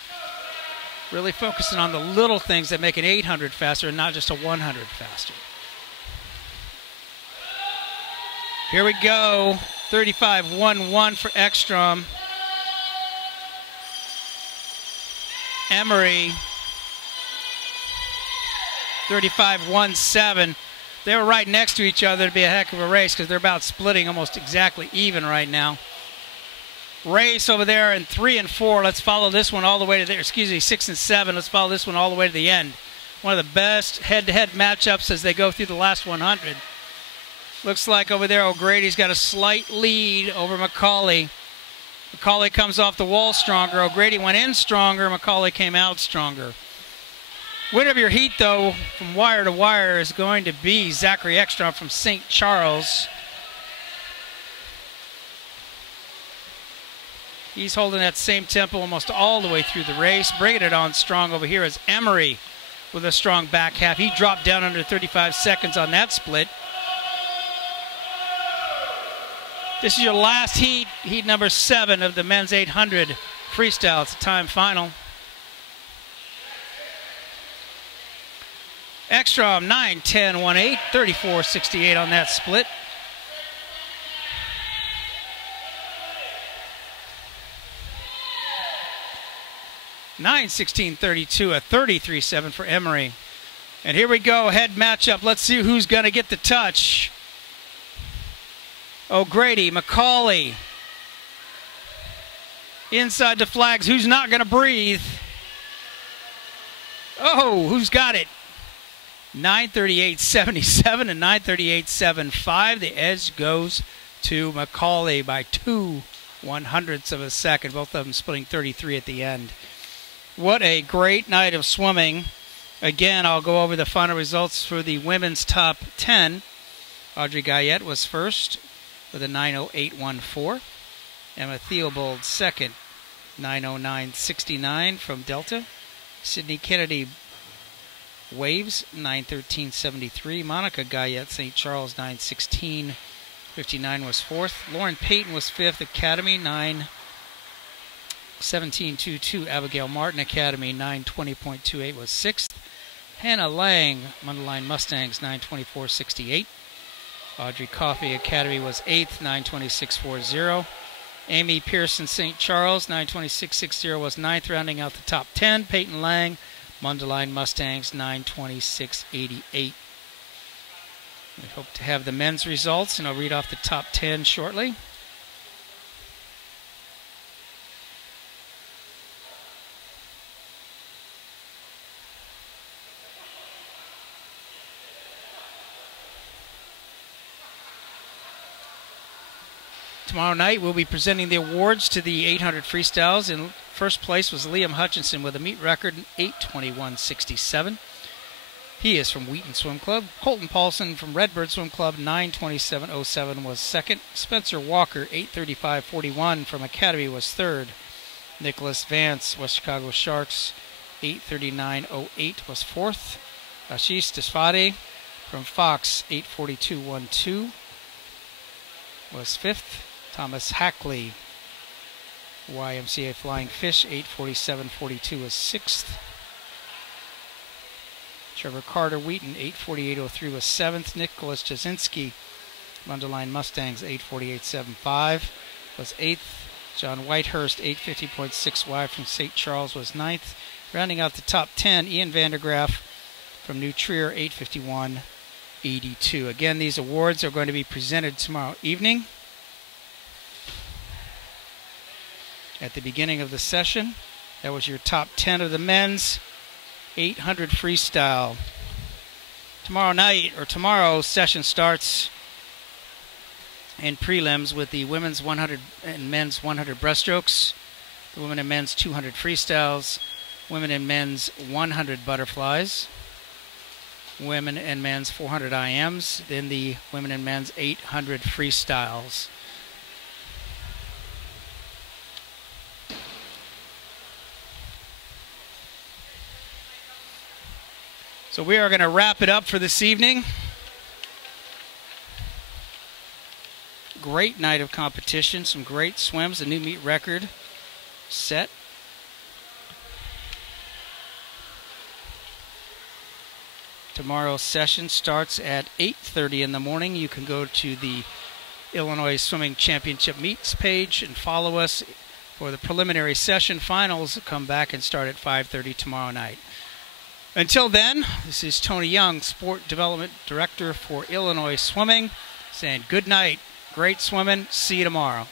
really focusing on the little things that make an 800 faster and not just a 100 faster. Here we go, 35.11 for Ekstrom. Emery, 35.17. They were right next to each other. It'd be a heck of a race because they're about splitting almost exactly even right now. Race over there in 3 and 4. Let's follow this one all the way to there. 6 and 7. Let's follow this one all the way to the end. One of the best head-to-head matchups as they go through the last 100. Looks like over there O'Grady's got a slight lead over McCauley. McCauley comes off the wall stronger. O'Grady went in stronger. McCauley came out stronger. Winner of your heat, though, from wire to wire is going to be Zachary Ekstrom from St. Charles. He's holding that same tempo almost all the way through the race. Bringing it on strong over here is Emery with a strong back half. He dropped down under 35 seconds on that split. This is your last heat, heat number 7 of the men's 800 freestyle. It's a time final. Ekstrom 9-10-1-8, 34.68 on that split. (9:16.32), a 33.7 for Emery. And here we go, head matchup. Let's see who's going to get the touch. O'Grady, McCauley. Inside the flags, who's not going to breathe? Oh, who's got it? 9:38.77 and 9:38.75. The edge goes to McCauley by 0.02 of a second. Both of them splitting 33 at the end. What a great night of swimming. Again, I'll go over the final results for the women's top 10. Audrey Guyette was first with a 9:08.14. Emma Theobald second, 9:09.69 from Delta. Sydney Kennedy Waves, 9:13.73. Monica Guyette, St. Charles, 9:16.59 was fourth. Lauren Payton was fifth. Academy, 9:17.22. Abigail Martin Academy, 9:20.28 was sixth. Hannah Lang, Mundelein Mustangs, 9:24.68. Audrey Coffey Academy was eighth, 9:26.40. Amy Pearson St. Charles, 9:26.60 was ninth, rounding out the top 10. Peyton Lang, Mundelein Mustangs, 9:26.88. We hope to have the men's results, and I'll read off the top 10 shortly. Tomorrow night we'll be presenting the awards to the 800 freestyles. In first place was Liam Hutchinson with a meet record 8:21.67. He is from Wheaton Swim Club. Colton Paulson from Redbird Swim Club, 9:27.07 was second. Spencer Walker, 8:35.41 from Academy was third. Nicholas Vance, West Chicago Sharks, 8:39.08 was fourth. Ashish Desfade from Fox, 8:42.12 was fifth. Thomas Hackley, YMCA Flying Fish, 8:47.42 was sixth. Trevor Carter Wheaton, 8:48.03 was seventh. Nicholas Jasinski, Mundelein Mustangs, 8:48.75 was eighth. John Whitehurst, 8:50.6 from St. Charles was ninth. Rounding out the top 10, Ian Vandergraaf from New Trier, 8:51.82. Again, these awards are going to be presented tomorrow evening at the beginning of the session. That was your top 10 of the men's 800 freestyle. Tomorrow night, or tomorrow, session starts in prelims with the women's 100 and men's 100 breaststrokes, the women and men's 200 freestyles, women and men's 100 butterflies, women and men's 400 IMs, then the women and men's 800 freestyles. So we are going to wrap it up for this evening. Great night of competition, some great swims, a new meet record set. Tomorrow's session starts at 8:30 in the morning. You can go to the Illinois Swimming Championship meets page and follow us for the preliminary session. Finals come back and start at 5:30 tomorrow night. Until then, this is Tony Young, Sport Development Director for Illinois Swimming, saying good night. Great swimming. See you tomorrow.